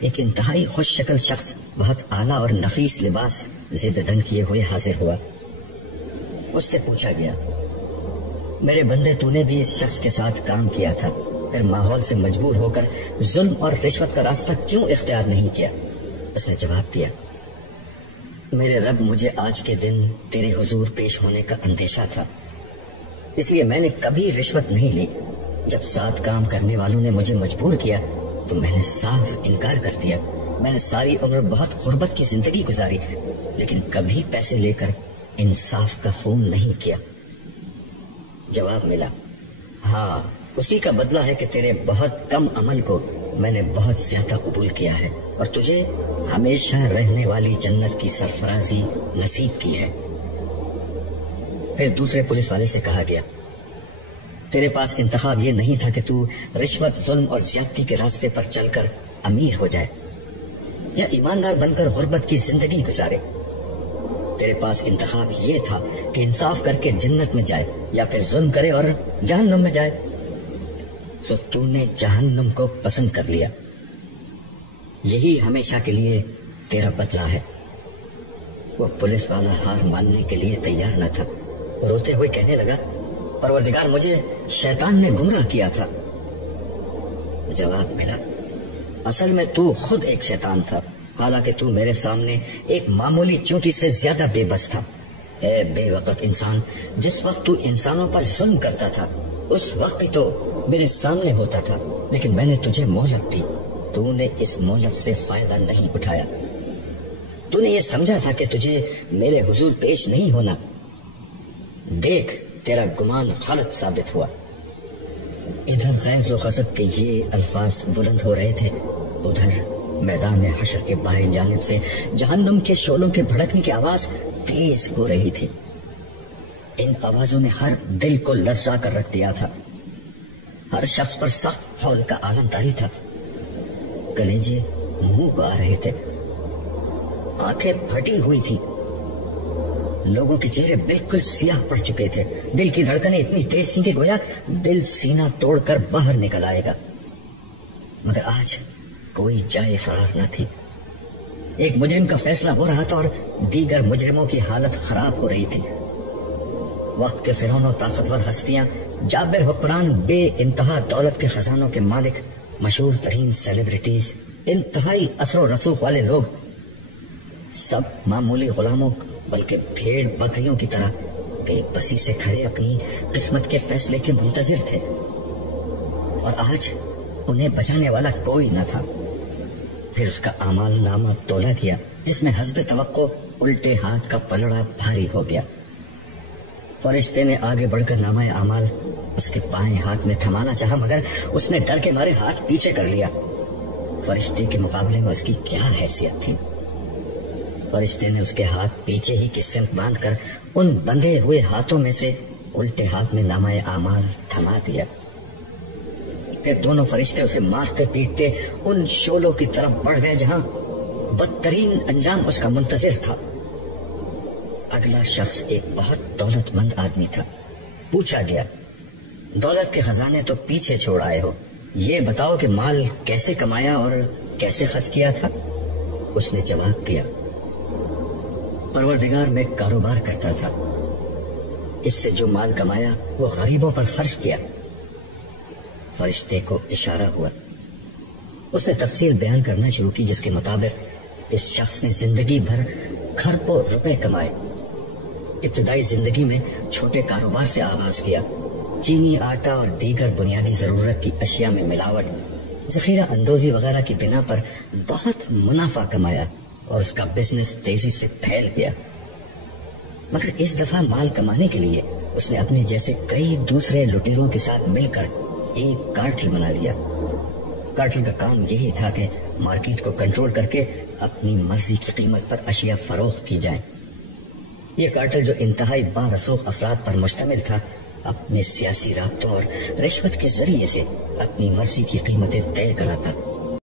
ایک انتہائی خوش شکل شخص بہت اعلیٰ اور نفیس لباس زد دن کیے ہوئے حاضر ہوا۔ اس سے پوچھا گیا، میرے بندے، تو نے بھی اس شخص کے ساتھ کام کیا تھا، پھر ماحول سے مجبور ہو کر ظلم اور رشوت کا راستہ کیوں اختیار نہیں کیا؟ اس نے جواب دیا، میرے رب، مجھے آج کے دن تیرے حضور پیش ہونے کا اندیشہ تھا، اس لیے میں نے کبھی رشوت نہیں لی۔ جب ساتھ کام کرنے والوں نے مجھے مجبور کیا تو میں نے صاف انکار کر دیا۔ میں نے ساری عمر بہت غربت کی زندگی گزاری، لیکن کبھی پیسے لے کر انصاف کا خون نہیں کیا۔ جواب ملا، ہاں، اسی کا بدلہ ہے کہ تیرے بہت کم عمل کو میں نے بہت زیادہ قبول کیا ہے اور تجھے ہمیشہ رہنے والی جنت کی سرفرازی نصیب کی ہے۔ پھر دوسرے پولیس والے سے کہا گیا، تیرے پاس انتخاب یہ نہیں تھا کہ تو رشوت، ظلم اور زیادتی کے راستے پر چل کر امیر ہو جائے یا ایماندار بن کر غربت کی زندگی گزارے۔ تیرے پاس انتخاب یہ تھا کہ انصاف کر کے جنت میں جائے یا پھر ظلم کرے اور جہنم میں جائے، تو تو نے جہنم کو پسند کر لیا۔ یہی ہمیشہ کے لیے تیرا بدلہ ہے۔ وہ پولیس والا ہار ماننے کے لیے تیار نہ تھا، روتے ہوئے کہنے لگا، پروردگار، مجھے شیطان نے گمراہ کیا تھا۔ جواب ملا، اصل میں تو خود ایک شیطان تھا، حالانکہ تو میرے سامنے ایک معمولی چونٹی سے زیادہ بے بس تھا۔ اے بے وقت انسان، جس وقت تو انسانوں پر ظلم کرتا تھا اس وقت بھی تو میرے سامنے ہوتا تھا، لیکن میں نے تجھے مہلت دی، تو نے اس مہلت سے فائدہ نہیں اٹھایا۔ تو نے یہ سمجھا تھا کہ تجھے میرے حضور پیش نہیں ہونا، دیکھ تیرا گمان غلط ثابت ہوا۔ ادھر غیظ و غضب کے یہ الفاظ بلند ہو رہے تھے، ادھر میدان حشر کے بائیں جانب سے جہنم کے شعلوں کے بھڑکنے کی آواز تیز ہو رہی تھی۔ ان آوازوں نے ہر دل کو لرزا کر رکھ دیا تھا۔ ہر شخص پر سخت ہول کا عالم طاری تھا، کلیجے منہ کو آ رہے تھے، آنکھیں پھٹی ہوئی تھی، لوگوں کے چہرے بالکل سیاہ پڑ چکے تھے، دل کی دھڑکنیں اتنی تیز تھیں کہ گویا دل سینہ توڑ کر باہر نکل آئے گا، مگر آج کوئی جائے فرار نہ تھی۔ ایک مجرم کا فیصلہ ہو رہا تھا اور دیگر مجرموں کی حالت خراب ہو رہی تھی۔ وقت کے فرعون و طاقتور ہستیاں، جابر حکمران، بے انتہا دولت کے خزانوں کے مالک، مشہور ترین سیلیبریٹیز، انتہائی اثر و رسوخ والے لوگ، سب معمولی غلاموں بلکہ بھیڑ بکریوں کی طرح بے بسی سے کھڑے اپنی قسمت کے فیصلے کے منتظر تھے، اور آج انہیں بچانے والا کوئی نہ تھا۔ پھر اس کا اعمال نامہ تولا کیا، جس میں حسب توقع الٹے ہاتھ کا پلڑا بھاری ہو گیا۔ فرشتے نے آگے بڑھ کر نامہ اعمال اس کے بائیں ہاتھ میں تھمانا چاہا، مگر اس نے ڈر کے مارے ہاتھ پیچھے کر لیا۔ فرشتے کے مقابلے میں اس کی کیا حیثیت تھی؟ فرشتے نے اس کے ہاتھ پیچھے ہی کی سمت باندھ کر ان بندھے ہوئے ہاتھوں میں سے الٹے ہاتھ میں نامہ اعمال تھما دیا۔ پھر دونوں فرشتے اسے مارتے پیٹتے ان شعلوں کی طرف بڑھ گئے جہاں بدترین انجام اس کا منتظر تھا۔ اگلا شخص ایک بہت دولت مند آدمی تھا۔ پوچھا گیا، دولت کے خزانے تو پیچھے چھوڑ آئے ہو، یہ بتاؤ کہ مال کیسے کمایا اور کیسے خرچ کیا تھا؟ اس نے جواب دیا، پروردگار میں کاروبار کرتا تھا، اس سے جو مال کمایا وہ غریبوں پر خرچ کیا۔ فرشتے کو اشارہ ہوا۔ اس نے تفصیل بیان کرنا شروع کی، جس کے مطابق اس شخص نے زندگی بھر کھربوں روپے کمائے۔ ابتدائی زندگی میں چھوٹے کاروبار سے آغاز کیا، چینی، آٹا اور دیگر بنیادی ضرورت کی اشیاء میں ملاوٹ، ذخیرہ اندوزی وغیرہ کی بنا پر بہت منافع کمایا اور اس کا بزنس تیزی سے پھیل گیا۔ مگر اس دفعہ مال کمانے کے لیے اس نے اپنے جیسے کئی دوسرے لٹیروں کے ساتھ مل کر ایک کارٹل بنا لیا۔ کارٹل کا کام یہی تھا کہ مارکیٹ کو کنٹرول کر کے اپنی مرضی کی قیمت پر اشیاء فروخت کی جائیں۔ یہ کارٹل جو انتہائی بارسوخ افراد پر مشتمل تھا، اپنے سیاسی رابطوں اور رشوت کے ذریعے سے اپنی مرضی کی قیمتیں طے کراتا۔